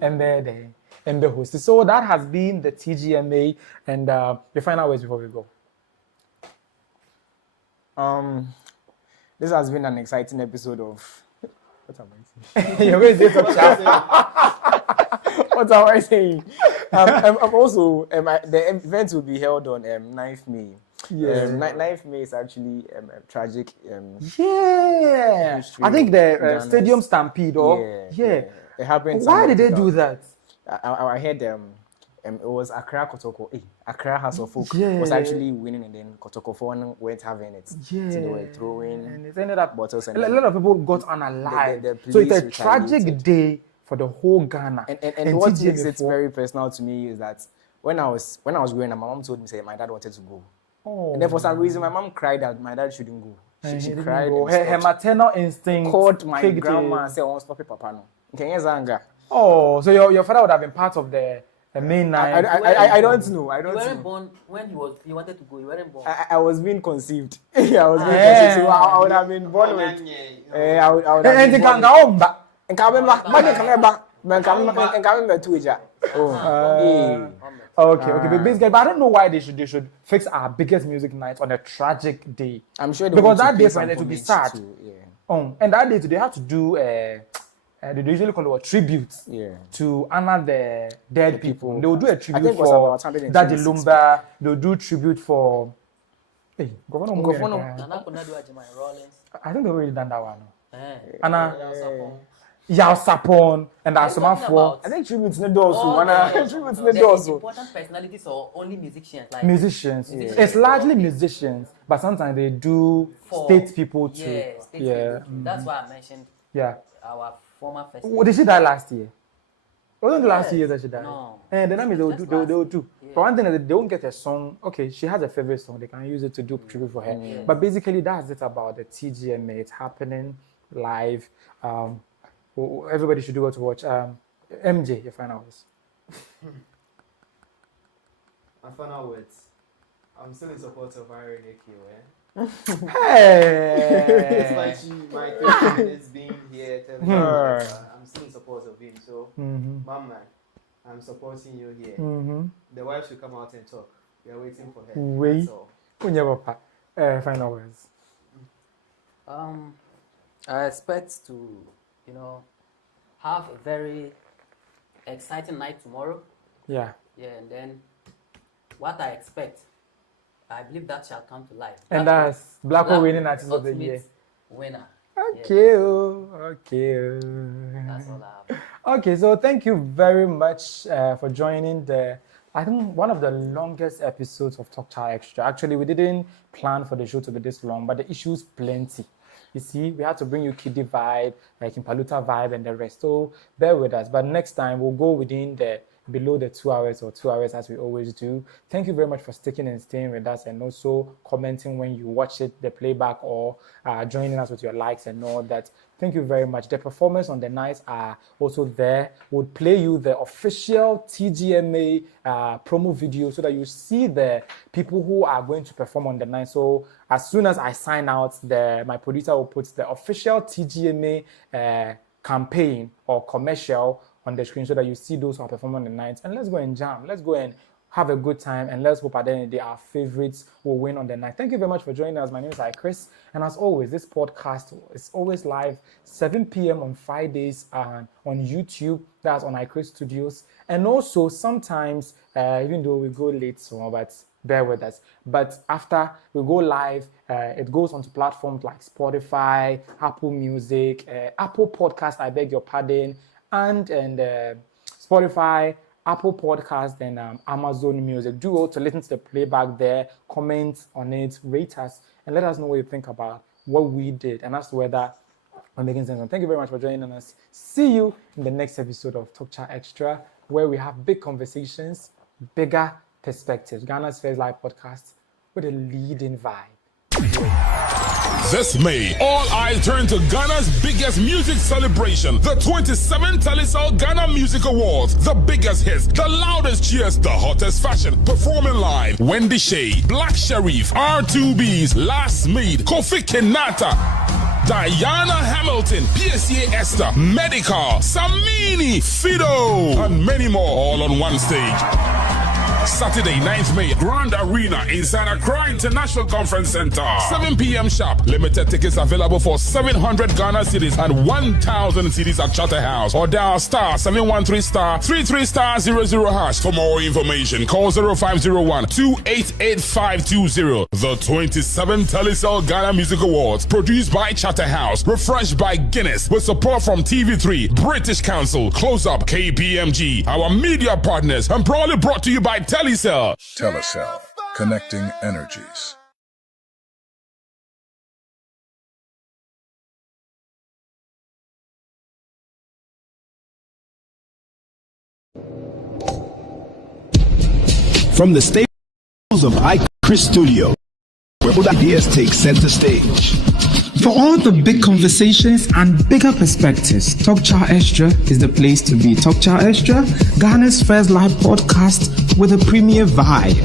and the host. So that has been the TGMA and the final words before we go. This has been an exciting episode of what am I saying? You're going to say something. What am I saying? I'm also the event will be held on 9th May. Yeah, 9th May is actually tragic. Yeah, I think the stadium stampede. It happened. Why did they do that? I heard it was Accra Kotoko. Accra House of Folk was actually winning, and then Kotoko Phone weren't having it. Yeah, so they were throwing, and it ended up bottles. And a lot of people got unalive. So it's a tragic day for the whole Ghana. And what makes it very personal to me is that when I was growing up, my mom told me say my dad wanted to go. Oh. And then for some reason, my mom cried that my dad shouldn't go. She cried. Her maternal instinct called my grandma and said, "I want to stop it, Papa." No. Kenya Zanga. Oh, so your father would have been part of the main night. I don't know. I don't know. You weren't born when he wanted to go. You weren't born. I was being conceived. I was being conceived. So I would have been born with. I would have been born with. Okay. But basically, but I don't know why they should fix our biggest music night on a tragic day. I'm sure because that day for it to be sad. Too, yeah. And that day they have to do they usually call it a tribute to honor the dead people. They will do a tribute for Daddy Lumba. They'll do tribute for. Hey, I think they've already done that one. Anna. Yao Sapon and Asem. I think tributes need also. Tributes need also. Important personalities or only musicians? Like musicians. It's largely musicians, but sometimes they do state people too. People. That's why I mentioned. Our former festival. Did she die last year? Wasn't the last year that she died? No. And then they will do. For one thing, they don't get a song. Okay, she has a favorite song. They can use it to do tribute for her. But basically, that's it about the TGMA. It's happening live. Everybody should do what to watch. MJ, your final words. My final words. I'm still in support of RNAQ. Hey! Despite my 30 minutes being here, telling me I'm still in support of him. So, Mama, I'm supporting you here. The wife should come out and talk. We are waiting for her. That's all. Final words. I expect to, have a very exciting night tomorrow. Yeah, and then what I expect, I believe that shall come to life. And that's Black Hole winning artist of the year. Winner. Okay. That's all I have. Okay, so thank you very much for joining I think one of the longest episodes of Talk Child Extra. Actually, we didn't plan for the show to be this long, but the issues plenty. You see, we had to bring you KiDi vibe, like King Paluta vibe and the rest. So bear with us. But next time we'll go below the 2 hours or 2 hours as we always do. Thank you very much for sticking and staying with us and also commenting when you watch it, the playback, or joining us with your likes and all that. Thank you very much. The performers on the nights are also there. We'll play you the official TGMA promo video so that you see the people who are going to perform on the night. So as soon as I sign out, my producer will put the official TGMA campaign or commercial on the screen so that you see those who are performing on the night. And let's go and jam. Let's go and have a good time. And let's hope at the end of the day, our favorites will win on the night. Thank you very much for joining us. My name is Chris. And as always, this podcast is always live 7 p.m. on Fridays on YouTube. That's on Chris Studios. And also sometimes, even though we go late, but bear with us. But after we go live, it goes onto platforms like Spotify, Apple Music, Apple Podcast, I beg your pardon, and Spotify, Apple Podcast, and Amazon Music. Do go to listen to the playback there, comment on it, rate us, and let us know what you think about what we did, and as to whether we're making sense. And thank you very much for joining us. See you in the next episode of Talk Child Extra, where we have big conversations, bigger perspectives. Ghana's first live podcast with a leading vibe. This May, all eyes turn to Ghana's biggest music celebration, the 27th Telecel Ghana Music Awards. The biggest hits, the loudest cheers, the hottest fashion. Performing live, Wendy Shay, Black Sharif, R2Bs, Last Made, Kofi Kinata, Diana Hamilton, PSA Esther, Medical, Samini, Fido, and many more, all on one stage. Saturday, 9th May, Grand Arena inside Accra International Conference Center. 7 p.m. sharp. Limited tickets available for 700 Ghana cedis and 1,000 cedis at Charterhouse. Or dial star 713 star 33 star 00 hash. For more information, call 0501 288520. The 27th Telecel Ghana Music Awards, produced by Charterhouse, refreshed by Guinness, with support from TV3, British Council, Close Up, KPMG, our media partners, and proudly brought to you by Telecel. Telecel, connecting energies. From the stables of Chris Studio, where bold ideas take center stage. For all the big conversations and bigger perspectives, Talk Chaw Xtra is the place to be. Talk Chaw Xtra, Ghana's first live podcast with a premier vibe.